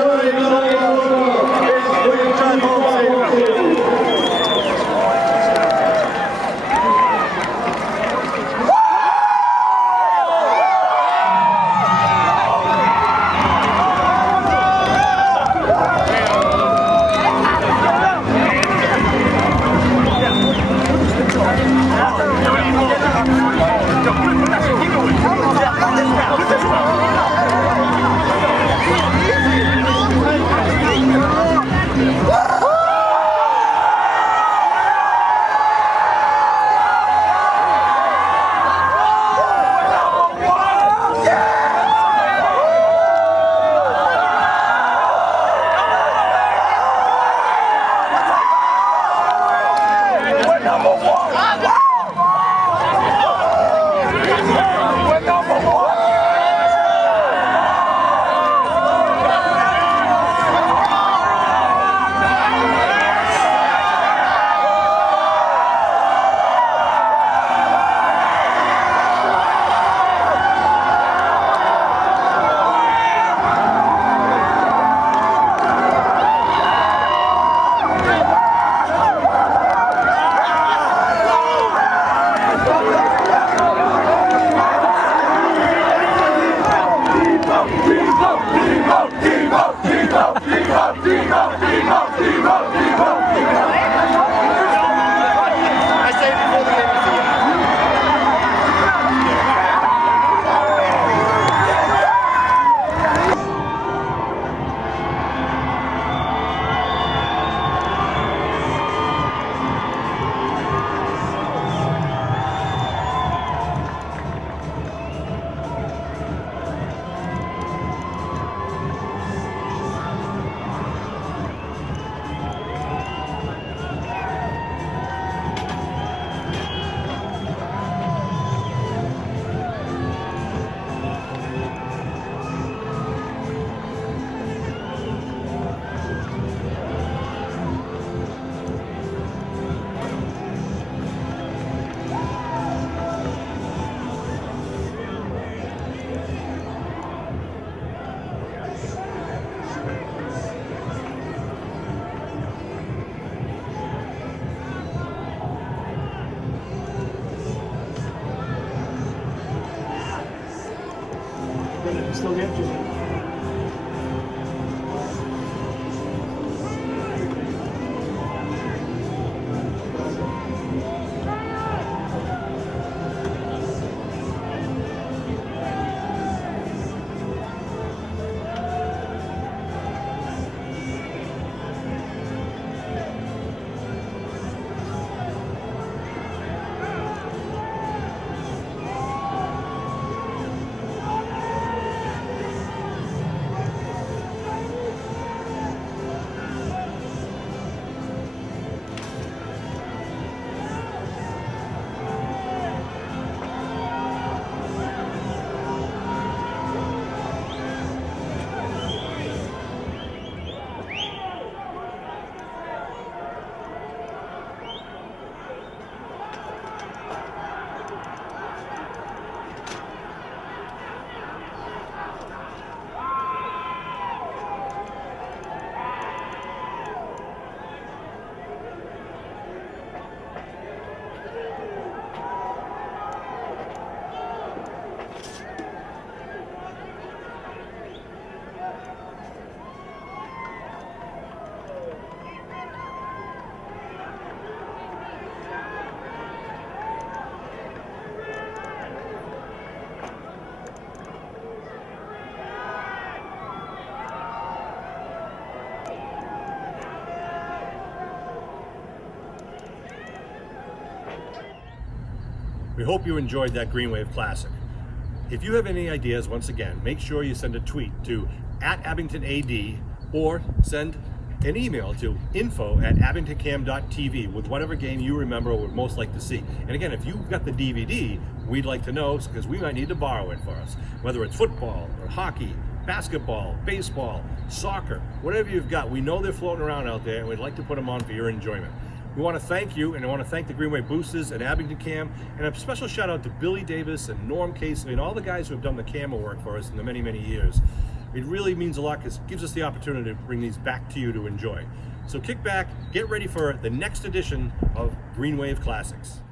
minute. Still get you. We hope you enjoyed that Green Wave Classic. If you have any ideas, once again, make sure you send a tweet to @AbingtonAD or send an email to info@abingtoncam.tv with whatever game you remember or would most like to see. And again, if you've got the DVD, we'd like to know because we might need to borrow it for us. Whether it's football or hockey, basketball, baseball, soccer, whatever you've got, we know they're floating around out there and we'd like to put them on for your enjoyment. We want to thank you, and I want to thank the Green Wave Boosters and Abington Cam, and a special shout out to Billy Davis and Norm Casey and all the guys who have done the camera work for us in the many, many years. It really means a lot because it gives us the opportunity to bring these back to you to enjoy. So kick back, get ready for the next edition of Green Wave Classics.